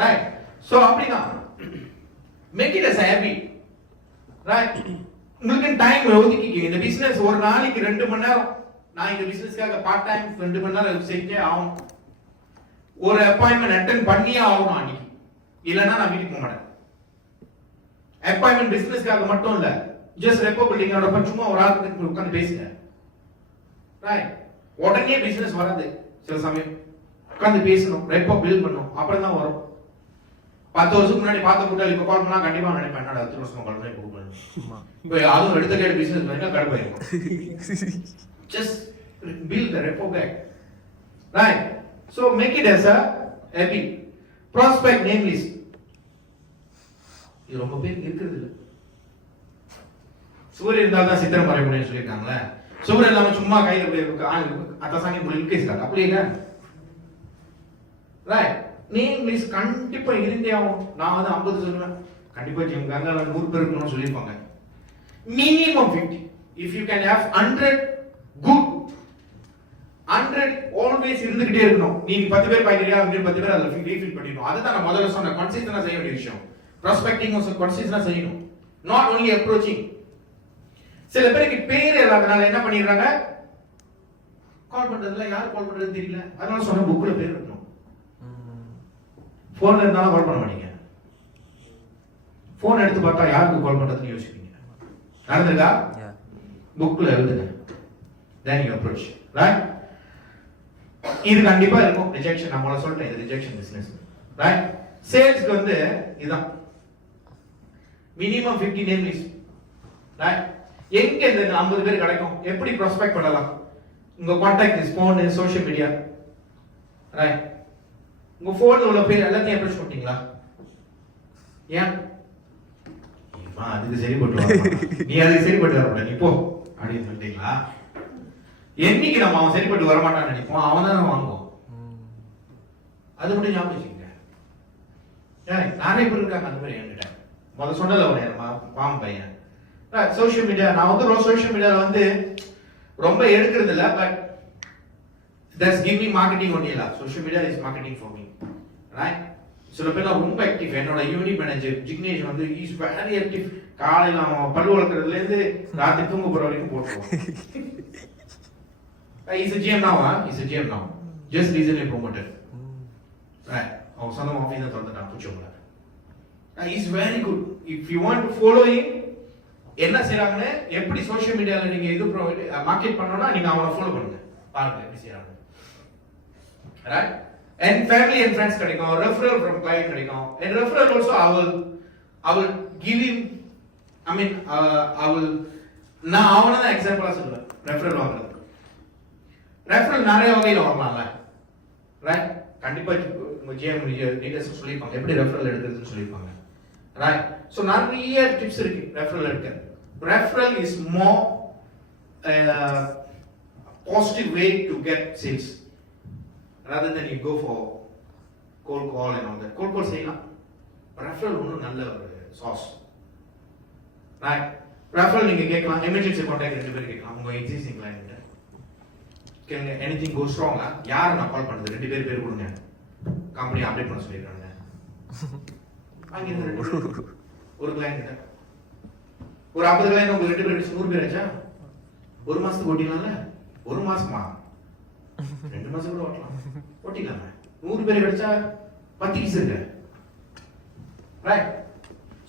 ரைட்? சோ அப்படிதான். Make it as a habit. Right? உங்களுக்கு டைம் ஒதுக்கிங்க. இந்த பிசினஸ் ஒரு நாளைக்கு 2 மணி நேரம் நான் இந்த பிசினஸ்க்காக பார்ட் டைம் 2 மணி நேரம் செஞ்சே ஆகும். ஒரு அப்பாயின்மென்ட் அட்டெண்ட் பண்ணியே ஆகணும் அன்னைக்கு. இல்லனா நான் வீட்டுக்கு போக மாட்டேன். அப்பாயின்மென்ட் பிசினஸ்க்காக மட்டும் இல்ல. ஜஸ்ட் ரெப்போ பில்டிங்கோட சும்மா ஒரு ஆளுக்கு உட்கார்ந்து பேசுங்க. ரைட்? உடனே பிசினஸ் வராது. சில சமயம் உட்கார்ந்து பேசணும், ரெப்போ பில்ட் பண்ணணும், அப்புறம் தான் வரும். 10 வருஷத்துக்கு முன்னாடி பார்த்த கூட்டாளி இப்ப கால் பண்ணா கண்டிப்பா நினைப்பேன், என்னடா 10 வருஷமா கால் பண்ணி கூப்பிடுறேன். இப்போ அதுவும் எடுத்த கேட் பிசினஸ் பண்ணா கடுப்பாயிருக்கும். Just build the repo back. Right? So make it as a habit. Prospect name list. இது ரொம்ப பேருக்கு இருக்கிறது இல்ல. சூரியன் இருந்தா தான் சித்திரம் வரைய முடியும்னு சொல்லிருக்காங்களே. சூரியன் இல்லாம சும்மா கையில அத்தசாங்கி புலிக்கேஸ்டாங்க. அப்படி இல்ல. ரைட்? நேம் லிஸ்ட் கண்டிப்பா இருந்தே ஆகும். நான் வந்து 50 சொல்லுவேன். கண்டிப்பா ஜிம் கங்கால 100 பேர் இருக்கணும்னு சொல்லிருப்பாங்க. Minimum 50. If you can have 100 good. 100 always இருந்துகிட்டே இருக்கணும். நீ 10 பேர் பாய்க்கிறியா, அவங்க 10 பேர் அதுல ரீஃபில் பண்ணிடணும். அதுதான் நான் முதல்ல சொன்ன கன்சிஸ்டன்ட்டா செய்ய வேண்டிய விஷயம். ப்ராஸ்பெக்டிங் also கன்சிஸ்டன்ட்டா செய்யணும். Not only approaching. சில பேருக்கு பேர் இல்லாதனால என்ன பண்ணிடுறாங்க? கால் பண்றதுல யார் கால் பண்றதுன்னு தெரியல. அதனால சொன்ன புக்ல பேர் இருக்கணும். போன்ல இருந்தாலும் கால் பண்ண மாட்டீங்க. போன் எடுத்து பார்த்தா யாருக்கு கால் பண்றதுன்னு யோசிப்பீங்க. நடந்துதா? புக்ல எழுதுங்க. Then you approach. Right? இது கண்டிப்பா இருக்கும் ரிஜெக்ஷன். நான் முதல்ல சொல்லிட்டேன், இது ரிஜெக்ஷன் பிசினஸ். ரைட்? சேல்ஸ்க்கு வந்து இதான் மினிமம் 50 நேம் லிஸ்ட். ரைட்? எங்க இந்த 50 பேர் கிடைக்கும்? எப்படி ப்ராஸ்பெக்ட் பண்ணலாம்? உங்க contact list, phone, social media. Right? உங்க போன்ல உள்ள பேர் எல்லாத்தையும் அப்ரோச் பண்ணிட்டீங்களா? ஏன்? அதுக்கு சரிப்பட்டு வர நீ அதுக்கு சரிப்பட்டு வரப்பட நீ போ அப்படின்னு சொல்லிட்டீங்களா? என்னைக்கு நம்ம அவன் சரிப்பட்டு வரமாட்டான்னு நினைப்போம், அவன் தான் வாங்குவோம். அது மட்டும் ஞாபகம் வச்சுக்கங்க. நிறைய பேர் இருக்காங்க அந்த மாதிரி என்கிட்ட. முதல்ல சொன்னல ஒரு பாம் பையன். சோஷியல் மீடியா நான் வந்து சோஷியல் மீடியால வந்து ரொம்ப எடுக்கிறது இல்ல, but that's give me marketing only la. Social media is marketing for me. Right? சில பேர் ரொம்ப ஆக்டிவ். என்னோட யூனிட் மேனேஜர் ஜிக்னேஷ் வந்து இஸ் வெரி ஆக்டிவ். காலையில அவன் பல்லு வளர்க்கறதுல இருந்து ராத்திரி தூங்க போற வரைக்கும் போட்டுருவான். He's a GM now, he's a GM now. Just recently promoted. Right? அவன் சொந்த office தந்துட்டான் புடிச்சவங்கள. He's very good. If you want to follow him, என்ன செய்றாங்க, எப்படி சோஷியல் மீடியால நீங்க இது மார்க்கெட் பண்ணனும்னா நீங்க அவனை ஃபாலோ பண்ணுங்க. பாருங்க எப்படி செய்றாங்க. Right? And family and friends கிடைக்கும், referral from client கிடைக்கும். And referral also I will give him, I mean I will நான் அவனை தான் எக்ஸாம்பிளா சொல்றேன் ரெஃபரல் வாங்குறது. ரெஃபரல் நிறைய வகையில வாங்கலாம்ல. ரைட்? கண்டிப்பா உங்க ஜிஎம் லீடர்ஸ் சொல்லிருப்பாங்க எப்படி ரெஃபரல் எடுக்கிறதுன்னு சொல்லிருப்பாங்க. ரைட்? சோ நிறைய டிப்ஸ் இருக்கு ரெஃபரல் எடுக்க. Referral is more positive way to get sales rather than you go for cold call and all that. Cold call செய்யலாம். Referral ஒன்னும் நல்ல ஒரு source. ரைட் ரெஃபரல் நீங்க கேட்கலாம் எமர்ஜென்சி கான்டாக்ட் 2 பேர் கேட்கலாம் உங்க எக்ஸிஸ்டிங் கிளையன்ட் கேங்க எனிதிங் கோஸ் ராங் யாரை நான் கால் பண்றது 2 பேர் கொடுங்க கம்பெனி அப்டேட் பண்ண சொல்லிருக்காங்க அங்க ஒரு கிளையன்ட் கிட்ட ஒரு 50 கிளையன்ட் உங்களுக்கு 2 பேர் 100 பேர் ஆச்சா ஒரு மாசத்துக்கு ஓட்டிடலாம்ல ஒரு மாசமா 2 மாசம் கூட ஓட்டிடலாமே 100 பேர் கிடைச்சா 10 பீஸ் இருக்கு ரைட்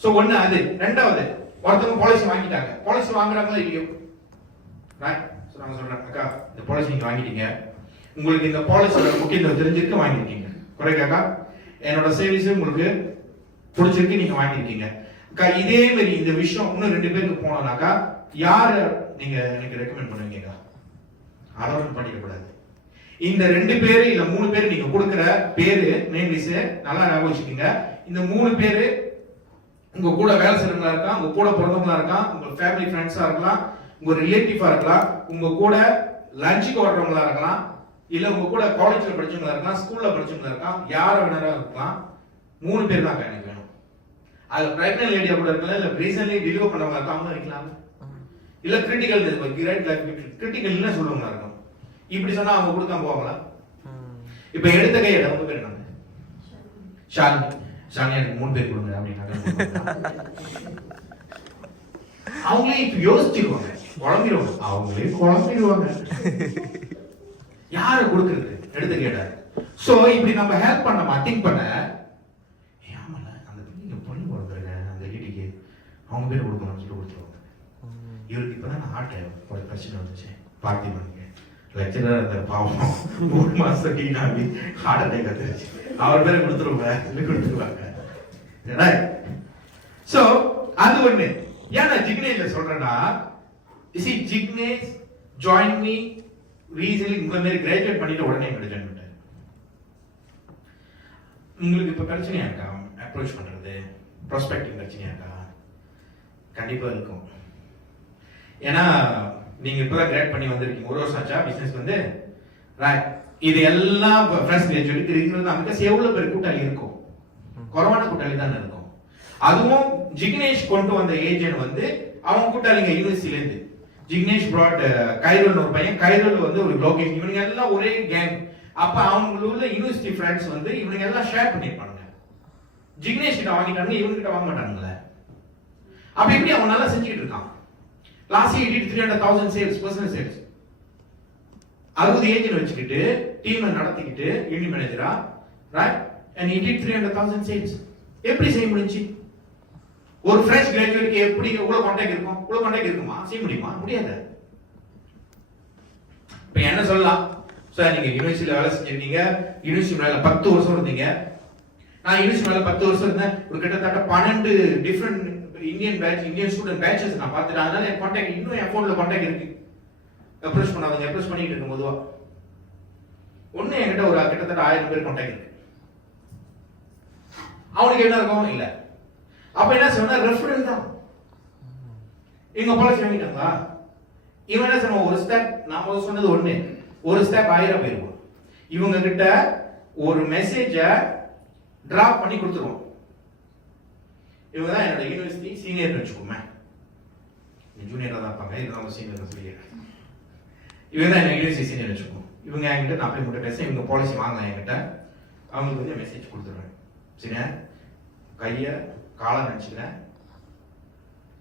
சோ ஒண்ணு அது ரெண்டாவது ஒருத்தவங்க பாலிசி வாங்கிட்டாங்க பாலிசி வாங்குறாங்களா இல்லையோ ரைட் சோ நான் சொல்றேன் அக்கா இந்த பாலிசி நீங்க வாங்கிட்டீங்க உங்களுக்கு இந்த பாலிசியோட முக்கியத்துவம் தெரிஞ்சிருக்கு வாங்கிருக்கீங்க கரெக்டாக்கா என்னோட சர்வீஸ் உங்களுக்கு பிடிச்சிருக்கு நீங்க வாங்கிருக்கீங்க அக்கா இதே மாதிரி இந்த விஷயம் இன்னும் 2 பேருக்கு போனோம்னாக்கா யார நீங்க எனக்கு ரெக்கமெண்ட் பண்ணுவீங்கக்கா அலோன் பண்ணிடக்கூடாது இந்த 2 பேரு இல்ல 3 பேர் நீங்க கொடுக்கிற பேரு நேம் லிஸ்ட் நல்லா ஞாபகம் வச்சுக்கோங்க இந்த 3 பேரு உங்க கூட வேலை செய்றவங்களா இருக்கலாம் உங்க கூட பிறந்தவங்களா இருக்கலாம் உங்க ஃபேமிலி ஃப்ரெண்ட்ஸா இருக்கலாம் உங்க ரிலேட்டிவா இருக்கலாம் உங்க கூட லஞ்சுக்கு வர்றவங்களா இருக்கலாம் இல்ல உங்க கூட காலேஜ்ல படிச்சவங்களா இருக்கலாம் ஸ்கூல்ல படிச்சவங்களா இருக்கலாம் யார வேணா இருக்கலாம் 3 பேர் தான் எனக்கு வேணும் அது பிரெக்னன்ட் லேடியா கூட இருக்கலாம் இல்ல ரீசன்ட்லி டெலிவர் பண்ணவங்களா இருக்காங்க இருக்கலாம் இல்ல கிரிட்டிக்கல் கிரிட்டிக்கல் என்ன சொல்லுவாங்களா இருக்கும் இப்படி சொன்னா அவங்க கொடுக்காம போவாங்களா இப்ப எடுத்த கையில உங்க பேர் என்ன ஷாலினி ஷாலினி எனக்கு 3 பேர் கொடுங்க அப்படின்னு அவங்களே இப்ப யோசிச்சிருவாங்க குழம்பிடுவாங்க யாரு கொடுக்கறது எடுத்து கேட்டாரு சோ இப்படி நம்ம ஹெல்ப் பண்ண திங்க் பண்ண ஆமால அந்த நீங்க பொண்ணு கொடுக்குறங்க அந்த லேடிக்கு அவங்க பேர் கொடுக்கணும்னு சொல்லி கொடுத்துருவாங்க இவருக்கு இப்பதான் ஹார்ட் ஒரு பிரச்சனை வந்துச்சு பார்த்திபனுக்கு லெக்சரர் அந்த பாவம் 3 மாசம் டீனாகி ஹார்ட் அட்டாக் வந்துருச்சு அவர் பேரை கொடுத்துருவாங்க சோ அது ஒண்ணு ஏன்னா ஜிக்னேஷ்ல சொல்றேன்னா ஜிக்னேஷ் ஜாயின் மீ ரீசன்லி உங்க மாதிரி கிராஜுவேட் பண்ணிட்டு உடனே எங்க ஜாயின் பண்ணிட்டாரு உங்களுக்கு இப்ப பிரச்சனையா இருக்கா அப்ரோச் பண்றது ப்ராஸ்பெக்டிங் பிரச்சனையா இருக்கா கண்டிப்பா இருக்கும் ஏன்னா நீங்க இப்பதான் கிராட் பண்ணி வந்திருக்கீங்க 1 வருஷம் ஆச்சா பிசினஸ் வந்து ரைட் இது எல்லாம் ஃப்ரெஷ் கிராஜுவேட் இருக்கிறது நமக்கு எவ்வளவு பேர் கூட்டாளி இருக்கும் குறைவான கூட்டாளி தான் இருக்கும் அதுவும் ஜிக்னேஷ் கொண்டு வந்த ஏஜென்ட் வந்து அவங்க கூட்டாளிங்க யூனிவர்சிட்டில இருந்து ஜிக்னேஷ் brought கைரோல் ஒரு பையன் கைரோல் வந்து ஒரு லோகேஷ் இவங்க எல்லாம் ஒரே கேங் அப்ப அவங்களோட யூனிவர்சிட்டி ஃப்ரெண்ட்ஸ் வந்து இவங்க எல்லாம் ஷேர் பண்ணிருப்பாங்க ஜிக்னேஷ் கிட்ட வாங்கிட்டாங்க இவங்க கிட்ட வாங்க மாட்டாங்கல்ல அப்ப எப்படி அவன் நல்லா செஞ்சுட்டு இருக்கான் last year did 300,000 sales personal sales 60 agent வச்சுக்கிட்டு டீம் நடத்திக்கிட்டு யூனிட் மேனேஜரா right and he did 300,000 sales எப்படி செய்ய முடிஞ்சு ஒரு ஃப்ரெஷ் கிராஜுவேட்க்கு எப்படி இவ்வளவு கான்டாக்ட் இருக்குமா செய்ய முடியுமா முடியாது இப்ப என்ன சொல்லலாம் சார் நீங்க யூனிவர்சிட்டில வேலை செஞ்சிருக்கீங்க யூனிவர்சிட்டி மேல 10 வருஷம் இருந்தீங்க நான் யூனிவர்சிட்டி மேல 10 வருஷம் இருந்தேன் ஒரு கிட்டத்தட்ட 12 டிஃபரண்ட் இந்தியன் ஸ்டூடெண்ட் பேட்சஸ் நான் பார்த்துட்டேன் அதனால என் கான்டாக்ட் இன்னும் என் போன்ல கான்டாக்ட் இருக்கு அப்ரோச் பண்ணாதீங்க அப்ரோச் பண்ணிட்டு இருக்கும் போதுவா ஒண்ணு என்கிட்ட ஒரு கிட்டத்தட்ட 1000 பேர் கான்டாக்ட் இருக்கு அவனுக்கு என்ன இருக்கும் இல்ல அப்ப என்ன சொன்னா ரெஃபரல் தான் இவங்க பாலிசி வாங்கிட்டாங்களா இவன் என்ன சொன்ன ஒரு ஸ்டெப் நாம சொன்னது ஒண்ணு ஒரு ஸ்டெப் 1000 போயிருவோம் இவங்க கிட்ட ஒரு மெசேஜ டிராப் பண்ணி கொடுத்துருவோம் இவங்க தான் என்னோட யூனிவர்சிட்டி சீனியர் வச்சுக்கோமே ஜூனியரா தான் இருப்பாங்க இருந்தாலும் சீனியர் சொல்லிடுறேன் இவங்க தான் என்ன யூனிவர்சிட்டி சீனியர் வச்சுக்கோம் இவங்க என்கிட்ட நான் போய் மட்டும் பேச இவங்க பாலிசி வாங்கலாம் என்கிட்ட அவங்களுக்கு வந்து மெசேஜ் கொடுத்துருவேன் சரியா கைய காலை நினைச்சுக்கிறேன்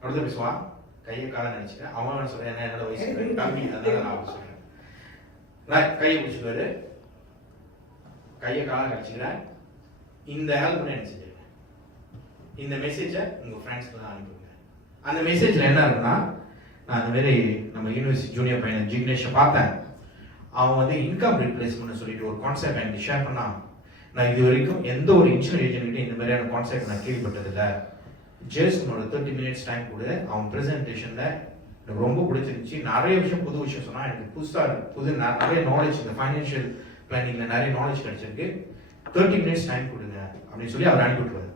அடுத்த பேசுவான் கையை காலை நினைச்சுக்கிறேன் அவன் சொல்றேன் என்ன என்னோட வயசு கம்மி அதனால நான் சொல்றேன் கையை பிடிச்சிக்குவாரு கையை காலை நினைச்சுக்கிறேன் இந்த ஹெல்ப் பண்ண என்ன செஞ்சிருக்கேன் இந்த மெசேஜை உங்க ஃப்ரெண்ட்ஸ்க்கு தான் அனுப்புங்க அந்த மெசேஜ்ல என்ன இருக்குன்னா நான் அந்த மாதிரி நம்ம யூனிவர்சிட்டி ஜூனியர் பையன் ஜிக்னேஷை பார்த்தேன் அவன் வந்து இன்கம் ரீப்ளேஸ்மெண்ட் சொல்லிட்டு ஒரு கான்செப்ட் எனக்கு ஷேர் பண்ணான் நான் இது வரைக்கும் எந்த ஒரு இன்சூரன்ஸ் ஏஜென்ட் இந்த மாதிரியான கான்செப்ட் நான் கேள்விப்பட்டதில்லை ஜஸ்ட் உன்னோட 30 minutes டைம் கூட அவன் ப்ரெசன்டேஷன்ல எனக்கு ரொம்ப பிடிச்சிருந்துச்சு நிறைய விஷயம் புது விஷயம் சொன்னா எனக்கு புதுசா புது நிறைய நாலேஜ் இந்த ஃபைனான்சியல் பிளானிங்ல நிறைய நாலேஜ் கிடைச்சிருக்கு 30 minutes டைம் கொடுங்க அப்படின்னு சொல்லி அவர் அனுப்பி விட்டுருவாரு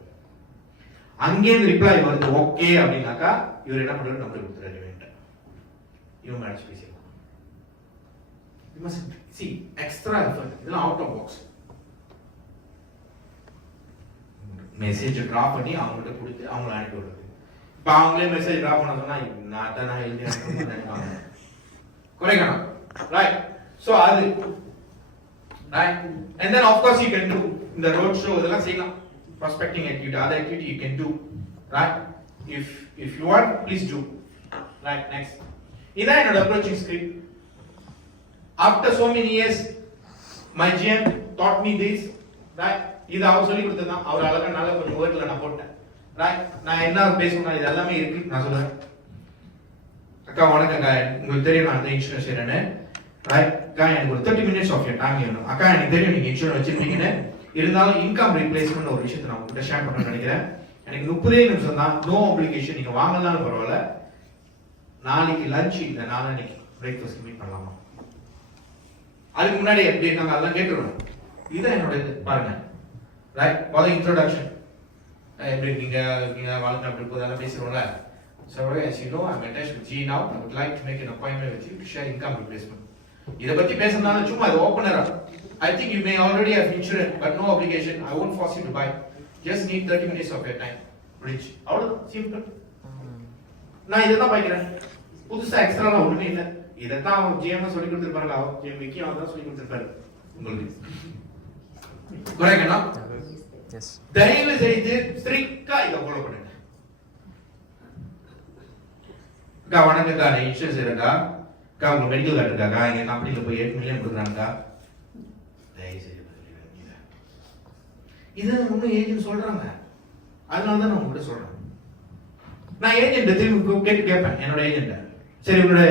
அங்கேருந்து ரிப்ளை வருது ஓகே அப்படின்னாக்கா இவர் என்ன பண்றாரு நம்பர் கொடுத்துறாரு இவங்க அடிச்சு பேசிடுவாங்க you must see extra effort இதெல்லாம் out of box message drop பண்ணி அவங்ககிட்ட கொடுத்து அவங்கள அனுப்பி விடுறது இப்போ அவங்களே மெசேஜ் ட்ராப் பண்ண சொன்னா நான் தான் நான் எழுதி நினைப்பாங்க. குறைக்கணும், ரைட்? ஸோ அது right. And then of course you can do இந்த ரோட் ஷோ இதெல்லாம் செய்யலாம். Prospecting activity, other activity you can do, right? If you want, please do. Right, next. இதான் என்னோட approaching script. After so many years, my GM taught me this, right? இது அவர் சொல்லி கொடுத்ததான். அவர் அழகா நல்ல கொஞ்சம் வேர்ட்ல நான் போட்டேன், right? நான் என்ன பேசணும் இது எல்லாமே இருக்கு, நான் சொல்றேன். அக்கா வணக்கங்க, உங்களுக்கு தெரியும் நான் இன்சூரன்ஸ் செய்றேன்னு, ரைட்? அக்கா எனக்கு ஒரு 30 minutes of your time வேணும். அக்கா எனக்கு தெரியும் நீங்க இன்சூரன்ஸ் வச்சிருக்கீங்கன்னு, இருந்தாலும் இன்கம் ரீப்ளேஸ்மெண்ட் ஒரு விஷயத்தை நான் உங்ககிட்ட ஷேர் பண்ணணும்னு நினைக்கிறேன். எனக்கு 30 நிமிஷம் தான், நோ ஆப்ளிகேஷன், நீங்க வாங்கலாம்னு பரவாயில்ல. நாளைக்கு லஞ்ச் இல்ல நாளைக்கு பிரேக்ஃபாஸ்ட் மீட் பண்ணலாமா? அதுக்கு முன்னாடி எப்படி இருக்காங்க அதெல்லாம் கேட்டுருவேன். இதுதான் என்னோட இது பாருங்க, ரைட்? முதல்ல இன்ட்ரோடக்ஷன், எப்படி இருக்கீங்க நீங்க வாழ்க்கை அப்படி போது அதெல்லாம் பேசுறோம்ல. So as you know, I'm attached with G now. I would like to make an appointment with you to share income replacement. இத பத்தி பேசணும்னால சும்மா இது ஓபனரா, I think you may already have insurance but no obligation. I won't force you to buy. Just need 30 minutes of your time. Bridge. அவ்வளவு simple. நான் இத தான் பாக்குறேன். புதுசா எக்ஸ்ட்ராலாம் ஒண்ணுமே இல்ல. இத தான் ஜிஎம் சொல்லி கொடுத்திருப்பாங்க. ஜிஎம் விக்கி தான் சொல்லி கொடுத்திருப்பாரு உங்களுக்கு. கரெக்ட்டா? எஸ். தயவு செய்து ஸ்ட்ரிக்ட்டா இத ஃபாலோ பண்ணுங்க. அக்கா வணக்கம்க்கா, நான் இன்சூரன்ஸ் இருக்கா? அக்கா உங்க மெடிக்கல் கார்டு இருக்காக்கா? எங்க கம்பெனில போய் 8 மில்லியன் கொடுக்குறாங்கக்கா. தயவு செய்து இது ஒன்றும் ஏஜென்ட் சொல்றாங்க, அதனால தான் நான் உங்ககிட்ட சொல்றேன். நான் ஏஜென்ட் திரும்பி கேட்பேன் என்னோட ஏஜென்ட்ட, சரி உன்னோட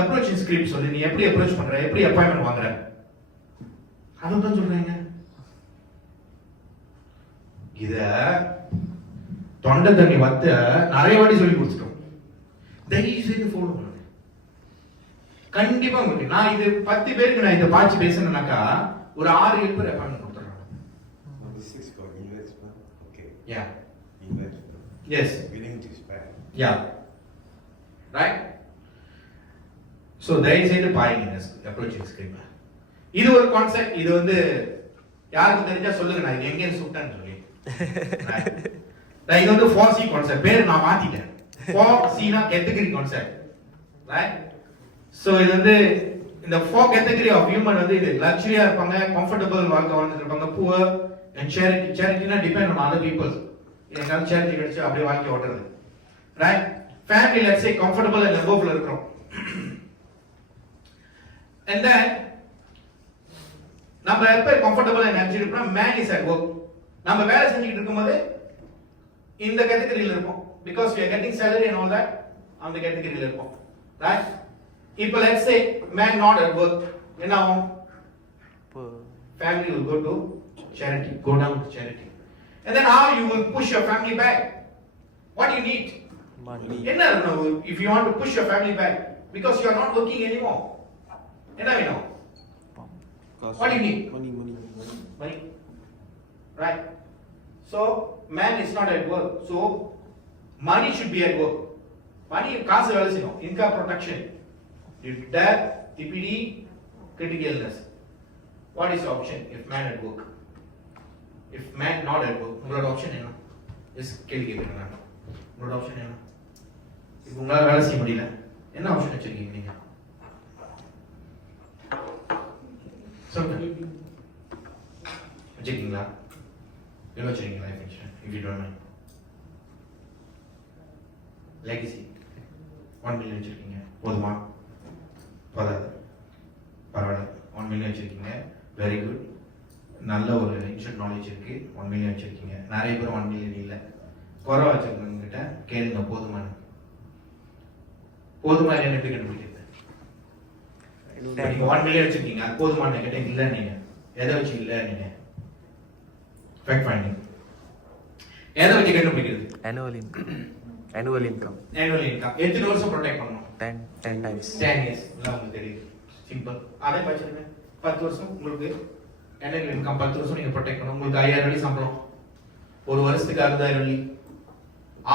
அப்ரோச்சிங் ஸ்கிரிப்ட் சொல்லி நீ எப்படி அப்ரோச் பண்ற, எப்படி அப்பாயின்மெண்ட் வாங்குற, அதை தான் சொல்றீங்க. இத தொண்டை தண்ணி வத்த நிறைய வாட்டி சொல்லி கொடுத்துட்டோம். தயவு செய்து ஃபாலோ பண்ணுங்க. கண்டிப்பா உங்களுக்கு நான் இது 10 பேருக்கு நான் இதை பாச்சு பேசணும்னாக்கா ஒரு 6-7 பேர் அப்பாயின்மெண்ட் கொடுத்துறேன். Yeah. Investment. Yes. Willing to spend. Yeah. Right? So தயவு செய்து பாருங்க அப்ரோச்சிங் ஸ்கிரிப்ட். இது ஒரு கான்செப்ட். இது வந்து யாருக்கு தெரிஞ்சா சொல்லுங்க, நான் இது எங்க சுட்டேன்னு சொல்லி. இது வந்து 4C கான்செப்ட். பேர் நான் மாத்திட்டேன். 4C னா கேட்டகரி கான்செப்ட். ரைட்? சோ இது வந்து இந்த 4 கேட்டகரி ஆஃப் ஹியூமன் வந்து இது லக்ஸரியா இருப்பாங்க, கம்ஃபர்ட்டபிள் வாழ்க்கை வாழ்ந்துட்டு இருப்பாங்க, poor and charity. Charity na depend on other people. எங்காவது charity கிடைச்சு அப்படியே வாழ்க்கை ஓட்டுறது. Right? Family, let's say comfortable and above ல இருக்கிறோம். And then நம்ம எப்ப comfortable and happy இருப்போம், man is at work. நம்ம வேலை செஞ்சிட்டு இருக்கும்போது இந்த கேட்டகரியில இருப்போம். Because we are getting salary and all that, அந்த கேட்டகரியில இருப்போம். Right? இப்போ let's say man not at work. என்ன ஆகும்? Family will go to charity, go down to charity. And then how you will push your family back? What do you need? Money. If you want to push your family back, because you are not working anymore. Enna venum? What do you need? Money. Right? So, man is not at work. So, money should be at work. Money, காசு வேலை செய்யணும். Income protection. If death, TPD, critical illness. What is the option if man at work? If man not at work, உங்களோட option என்ன? S கேள்வி கேட்குறேன் நான். உங்களோட option என்ன? இப்போ உங்களால் வேலை செய்ய முடியல, என்ன ஆப்ஷன் வச்சிருக்கீங்க நீங்க? சொல்லுங்க. வச்சிருக்கீங்களா? எவ்வளோ வச்சிருக்கீங்க life insurance? If you don't mind. Legacy 1 million வச்சிருக்கீங்க, போதுமா? போதாது, பரவாயில்ல. 1 மில்லியன் வச்சிருக்கீங்க, வெரி குட். நல்ல ஒரு இன்சூரன்ஸ் நாலேஜ் இருக்கு. 1 மில்லியன் வச்சிருக்கீங்க. நிறைய பேர் 1 மில்லியன் இல்லை, குறை வச்சிருக்கவங்க கிட்ட கேளுங்க போதுமானு. போதுமா இல்லைன்னு எப்படி கண்டுபிடிக்கிறது? 1 மில்லியன் வச்சிருக்கீங்க, அது போதுமான கிட்ட இல்லை, நீங்க எதை வச்சு இல்லை, நீங்க ஃபேக்ட் ஃபைண்டிங் எதை வச்சு கண்டுபிடிக்கிறது? annual income. annual income எத்தனை வருஷம் ப்ரொடெக்ட் பண்ணணும்? 10 times. 10 years. உங்களுக்கு தெரியுது, சிம்பிள். அதே பட்சம் 10 வருஷம் உங்களுக்கு annual income 10 வருஷம் நீங்க ப்ரொடெக்ட் பண்ணணும். உங்களுக்கு 5000 வெள்ளி சம்பளம், ஒரு வருஷத்துக்கு 60000 வெள்ளி,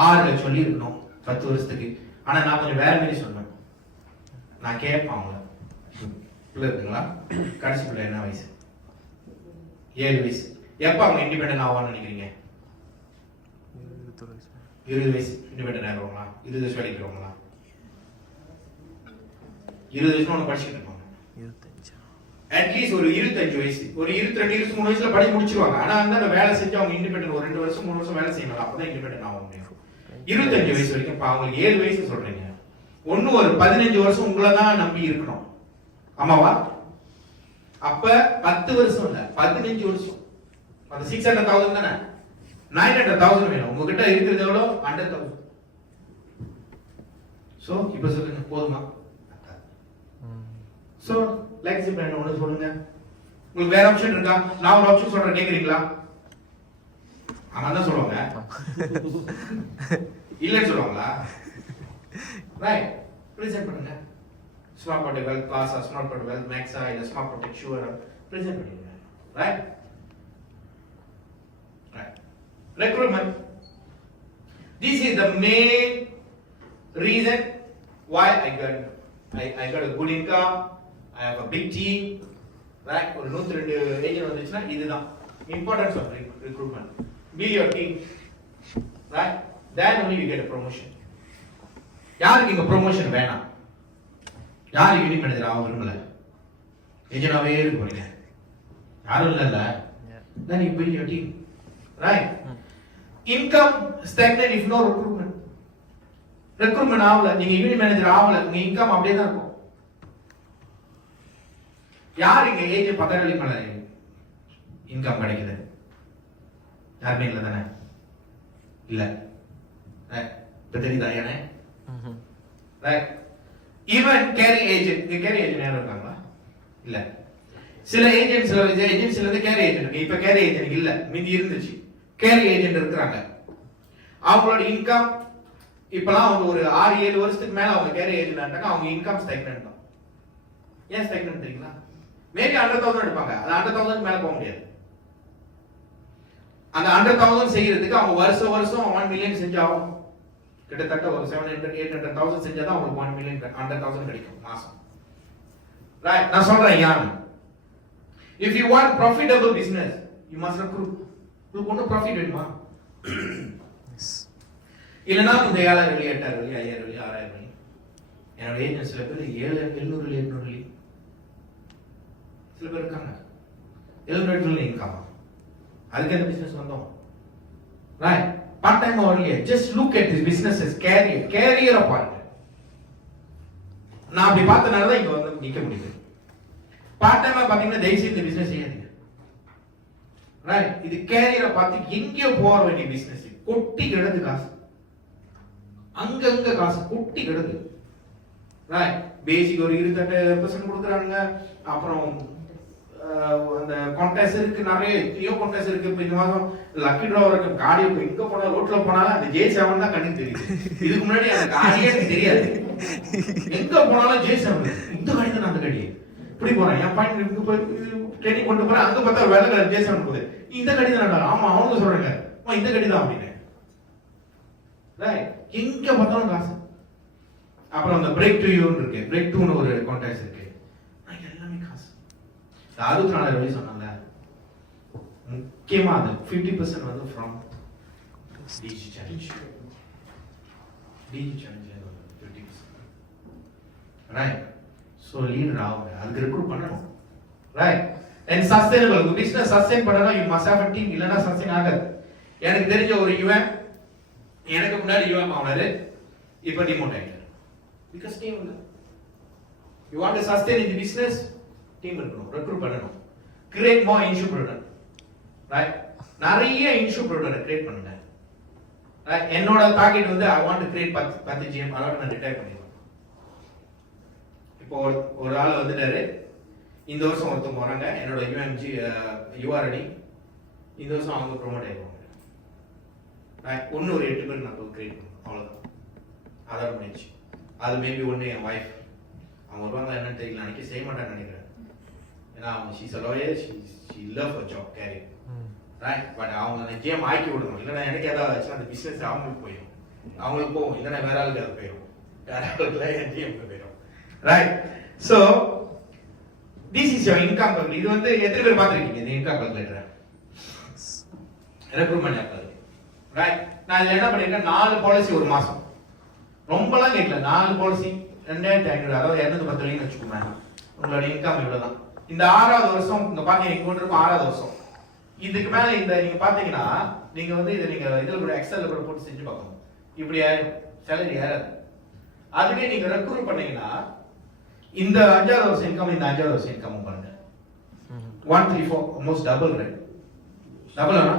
6 லட்சம் வெள்ளி இருக்கணும் 10 வருஷத்துக்கு. ஆனா நான் கொஞ்சம் வேற மாதிரி சொன்னேன். நான் கேட்பேன் அவங்கள, பிள்ளை இருக்குங்களா? கடைசி பிள்ளை என்ன வயசு? 7 வயசு. எப்ப அவங்க இண்டிபெண்டன்ட் ஆவான்னு நினைக்கிறீங்க? 20 வயசு இண்டிபெண்டன்ட் ஆகிறவங்களா, 20 வயசு வேலைக்கு போகிறவங்களா, 20 வயசுல ஒன்று படிச்சுட்டு இருப்பாங்க. 25. அட்லீஸ்ட் ஒரு 25 வயசு, ஒரு 22 23 வயசுல படிச்சு முடிச்சிருவாங்க. ஆனா அந்த வேலை செஞ்சு அவங்க இண்டிபெண்டன்ட் ஒரு 2 வருஷம் 3 வருஷம் வேலை செய்யணும், அப்பதான் இண்டிபெண்டன்ட் ஆக முடியும். 25 வயசு வரைக்கும் இப்ப அவங்களுக்கு 7 வயசு சொல்றீங்க, ஒன்னு ஒரு 15 வருஷம் உங்களை தான் நம்பி இருக்கணும். ஆமாவா? அப்ப 10 வருஷம் இல்ல 15 வருஷம். அந்த 600,000 தானே, 900,000 வேணும். உங்ககிட்ட இருக்கிறது எவ்வளோ? 100,000. சோ இப்ப சொல்லுங்க, போதுமா? சோ லெக்ஸி பிளான் ஒன்று சொல்லுங்க. உங்களுக்கு வேற ஆப்ஷன் இருக்கா? நான் ஒரு ஆப்ஷன் சொல்றேன், கேக்குறீங்களா? அதான் சொல்லுவாங்க, இல்லன்னு சொல்லுவாங்களா? ரைட், ப்ரெசென்ட் பண்ணுங்க. ஸ்மார்ட் ப்ராடக்ட் வெல்த் கிளாஸா, ஸ்மார்ட் ப்ராடக்ட் வெல்த் மேக்ஸா, இல்ல ஸ்மார்ட் ப்ராடக்ட் ஷூரா, ப்ரெசென்ட் பண்ணுங்க. Right right. Recruitment. This is the main reason why I got a good income. I have a big team. Right? ஒரு 102 agent வந்துச்சுன்னா இதுதான் importance of recruitment. Build your team. Right? Then only you get a promotion. யாருக்கு இங்க promotion வேணாம்? யார் unit manager ஆக விரும்பல? ஏஜென்டாவே இருக்க போறீங்க, யாரும் இல்ல. Then you build your team. Right? Income stagnant if no recruitment. Recruitment ஆகல, நீங்க யூனிட் மேனேஜர் ஆகல, உங்க இன்கம் அப்படியே தான் இருக்கும். யார் இங்க ஏஜ் 10 வரைக்கும் மேல இன்கம் கிடைக்குது? யாருமே இல்ல தானே? இல்ல. இப்ப தெரியுதா ஏனே? Right. Even carry agent, carry agent யாரும் இருக்காங்களா? இல்ல. சில ஏஜென்ட்ஸ்ல இருந்து கேரி ஏஜென்ட், இப்ப கேரி ஏஜென்ட் இல்ல, முந்தி இருந்துச்சு. கேரி ஏஜென்ட் இருக்காங்க, அவங்களோட இன்கம் இப்பலாம் அவங்க ஒரு 6-7 வருஷத்துக்கு மேல அவங்க கேரி ஏஜென்ட் ஆனாங்க, அவங்க இன்கம் ஸ்டாக்னன்ட் தான். ஏன் ஸ்டாக்னன்ட் தெரியுங்களா? மேபி 100,000 எடுப்பாங்க, அது 100,000 மேல போக முடியாது. அந்த 100,000 செய்யறதுக்கு அவங்க வருஷம் 1 மில்லியன் செஞ்சாகும். கிட்டத்தட்ட ஒரு 700-800,000 செஞ்சாதான் உங்களுக்கு 1 மில்லியன் 100,000 கிடைக்கும் மாசம். ரைட், நான் சொல்றேன் யாரு. If you want profitable business, you must recruit. உங்களுக்கு ஒன்றும் ப்ராஃபிட் வேணுமா? இல்லைன்னா இந்த 7,000 வெள்ளி 8,000 வெள்ளி 5,000 வெள்ளி 6,000 வெள்ளி. என்னோட ஏஜென்ட் சில பேர் 700 வெள்ளி 800 வெள்ளி சில பேர் இருக்காங்க. 700 வெள்ளி இன்கம், அதுக்கு அந்த பிசினஸ் வந்தோம். ரைட், பார்ட் டைம் வரலையே. Just look at this business as career point. நான் அப்படி பார்த்தனால தான் இங்க வந்து நிக்க முடியுது. பார்ட் டைமா பாத்தீங்கன்னா தயவுசெய்து இந்த பிசினஸ் செய்யாதீங்க. ரைட், இது கேரியரை பார்த்து எங்கேயோ போற வேண்டிய பிசினஸ். கொட்டி கிடது காசு, அங்கங்க காசு கொட்டி கிடது. ரைட், பேசிக் ஒரு 28% கொடுக்குறாங்க. அப்புறம் அந்த கான்டெஸ்ட் இருக்கு, நிறைய எத்தனையோ கான்டெஸ்ட் இருக்கு. இப்ப இந்த மாதம் லக்கி டிரா இருக்கு. காடி எங்க போனா ரோட்ல போனாலும் அந்த J7 தான் கண்ணுக்கு தெரியுது. இதுக்கு முன்னாடி அந்த காடியே எனக்கு தெரியாது. எங்க போனாலும் J7, இந்த காடி தான் அந்த காடி. இப்படி போறேன், என் பையன் இங்க போய் ட்ரெயினிங் கொண்டு போறேன், அங்க பார்த்தா வெள்ளை கலர் J7 போகுது. இந்த கடி தான். ஆமா, அவங்க சொல்றாங்க இந்த கடி தான் அப்படின்னு. ரைட், எங்க பார்த்தாலும் காசு. அப்புறம் அந்த பிரேக் டு யூ இருக்கு, பிரேக் டுன்னு ஒரு கான்டெஸ்ட் இருக்கு, எல்லாமே காசு. 64,000 வழி சொன்னாங்க. முக்கியமா அது 50% வந்து from DG challenge. DG challenge 50%. Right, so leader ஆகுங்க, அதுக்கு ரெக்ரூட் பண்ணணும். Right, and sustainable. உங்க பிசினஸ் சஸ்டெயின் பண்ணனும், you must have a team. இல்லனா சஸ்டெயின் ஆகாது. எனக்கு தெரிஞ்ச ஒரு யுவன், எனக்கு முன்னாடி யுவன் ஆனாரு, இப்போ டிமோட் ஆயிட்டாரு. because team இல்ல. you want to sustain in the business, team இருக்கணும், ரெக்ரூட் பண்ணணும். create more entrepreneur. ரைட், நிறைய entrepreneur கிரியேட் பண்ணுங்க. ரைட், என்னோட டார்கெட் வந்து I want to create 10 GM அளவுக்கு நான் ரிட்டையர் பண்ணிடுவேன். இப்போ ஒரு ஆள் வந்துட்டாரு, இந்த வருஷம் ஒருத்தவங்க வராங்க, என்னோட UMG URD, இந்த வருஷம் அவங்க ப்ரொமோட் ஆயிடுவாங்க. ஒன்று ஒரு 8 பேர் நான் கிரியேட் பண்ணுவேன், அவ்வளோதான். அதோட முடிஞ்சு. அது மேபி ஒன்று என் ஒய்ஃப், அவங்க வருவாங்க என்னன்னு தெரியல, அன்றைக்கி செய்ய மாட்டான்னு நினைக்கிறேன். ஏன்னா அவங்க she's a lawyer, she love a job career. Right, but அவங்க அந்த கேம் ஆக்கி விடணும். இல்லைன்னா எனக்கு ஏதாவது ஆச்சுன்னா அந்த பிஸ்னஸ் அவங்களுக்கு போயிடும், அவங்களுக்கு போகும். இல்லைன்னா வேற ஆளுக்கு அது போயிடும், வேற ஆளுக்குல என் ஜிஎம்க்கு போயிடும். Right, so this is your income calculator. இது வந்து எத்தனை பேர் பார்த்துருக்கீங்க இந்த இன்கம் கால்குலேட்டரை? ரெக்ரூட்மெண்ட் ஆப் அது. ரைட். நான் இதுல என்ன பண்ணிருக்கேன், 4 பாலிசி ஒரு மாசம். ரொம்பலாம் கேட்கல, 4 பாலிசி 2500, அதாவது 210 வரைக்கும் வச்சுக்கோங்க. உங்களோட இன்கம் இவ்வளவுதான். இந்த 6வது வருஷம் இங்க பாத்தீங்க, இங்க கொண்டு இருக்கும் 6வது வருஷம். இதுக்கு மேல இந்த நீங்க பாத்தீங்கன்னா நீங்க வந்து இதை நீங்க இதுல கூட எக்ஸல்ல கூட போட்டு செஞ்சு பார்க்கணும். இப்படி சேலரி ஏறாது. அதுவே நீங்க ரெக்ரூட் பண்ணீங்கன்னா இந்த 5வது வருஷம் இன்கம், இந்த 5வது வருஷம் இன்கம் பாருங்க. 134 almost double, right? Double ஆனா?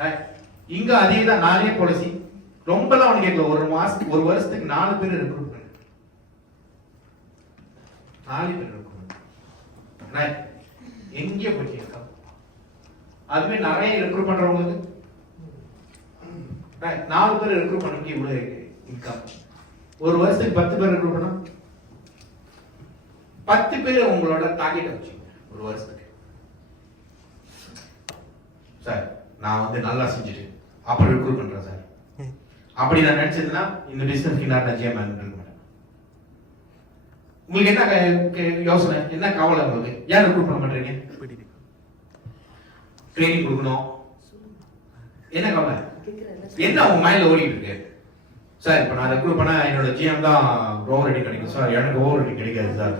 ரைட். இங்க அதே தான், 4 பாலிசி. ரொம்பலாம் ஒண்ணு கேட்கல, ஒரு வருஷத்துக்கு 4 பேர் ரெக்ரூட் பண்ணு. 4 பேர் ரெக்ரூட் பண்ணு. ரைட். எங்கே போச்சு இன்கம்? அதுவே நிறைய ரெக்ரூட் பண்றவங்களுக்கு ரைட், 4 பேர் ரெக்ரூட் பண்ணி இவ்வளவு இன்கம். ஒரு வருஷத்துக்கு 10 பேர் ரெக்ரூட் பண்ணா 10 பேர் உங்களோட டார்கெட் வச்சுங்க ஒரு வருஷத்துக்கு. சார் நான் வந்து நல்லா செஞ்சுட்டு அப்புறம் ரெக்ரூட் பண்றேன் சார், அப்படி நான் நினைச்சதுன்னா இந்த பிசினஸ்க்கு நான் ஜிஎம் இருக்க மாட்டேன். உங்களுக்கு என்ன யோசனை, என்ன கவலை உங்களுக்கு? ஏன் ரெக்ரூட் பண்ண மாட்டீங்க? ட்ரைனிங் கொடுக்கணும், என்ன கவலை, என்ன உங்க மைண்ட்ல ஓடிட்டு இருக்கு? சார் இப்ப நான் ரெக்ரூட் பண்ணா என்னோட ஜிஎம் தான் ஓவர் ரெடி கிடைக்கும் சார், எனக்கு ஓவர் ரெடி கிடைக்காது சார்.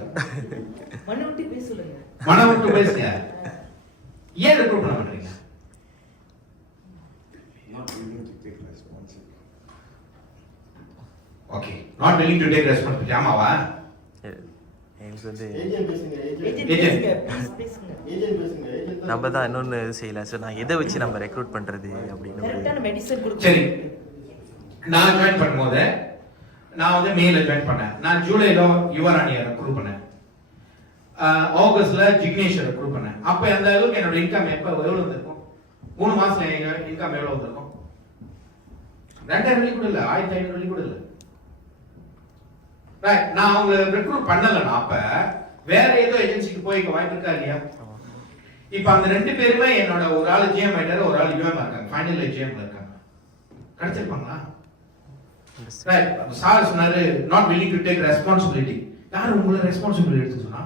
மன விட்டு பேசுங்க, மன விட்டு பேசுங்க. ஏன் ரெக்ரூட் பண்ண மாட்டீங்க? Not willing to take responsibility. Okay, not willing to take responsibility. ஆமாவா? எனக்கு வந்து ஏஜென்ட் பேசுங்க, ஏஜென்ட் ஏஜென்ட் பேசுங்க, ப்ளீஸ் பேசுங்க. ஏஜென்ட் பேசுங்க, ஏஜென்ட் நம்ம தான் இன்னொன்று செய்யல. ஸோ நான் எதை வச்சு நம்ம ரெக்ரூட் பண்ணுறது அப்படின்னு கரெக்டான மெடிசன் கொடுங்க. சரி, நான் ஜாயின் பண்ணும்போது நான் வந்து மேல ஜாயின் பண்ணேன். நான் ஜூலைல யுவராணியை ரெக்ரூட் பண்ணேன், ஆகஸ்ட்ல ஜிக்னேஷ் ரெக்ரூட் பண்ணேன். அப்ப அந்த அளவுக்கு என்னோட இன்கம் எவ்வளவு வந்திருக்கும்? 3 மாசத்துல எங்க இன்கம் எவ்வளவு வந்திருக்கும்? 2000 வெள்ளி கூட இல்ல, 1500 வெள்ளி கூட இல்ல. ரைட். நான் அவங்க ரெக்ரூட் பண்ணலன்னா அப்ப வேற ஏதோ ஏஜென்சிக்கு போய் வாய்ப்பு இருக்கா இல்லையா? இப்ப அந்த 2 பேருமே என்னோட ஒரு ஆள் ஜிஎம் ஆயிட்டாரு, ஒரு ஆள் யுஎம் இருக்காங்க, ஃபைனல் ஜிஎம்ல இருக்காங்க. கிடைச்சிருப்பாங்களா? ரைட். சார் சொன்னாரு not willing to take responsibility. யார் உங்களை ரெஸ்பான்சிபிலிட்டி எடுத்து சொன்னா?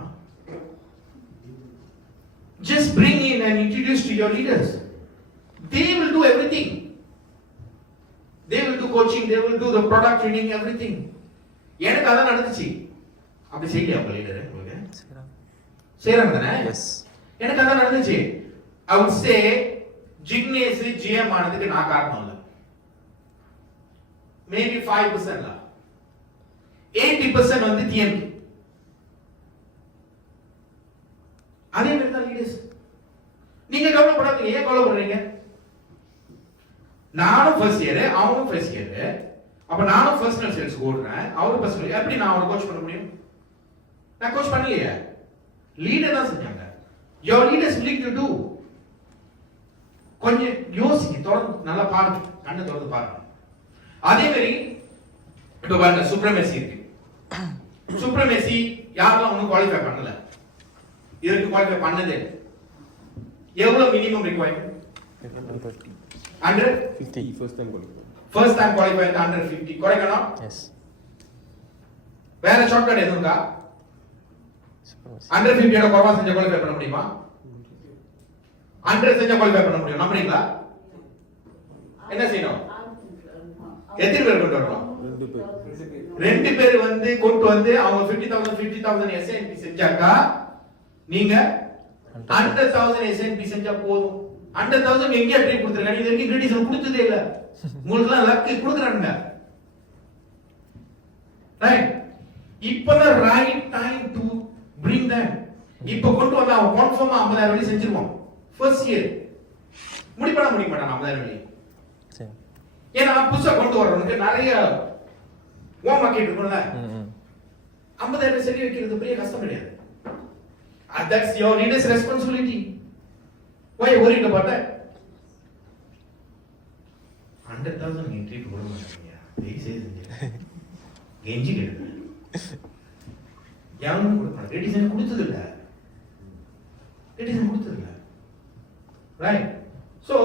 Just bring in and introduce to your leaders. They will do everything. They will do coaching, they will do the product training, everything. எனக்கு அதான் நடந்துச்சு. அப்படி செய்யலையா உங்க லீடர்? உங்களுக்கு செய்யறாங்க தானே? எஸ், எனக்கு அதான் நடந்துச்சு. I would say ஜிக்னேஸ் ஜிஎம் ஆனதுக்கு நான் காரணம் இல்ல. Maybe 5% இல்ல, 80% வந்து டிஎம். அதே மாதிரி தான் லீடர்ஸ். நீங்க கவலைப்படாதீங்க. ஏன் கவலைப்படுறீங்க? நானும் ஃபர்ஸ்ட் இயர், அவனும் ஃபர்ஸ்ட் இயர். அப்ப நானும் பர்சனல் சேல்ஸ் ஓடுறேன், அவரும் பர்சனல். எப்படி நான் அவரை கோச் பண்ண முடியும்? நான் கோச் பண்ணலையே, லீடர் தான் செஞ்சாங்க. your leaders willing to do. கொஞ்சம் யோசிங்க, தொடர்ந்து நல்லா பாருங்க, கண்ணை தொடர்ந்து பாருங்க. அதே மாதிரி இப்ப பாருங்க, சுப்ரமேசி இருக்கு. சுப்ரமேசி யாரெல்லாம் ஒன்னும் குவாலிஃபை பண்ணல, இதற்கு குவாலிஃபை பண்ணதே. எவ்வளவு minimum requirement? 150 first time qualified 150 குறைக்கணும். எஸ். வேற ஷார்ட்கட் எதுவும் இருக்கா? 150 ஓட குறைவா செஞ்ச குவாலிஃபை பண்ண முடியுமா? 100 செஞ்ச குவாலிஃபை பண்ண முடியும், நம்புறீங்களா? என்ன செய்யணும்? எத்தனை பேர் கொண்டு வரணும்? 2 பேர் வந்து கொண்டு வந்து அவங்க 50,000 SNP செஞ்சாக்கா நீங்க 100,000 SNP செஞ்சா போதும். 100,000 எங்க ட்ரீட் கொடுத்திருக்காங்க? இது வரைக்கும் கிரெடிட்ஸ் கொடுத்ததே இல்ல. உங்களுக்கு லக் கொடுக்குறாங்க. ரைட். இப்பதான் right time to bring them. இப்ப கொண்டு வந்தா அவன் கன்ஃபார்மா 50,000 வெள்ளி செஞ்சிருவான் ஃபர்ஸ்ட் இயர். முடிப்பட முடிய மாட்டான் 50,000 வெள்ளி. சரி. ஏன்னா புதுசா கொண்டு வரவனுக்கு நிறைய ஓம் மார்க்கெட் இருக்கும்ல. 50,000 சரி வைக்கிறது பெரிய கஷ்டம் கிடையாது. That's your leader's responsibility. Why you worried about that? 100,000 நீங்க ட்ரீட் கொடுக்க மாட்டீங்க. வெரி சேஸ் கெஞ்சி கேளுங்க. யாரும் கொடுக்க மாட்டாங்க. ரெடிசன் கொடுத்தது இல்ல. ரெடிசன் கொடுத்தது இல்ல. ரைட். சோ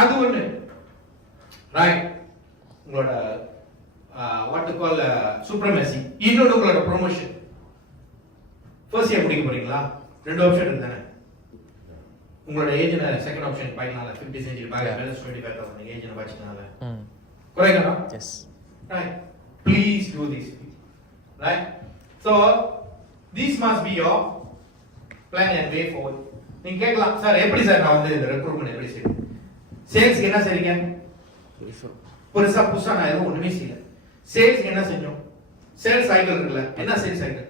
அது ஒண்ணு. ரைட். உங்களோட வாட் டு கால் சுப்ரமசி. இன்னொரு உங்களோட ப்ரமோஷன். ஃபர்ஸ்ட் இயர் முடிக்க போறீங்களா? 2 ஆப்ஷன் இருக்கு தானே? உங்களோட ஏஜ்ல செகண்ட் ஆப்ஷன் பாய்க்கனால 50 சென்ச்சுரி பாய் பேலன்ஸ் 25000 ஏஜ்ல பாய்க்கனால ம் குறைக்கலாம். Yes Right. Please do this. Right. So this must be your plan and way forward. நீங்க கேட்கலாம் சார் எப்படி சார் நான் வந்து இந்த ரெக்ரூட்மெண்ட் எப்படி செய்யணும்? சேல்ஸ்க்கு என்ன செய்றீங்க? புதுசா நான் எதுவும் ஒண்ணுமே செய்யல. சேல்ஸ்க்கு என்ன செஞ்சோம்? சேல்ஸ் சைக்கிள் இருக்குல்ல, என்ன சேல்ஸ் சைக்கிள்?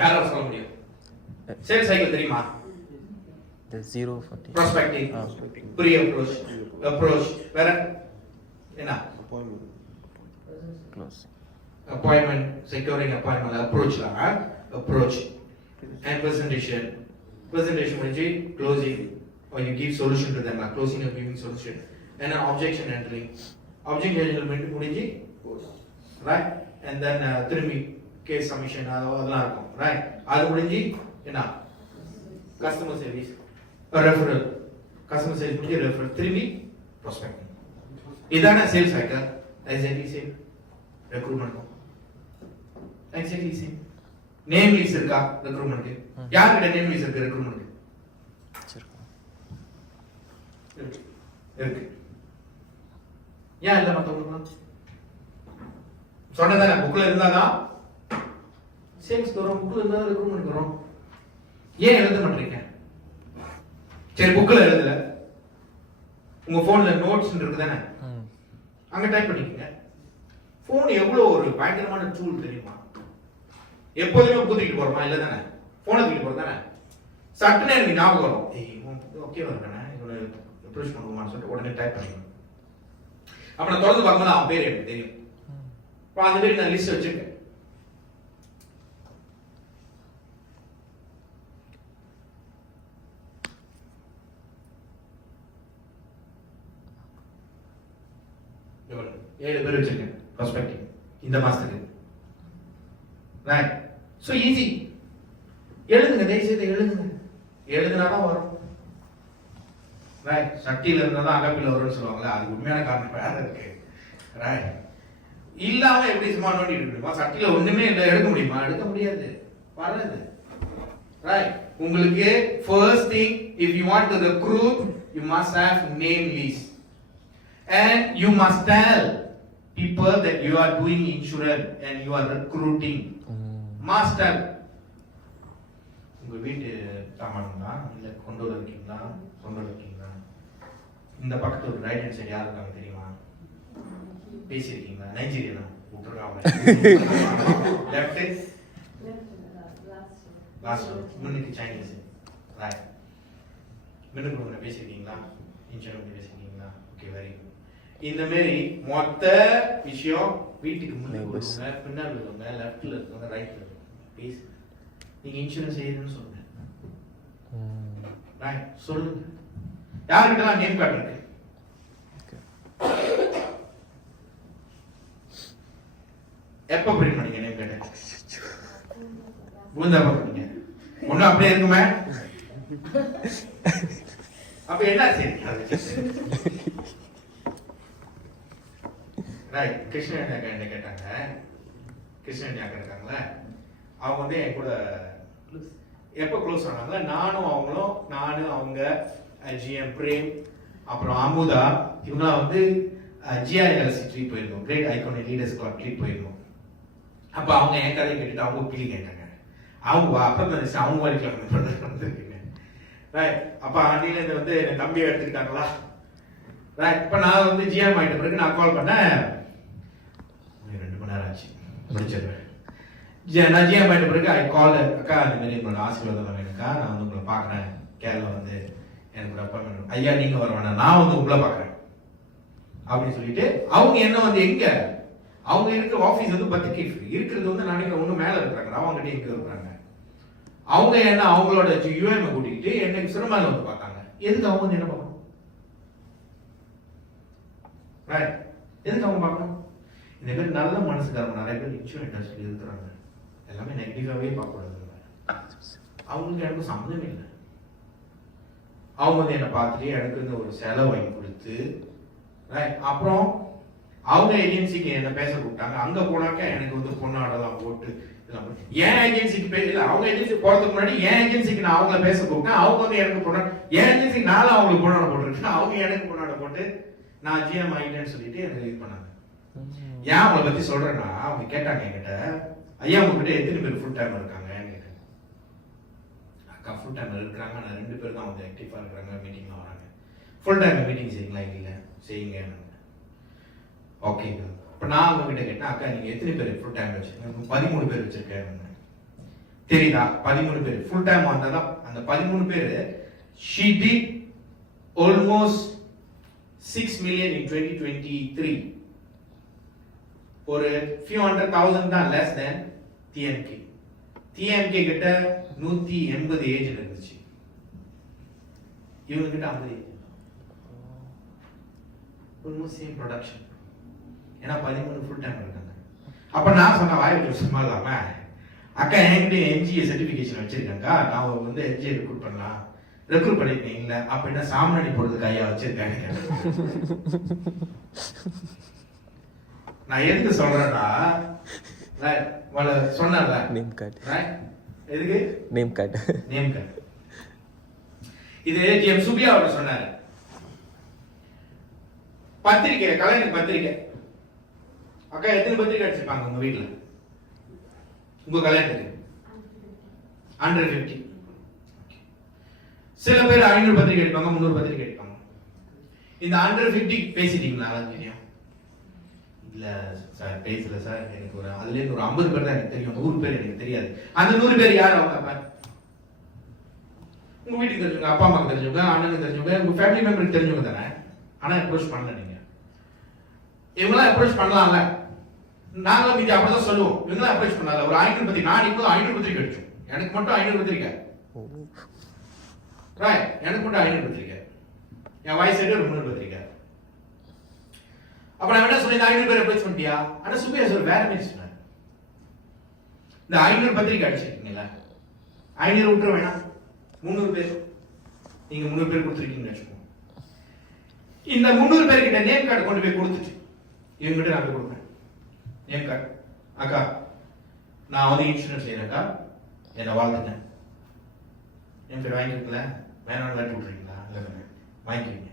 யாராவது சொல்ல முடியும்? சேல்ஸ் சைக்கிள் தெரியுமா? the 040 ப்ராஸ்பெக்டிங், ப்ரீ அப்ரோச், வேற என்ன? Appointment. close Appointment, securing appointment, approach and presentation means closing, or you give solution to them, closing or giving solution, and an objection handling முடிஞ்சு right, and then திரும்பி case submission அதெல்லாம் இருக்கும் right, அது முடிஞ்சு என்ன customer service, referral, customer service முடிஞ்சு referral, திரும்பி prospecting. இதான sales cycle. exactly same recruitment. exactly same. Name list இருக்கா ரெக்ரூட்மென்ட்க்கு? யார்கிட்ட நேம் லீஸ் இருக்கு ரெக்ரூட்மென்ட்க்கு? இருக்கு. ஏன் இல்ல மத்தவங்களுக்கு? சொன்னதானே புக்ல இருந்தாதான் சேல்ஸ் வரும், புக்ல இருந்தா ரெக்ரூட்மென்ட் வரும். ஏன் எழுத மாட்டீங்க? சரி புக்ல எழுதல, உங்க போன்ல நோட்ஸ் இருக்குதானே, அங்க டைப் பண்ணிக்கங்க. போன் எவ்வளவு ஒரு பயங்கரமான டூல் தெரியுமா? எப்போதுமே புத்திட்டு போறோமா? இல்ல தானே, போனை தூக்கிட்டு போறோம் தானே. சட்டுன்னு எனக்கு ஞாபகம் வரும், ஓகே வரேன் இவனை அப்ரோச் பண்ணுவான்னு சொல்லிட்டு உடனே டைப் பண்ணிக்கணும். அப்ப நான் தொடர்ந்து பார்க்கும்போது அவன் பேர் எனக்கு தெரியும். அந்த பேர் நான் லிஸ்ட் வச்சிருக்கேன். எவ்வளவு? 7 பேர் வச்சிருக்கேன் ப்ராஸ்பெக்டிங் இந்த மாசத்துக்கு. ரைட். So easy. எழுதுங்க, தயவு செய்து எழுதுங்க. எழுதுனாதான் வரும். ரைட். சக்தியில இருந்தாதான் அகப்பில வரும்னு சொல்லுவாங்கல்ல, அது உண்மையான காரணம் வேற இருக்கு. ரைட். இல்லாம எப்படி சும்மா நோண்டிட்டு இருக்கணுமா? சக்தியில ஒண்ணுமே இல்லை, எடுக்க முடியுமா? எடுக்க முடியாது, வராது. ரைட். உங்களுக்கு first thing, if you want to recruit, you must have name list. And you must tell people that you are doing insurance and you are recruiting. Must tell. உங்க வீட்டு சாமானுங்களா இல்ல கொண்டு இருக்கீங்களா? கொண்டு இருக்கீங்களா? இந்த பக்கத்துல ஒரு ரைட் ஹேண்ட் சைடு யார் இருக்காங்க தெரியுமா? பேசியிருக்கீங்களா? நைஜீரியா விட்டுருக்காங்க. லெஃப்ட் லாஸ்ட் முன்னுக்கு சைனீஸ். ரைட். முன்னுக்கு ஒன்று பேசியிருக்கீங்களா? இன்சூரன்ஸ் பேசியிருக்கீங்களா? Okay, very good. இந்த மாதிரி மொத்த விஷயம் வீட்டுக்கு முன்னாடி உள்ளவங்க, பின்னாடி உள்ளவங்க, லெஃப்ட்ல இருக்கவங்க, ரைட்ல இருக்கவங்க ப்ளீஸ். நீங்க இன்சூரன்ஸ் செய்யணும்னு சொல்லுங்க. ரைட், சொல்லுங்க. யாருக்கிட்டலாம் நேம் கார்டு இருக்கு? எப்ப பிரிண்ட் பண்ணீங்க நேம் கார்டு? பூந்தா பண்ணீங்க. ஒன்னும் அப்படியே இருக்குமே. அப்ப என்ன செய்யுங்க? ரைட். கிருஷ்ணன் அக்கா என்ன கேட்டாங்க, கிருஷ்ணன் அக்கா இருக்காங்களே, அவங்க வந்து என் கூட எப்போ க்ளோஸ் ஆனாங்களா, நானும் அவங்க ஜிஎம் பிரேம் அப்புறம் அமுதா இவங்களாம் வந்து ஜிஆர்எல்சி ட்ரீட் போயிருந்தோம், great iconic leaders club treat போயிருந்தோம். அப்போ அவங்க என் கதையை கேட்டுட்டு அவங்க பிள்ளை கேட்டாங்க, அவங்க அப்புறம் தான் அவங்க வரைக்கும் வந்துருக்குங்க. ரைட். அப்போ அன்னிலேருந்து வந்து என் தம்பியை எடுத்துக்கிட்டாங்களா. ரைட். இப்போ நான் வந்து ஜிஎம் ஆகிட்ட பிறகு நான் கால் பண்ணேன், 2 மணி நேரம் ஆச்சு முடிச்சிருவேன். நான் ஜிஎம் ஆகிட்ட பிறகு ஐ கால், அக்கா அந்த மாதிரி உங்களோட ஆசீர்வாதம் வேணுக்கா, நான் வந்து உங்களை பார்க்குறேன், கேரளா வந்து எனக்கு ஒரு அப்பாயின்மெண்ட், ஐயா நீங்கள் வர வேணாம், நான் வந்து உங்களை பார்க்குறேன் அப்படின்னு சொல்லிட்டு அவங்க என்ன வந்து எங்க அவங்க இருக்கிற ஆஃபீஸ் வந்து 10 கேஃப் இருக்கிறது வந்து நினைக்கிற ஒன்று மேலே இருக்கிறாங்க, அவங்ககிட்ட எங்கே இருக்கிறாங்க. அவங்க என்ன அவங்களோட யூஎம் கூட்டிக்கிட்டு எனக்கு சிறுமாவில் வந்து பார்த்தாங்க. எதுக்கு அவங்க வந்து என்ன பார்க்கணும்? எதுக்கு அவங்க பார்க்கணும்? இந்த பேர் நல்ல மனசுக்காரங்க நிறைய பேர் இன்சூரன்ஸ் இண்டஸ்ட்ரியில் இருக்கிறாங்க, எல்லாமே நெகட்டிவாகவே பார்க்கக்கூடாது. அவங்களுக்கு எனக்கு சம்மந்தமே இல்லை. அவங்க வந்து என்னை பார்த்துட்டு எனக்கு வந்து ஒரு செலவு வாங்கி கொடுத்து, அப்புறம் அவங்க ஏஜென்சிக்கு என்ன பேச கூப்பிட்டாங்க. அங்கே போனாக்க எனக்கு வந்து பொண்ணாடெல்லாம் போட்டு என் ஏஜென்சிக்கு இல்லை அவங்க ஏஜென்சி போறதுக்கு முன்னாடி என் ஏஜென்சிக்கு நான் அவங்கள பேச கூப்பிட்டேன். அவங்க வந்து எனக்கு பொண்ணாட, என் ஏஜென்சிக்கு நானும் அவங்களுக்கு பொண்ணாட போட்டுருக்கேன். அவங்க எனக்கு பொண்ணாட போட்டு நான் ஜிஎம் ஆகிட்டேன்னு சொல்லிட்டு எனக்கு இது பண்ணாங்க. ஏன் அவங்கள பத்தி சொல்றேன்னா, அவங்க கேட்டாங்க என்கிட்ட, ஐயா உங்ககிட்ட எத்தனை பேர் ஃபுல் டைம் இருக்காங்கன்னு கேட்டாங்க. அக்கா ஃபுல் டைம் இருக்கிறாங்க, நான் 2 பேர் தான் வந்து ஆக்டிவா இருக்கிறாங்க, மீட்டிங்லாம் வராங்க. ஃபுல் டைம் மீட்டிங் செய்யுங்களா? இல்லை செய்யுங்க. ஓகேங்க. இப்போ நான் உங்ககிட்ட கேட்டேன், அக்கா நீங்க எத்தனை பேர் ஃபுல் டைம் வச்சிருக்கீங்க? 13 பேர் வச்சிருக்கேன். தெரியுதா? 13 பேர் ஃபுல் டைம் வந்ததா? அந்த 13 பேர் she did almost 6 million in 2023. ஒரு few hundred thousand தான் less than TMK. TMK கிட்ட 180 ஏஜ் இருந்துச்சு, இவங்க கிட்ட 50 ஏஜ். almost same production. ஏன்னா 13 ஃபுல் டைம் இருக்காங்க. அப்ப நான் சொன்ன வாய்ப்பு சும்மா இல்லாம, அக்கா என்கிட்ட என்ஜிஏ சர்டிபிகேஷன் வச்சிருக்காங்க, நான் வந்து என்ஜிஏ ரெக்ரூட் பண்ணலாம். ரெக்ரூட் பண்ணிருக்கேன். இல்ல அப்ப என்ன சாமணி போடுறதுக்கு ஐயா வச்சிருக்காங்க. நான் எதுக்கு சொல்றேன்னா, சொன்னல நேம் கார்டு, எதுக்கு நேம் கார்டு, நேம் கார்டு. இது ஜிஎம் சுபியா அவர் சொன்னாரு. பத்திரிக்கை, கலைஞர் பத்திரிக்கை. அக்கா எத்தனை பத்திரிக்கை அடிச்சிருப்பாங்க உங்க வீட்டுல? உங்க கல்யாணத்துக்கு 150. சில பேர் 500 பத்திரிக்கை எடுப்பாங்க, 300 பத்திரிக்கை எடுப்பாங்க. இந்த 150 பேசிட்டீங்களா? தெரியும் இல்ல சார், பேசல சார். எனக்கு ஒரு அதுல இருந்து ஒரு 50 பேர் தான் எனக்கு தெரியும், 100 பேர் எனக்கு தெரியாது. அந்த 100 பேர் யார்? அவங்க அப்பா, உங்க வீட்டுக்கு தெரிஞ்சவங்க, அப்பா அம்மாக்கு தெரிஞ்சவங்க, அண்ணனுக்கு தெரிஞ்சவங்க, உங்க ஃபேமிலி மெம்பருக்கு தெரிஞ்சவங்க தானே. ஆனா அப்ரோச் பண்ணல நீங்க. இவங்களாம் அப்ரோச் பண்ணலாம்ல. நாங்களும் மீதி அப்படிதான் சொல்லுவோம். இவங்களாம் அப்ரோச் பண்ணாத. ஒரு 500 பத்திரிக்கை, நான் இப்போ 500 பத்திரிக்கை அடிச்சோம். எனக்கு மட்டும் 500 பத்திரிக்கை. ரைட், எனக்கு மட்டும் 500 பத்திரிக்கை. என் வயசு ஒரு 300 பத்திரிக்கை. அப்ப நான் என்ன சொல்லி 500 பேர் அப்ரோச் பண்ணிட்டியா? ஆனா சுபியா சார் வேற மாதிரி சொன்னார். இந்த 500 பத்திரிக்கை அடிச்சிருக்கீங்களா? 500 விட்டுற வேணாம், 300 பேர். நீங்க 300 பேர் கொடுத்துருக்கீங்கன்னு வச்சுக்கோங்க. இந்த 300 பேர்கிட்ட நேம் கார்டு கொண்டு போய் கொடுத்துட்டு, இவங்ககிட்ட நான் போய் கொடுப்பேன் நேம் கார்டு. அக்கா நான் வந்து இன்சூரன்ஸ் செய்யறேன்க்கா, என்னை வாழ்த்துங்க. நேம் கார்டு வாங்கிருக்கல, வேணாம் லட்டு விட்டுறீங்களா? இல்லை வாங்கிக்கிறீங்க.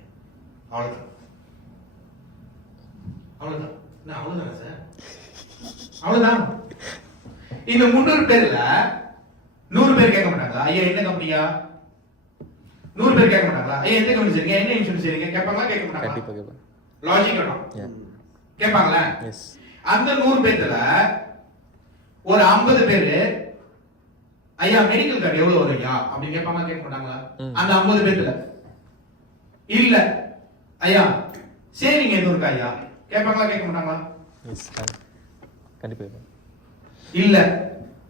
அவ்வளோதான், அவ்வளோதான். நான் அவ்வளோதானே சார், அவ்வளோதான். இந்த 300 பேர்ல 100 பேர் கேட்க மாட்டாங்களா? ஐயா என்ன கம்பெனியா? 100 பேர் கேட்க மாட்டாங்களா? ஐயா எந்த கம்பெனி செய்றீங்க, என்ன இன்சூரன்ஸ் செய்றீங்க? கேட்பாங்களா? கேட்க மாட்டாங்களா? கண்டிப்பா கேட்பாங்க. லாஜிக் வேணும். கேட்பாங்களா? எஸ். அந்த 100 பேர்ல ஒரு 50 பேரு ஐயா மெடிக்கல் கார்டு எவ்வளவு வரும் ஐயா அப்படி கேட்பாங்களா? கேட்க மாட்டாங்களா? அந்த 50 பேர்ல இல்ல ஐயா சேவிங் எதுவும் இருக்கா ஐயா கேட்பாங்களா? கேட்க மாட்டாங்களா? எஸ், கண்டிப்பா கேட்பாங்க. இல்ல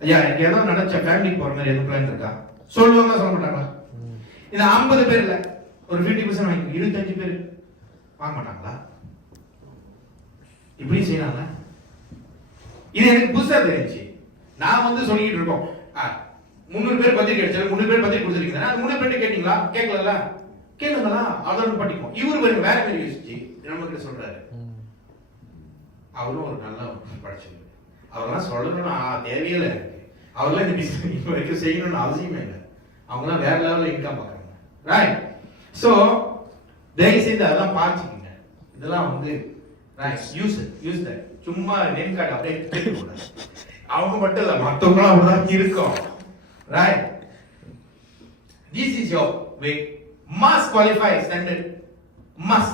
ஐயா எனக்கு ஏதோ நடச்ச ஃபேமிலி போற மாதிரி எதுவும் பிளான் இருக்கா சொல்லுவாங்களா? சொல்ல மாட்டாங்களா? இந்த 50 பேர்ல ஒரு 50% வாங்கி 25 பேர் வாங்க மாட்டாங்களா? இப்படி செய்யறாங்க. இது எனக்கு புதுசா தெரிஞ்சு. நான் வந்து சொல்லிட்டு இருக்கோம் 300 பேர் பத்திரிக்கை அடிச்சாரு, 300 பேர் பத்திரிக்கை கொடுத்துருக்கீங்க. 300 பேர் கேட்டீங்களா? கேட்கல, கேளுங்களா? அதோட படிக்கும். இவரு வேற மாதிரி யோசிச்சு நம்ம கிட்ட சொல்றாரு. அவரும் ஒரு நல்ல படிச்சவர். அவரெல்லாம் சொல்லணும்னு தேவையில்லை இருக்கு. அவரெல்லாம் இந்த பிசினஸ் வரைக்கும் செய்யணும்னு அவசியமே இல்லை. அவங்களாம் வேற லெவல்ல இன்கம் பாக்குறாங்க. ரைட். சோ தயவு செய்து அதெல்லாம் பார்த்துக்கீங்க. இதெல்லாம் வந்து யூஸ் தட். சும்மா நேம் கார்டு அப்படியே கேட்கக்கூடாது. அவங்க மட்டும் இல்ல, மற்றவங்களும் அப்படிதான் இருக்கும். Right. This is your way. Must qualify standard. Must.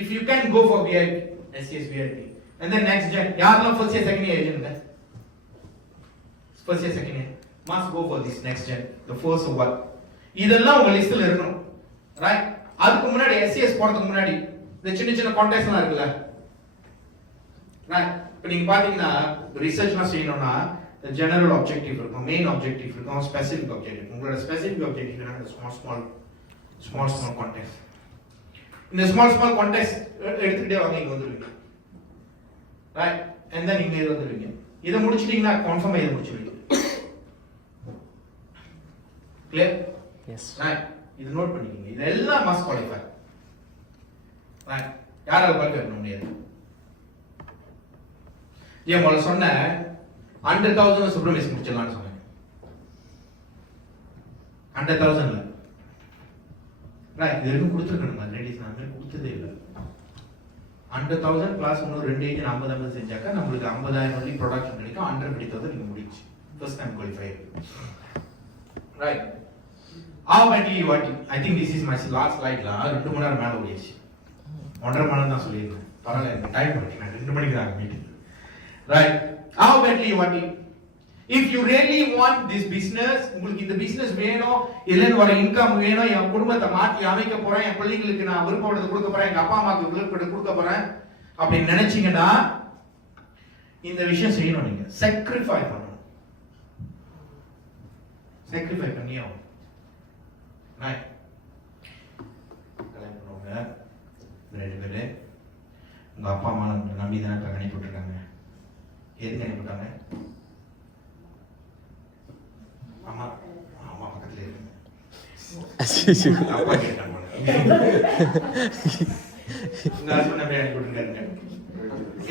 If you can go for VIP, SCS VIP. And then next gen. யாரெல்லாம் first year second year ஏஜென்ட்ங்க? First year second year. Must go for this next gen. The first one. இதெல்லாம் உங்க லிஸ்ட்ல இருக்கணும். Right. அதுக்கு முன்னாடி SCS போறதுக்கு முன்னாடி இந்த சின்ன சின்ன கான்டெஸ்ட்லாம் இருக்குல்ல. ரைட். இப்போ நீங்க பாத்தீங்கன்னா ரிசர்ச்லாம் செய்யணும்னா ஜெனரல் ஆப்ஜெக்டிவ் இருக்கும், மெயின் ஆப்ஜெக்டிவ் இருக்கும், ஸ்பெசிபிக் ஆப்ஜெக்டிவ். உங்களோட ஸ்பெசிபிக் ஆப்ஜெக்டிவ் என்ன? Small contest. இந்த ஸ்மால் கான்டெஸ்ட் எடுத்துக்கிட்டே வாங்க, இங்க வந்துருவீங்க. ரைட். and then இங்க இது வந்துருவீங்க. இதை முடிச்சிட்டீங்கன்னா கன்ஃபார்மா இதை முடிச்சிருவீங்க. கிளியர்? எஸ். ரைட். இது நோட் பண்ணிக்கங்க. இதெல்லாம் மஸ்ட் குவாலிஃபை. ரைட். யாரால குவாலிஃபை பண்ண முடியாது? ஏன் முதல்ல சொன்ன 100,000 சுப்ரமேஷ் முடிச்சிடலாம்னு சொன்னேன். 100,000 இது வரைக்கும் கொடுத்துருக்கணும் லேடிஸ், நான் கொடுத்ததே இல்லை. 100,000 பிளஸ் இன்னும் 2 ஏஜ் 50 செஞ்சாக்கா நம்மளுக்கு 50,000 வரைக்கும் ப்ரொடக்ஷன் கிடைக்கும். 150,000 நீங்க முடிச்சு first time qualify. Right, how about you? What I think this is my last slide la. 2 மணி நேரம் மேல ஓடிச்சு. 1.5 மணி நேரம் தான் சொல்லியிருக்கேன். பரவாயில்ல, எனக்கு டைம் இருக்கு. நான் 2 மணிக்கு தான் meeting. Right, how about you? What if you really want this business, உங்களுக்கு இந்த business வேணும், இல்லைன்னு வர இன்கம் வேணும், என் குடும்பத்தை மாற்றி அமைக்க போறேன், என் பிள்ளைங்களுக்கு நான் விருப்பப்பட்டது கொடுக்க போறேன், எங்க அப்பா அம்மாவுக்கு விருப்பப்பட்டது கொடுக்க போறேன் அப்படின்னு நினைச்சீங்கன்னா இந்த விஷயம் செய்யணும். நீங்க sacrifice பண்ணணும். sacrifice பண்ணியே ஆகணும். ரைட், கல்யாணம் பண்ணுவாங்க 2 பேரு. உங்க அப்பா அம்மா நம்பி தானே கல்யாணம் போட்டுருக்காங்க. எதுக்கு அனுப்பிட்டாங்க? அம்மா அம்மா பக்கத்துல இருக்காங்க. அப்பா கேட்டாங்க உங்க ஹஸ்பண்ட் நம்பி அனுப்பி போட்டுருக்காங்க.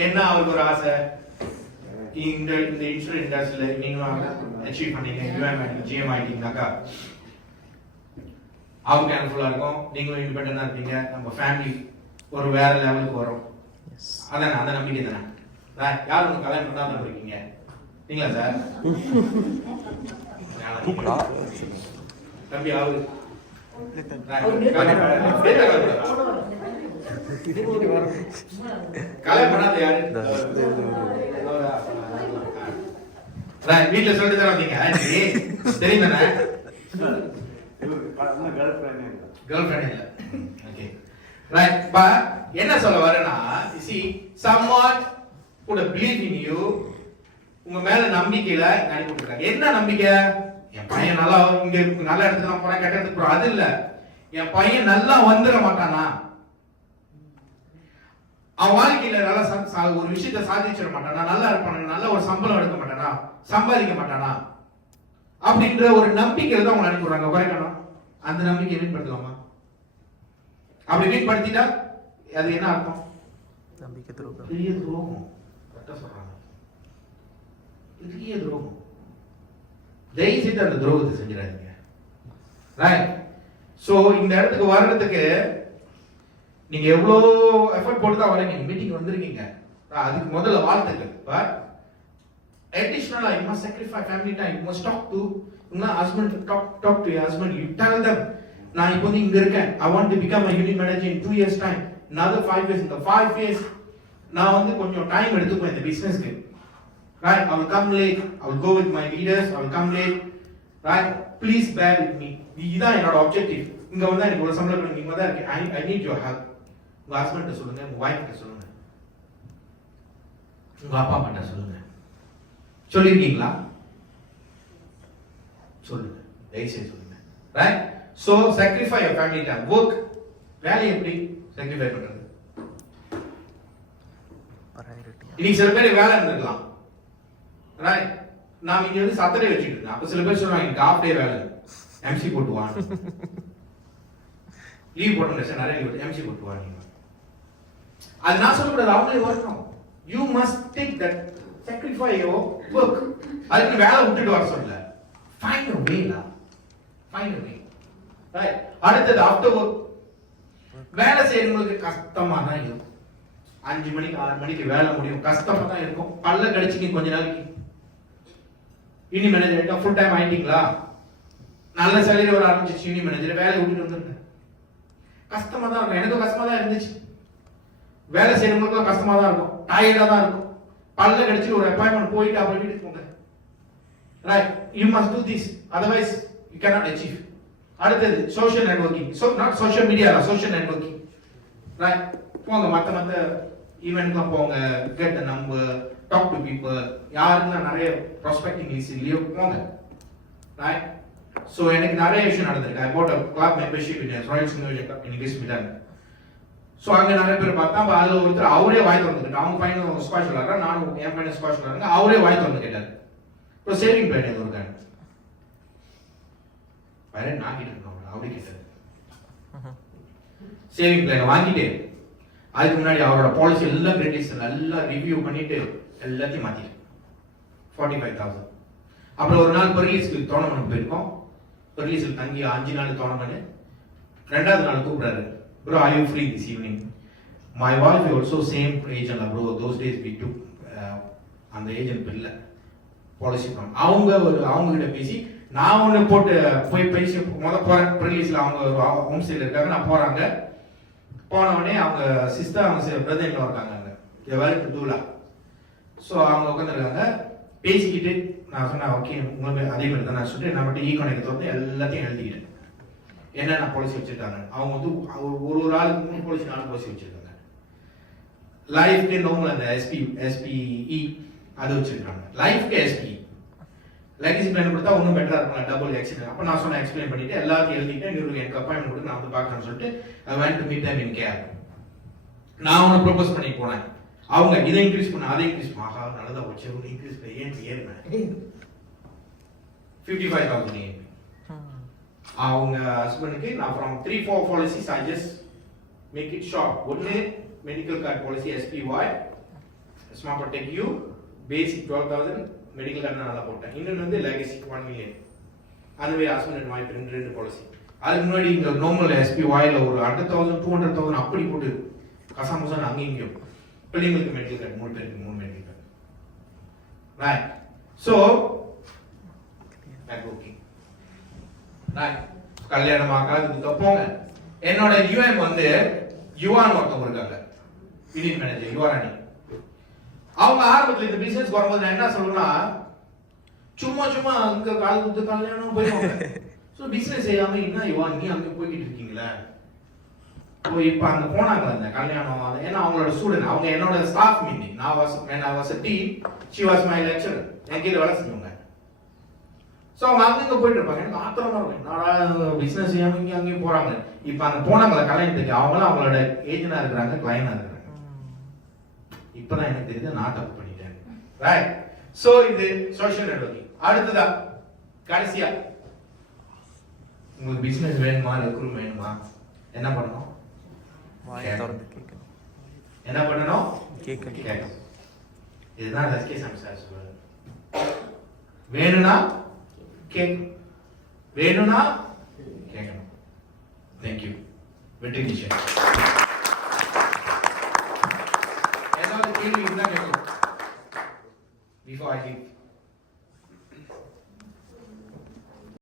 என்ன அவருக்கு ஒரு ஆசை, இந்த இன்சூரன்ஸ் இண்டஸ்ட்ரியில நீங்களும் அச்சீவ் பண்ணீங்க, ஜிஎம் ஆயிட்டீங்கன்னாக்கா அவங்க ஹெல்ப்ஃபுல்லா இருக்கும், நீங்களும் இண்டிபெண்டா இருப்பீங்க, நம்ம ஃபேமிலி ஒரு வேற லெவலுக்கு வரும். அதானே, அந்த நம்பிக்கை தானே. யார் உங்க கல்யாணம் பண்ணாம இருக்கீங்க? நீங்களா சார்? தம்பி அவரு கல்யாணம் பண்ணாத யாரு? வீட்டுல சொல்லிட்டு தானே வந்தீங்க, தெரியும் தானே? girlfriend இல்ல. Okay, right, but என்ன சொல்ல வரேன்னா, you see someone put a belief in you, உங்க மேல நம்பிக்கையில அனுப்பி விட்டுருக்காங்க. என்ன நம்பிக்கை? என் பையன் நல்லா இங்க நல்ல இடத்துக்கு நான் போறேன், கெட்ட இடத்துக்கு போறேன், அது இல்ல. என் பையன் நல்லா வந்துட மாட்டானா, அவன் வாழ்க்கையில நல்லா ஒரு விஷயத்தை சாதிச்சிட மாட்டானா, நல்லா இருப்பானா, நல்ல ஒரு சம்பளம் எடுக்க மாட்டானா, சம்பாதிக்க மாட்டானா அப்படின்ற ஒரு நம்பிக்கையில தான் அவங்க அனுப்பி விடுறாங்க. குறைக்கணும், அந்த நம்பிக்கையை வீண்படுத்தலாமா? அப்படி வீண்படுத்திட்டா அது என்ன அர்த்தம்? நம்பிக்கை துரோகம். பெரிய துரோகம். கரெக்டா சொல்றாங்க, பெரிய துரோகம். தயவு செய்து அந்த துரோகத்தை செஞ்சிடாதீங்க. ரைட், சோ இந்த இடத்துக்கு வர்றதுக்கு நீங்க எவ்வளவு எஃபர்ட் போட்டு தான் வரீங்க, மீட்டிங் வந்திருக்கீங்க, அதுக்கு முதல்ல வாழ்த்துக்கள். But additionally you must sacrifice family time. You must talk to your husband, talk to your husband. You tell them, நான் இப்போ இங்க இருக்கேன், I want to become a unit manager in 2 years time, another 5 years. In the 5 years நான் வந்து கொஞ்சம் time எடுத்துப்பேன் இந்த பிசினஸ்க்கு. Right, I will come late, I will go with my leaders, I will come late. Right, please bear with me. இதுதான் என்னோட objective. இங்க வந்து எனக்கு ஒரு சம்பளம் கிடைக்கும், இங்க தான் இருக்கு, I need your help. உங்க ஹஸ்பண்ட் சொல்லுங்க, உங்க வைஃப் கிட்ட சொல்லுங்க, உங்க அப்பா அம்மா கிட்ட சொல்லுங்க. சொல்லிருக்கீங்களா? சொல்லுங்க, தயவுசெய்து சொல்லுங்க. Right, so sacrifice your family time. work, வேலையை எப்படி sacrifice பண்றது? இன்னைக்கு சில பேர் வேலை இருந்திருக்கலாம். ரைட், நாம இங்க வந்து சாட்டர்டே வச்சுட்டு இருக்கோம். அப்ப சில பேர் சொல்றாங்க எனக்கு ஹாஃப் டே வேலை, எம்சி போட்டு வாங்க, லீவ் போட்டுங்க சார், நிறைய லீவ், எம்சி போட்டு வாங்க. அது நான் சொல்லக்கூடாது, அவங்களே வரணும். You must take that, sacrifice your work. அதுக்கு வேலை விட்டுட்டு வர சொல்லல, find a way la, find a way. Right, அடுத்தது after work வேலை செய்யறவங்களுக்கு கஷ்டமா தான் இருக்கும். 5 மணிக்கு 6 மணிக்கு வேலை முடியும், கஷ்டமா தான் இருக்கும். பல்ல கடிச்சிங்க கொஞ்ச நாளைக்கு, யூனி மேனேஜர் ஃபுல் டைம் ஆயிட்டீங்களா, நல்ல சேலரி வர ஆரம்பிச்சிச்சு, யூனி மேனேஜர் வேலையை விட்டுட்டு வந்துருங்க. கஷ்டமா தான் இருக்கும், எனக்கும் கஷ்டமா தான் இருந்துச்சு. வேலை செய்யறவங்களுக்கும் கஷ்டமா தான் இருக்கும், டயர்டா தான் இருக்கும். பல்ல கடிச்சிட்டு ஒரு அப்பாயின்மெண்ட் போயிட்டு அப்புறம் வீட்டுக்கு போங்க. Right, you must to this, otherwise you cannot achieve. அடுத்தது social networking. Not social media, social networking. Right, போங்க, மத்த ஈவென்ட்லாம் போங்க, get a number, talk to people. யாருன்னா நிறைய ப்ராஸ்பெக்டிங் லிஸ்ட்லயே போங்க. ரைட், சோ எனக்கு நிறைய விஷயம் நடந்திருக்கு. I bought a club membership in Royal Singapore Club in English Milan. So அங்க நிறைய பேர் பார்த்தா, அதுல ஒருத்தர் அவரே வாய் திறந்துக்கிட்டார். அவங்க பையனும் ஸ்குவாஷ் விளையாடுறா, நானும் என் பையனும் ஸ்குவாஷ் விளையாடுறாங்க, அவரே வாய் திறந்து கேட்டார். இப்போ சேவிங் பிளான் எது இருக்காங்க வேற நான் கிட்ட இருக்கோம், அவரே கேட்டார். சேவிங் பிளான் வாங்கிட்டு அதுக்கு முன்னாடி அவரோட பாலிசி எல்லாம் கிரெடிட்ஸ் எல்லாம் ரிவ்யூ பண்ணிட்டு எல்லாத்தையும் மாத்திட்டு 45,000. அப்புறம் ஒரு நாள் பெர்லிஸ்க்கு டோர்னமெண்ட் போயிருக்கோம். பெர்லிஸில் தங்கி 5 நாள் டோர்னமெண்ட். 2வது நாள் கூப்பிடுறாரு, bro are you free this evening? My wife also same agent bro, those days we took அந்த ஏஜென்ட் இல்லை பாலிசி பண்ண அவங்க கிட்ட பேசி நான் ஒன்று போட்டு போய் பேசி போகிறேன். ரிலீஸில் அவங்க ஹோம் ஸ்டேல இருக்காங்க, நான் போகிறாங்க. போனவொடனே அவங்க சிஸ்டர் அவங்க பிரதர்ல இருக்காங்க அங்கே வேலை தூளா. ஸோ அவங்க உட்காந்துருக்காங்க பேசிக்கிட்டு நான் சொன்னேன் ஓகே உங்களுக்கு அதே மாதிரி தான் நான் சொல்லிட்டு நான் மட்டும் ஈகோனெக்ட் வந்து எல்லாத்தையும் எழுதிக்கிட்டேன் என்னென்ன பாலிசி வச்சுருக்காங்க. அவங்க வந்து ஒரு ஆளுக்கு 3 பாலிசி 4 பாலிசி வச்சுருக்காங்க. லைஃப்க்கு நோமல் அந்த எஸ்பிஇ அது வச்சுருக்காங்க. லைஃப்க்கு எஸ்பி லெகசி பிளான் கொடுத்தா ஒன்றும் பெட்டராக இருக்கும், டபுள் எக்ஸ்பிளைன். அப்போ நான் சொன்னேன் எக்ஸ்பிளைன் பண்ணிட்டு எல்லாத்தையும் எழுதிட்டேன். இவருக்கு எனக்கு அப்பாயின்மெண்ட் கொடுத்து நான் வந்து பார்க்கறேன்னு சொல்லிட்டு I went to meet them in care. நான் ஒன்று ப்ரோபோஸ் பண்ணி போனேன். அவங்க இதை இன்க்ரீஸ் பண்ண அதை இன்க்ரீஸ் பண்ண ஆஹா நல்லதா போச்சு ஒன்று இன்க்ரீஸ் பண்ணி ஏறினேன் 55,000 ஏறி. அவங்க ஹஸ்பண்டுக்கு நான் from 3-4 policies I just make it short. ஒன்று மெடிக்கல் கார்டு பாலிசி எஸ்பிஒய் smart protect you basic 12,000 medical card நல்லா போட்டேன். இன்னொன்று வந்து லெகசி 1 million. அதுவே ஹஸ்பண்ட் அண்ட் ஒய்ஃப் 2 பாலிசி. அதுக்கு முன்னாடி இங்கே நார்மல் எஸ்பிஒய்ல ஒரு 100,000 200,000 அப்படி போட்டு கசாமசான் அங்கேயும் இங்கேயும். பிள்ளைங்களுக்கு மெடிக்கல் கார்டு 3 பேருக்கு 3 medical card. Right. So back okay right. கல்யாணம் ஆகாதுக்கு போங்க. என்னோட யூஎம் வந்து யுவான் ஒருத்தவங்க இருக்காங்க, யூனியன் மேனேஜர் யுவராணி. அவங்க ஆரம்பத்தில் இந்த பிசினஸ் வரும்போது நான் என்ன சொல்றேன்னா சும்மா அங்க கால் குத்து கல்யாணம் போயிடுவாங்க. ஸோ பிசினஸ் செய்யாம என்ன யுவான் நீ அங்கே போய்கிட்டு இருக்கீங்களா? இப்போ அங்கே போனாங்க அந்த கல்யாணம். ஏன்னா அவங்களோட ஸ்டூடெண்ட், அவங்க என்னோட ஸ்டாஃப் மீட்டிங். நான் was a team, she was my lecturer. என் கீழே வேலை செஞ்சவங்க. ஸோ அவங்க அங்கங்க போயிட்டு இருப்பாங்க. எனக்கு ஆத்திரமா இருக்கும், என்னடா பிசினஸ் செய்யாம இங்கே அங்கேயும் போறாங்க. இப்போ அங்கே போனாங்களா கல்யாணத்துக்கு, அவங்களும் அவங்களோட ஏஜென்டா இருக்கிறாங்க, கிளைனா இருக்கிறாங்க. இப்பதான் எனக்கு தெரியுது நான் தப்பு பண்ணிட்டேன். ரைட். சோ இது சோஷியல் நெட்வொர்க்கிங். அடுத்ததா கடைசியா உங்களுக்கு பிசினஸ் வேணுமா ரெக்ரூட் வேணுமா என்ன பண்ணணும்? வாயை திறந்து கேட்கணும். என்ன பண்ணணும்? கேட்கணும். இதுதான் எஸ்கே சம்சார் சொல்றாரு. வேணும்னா கேட்கணும், வேணும்னா கேட்கணும். தேங்க்யூ. வெற்றி நிச்சயம். ஏதாவது கேள்வி இருந்தா கேட்கணும். Before I leave.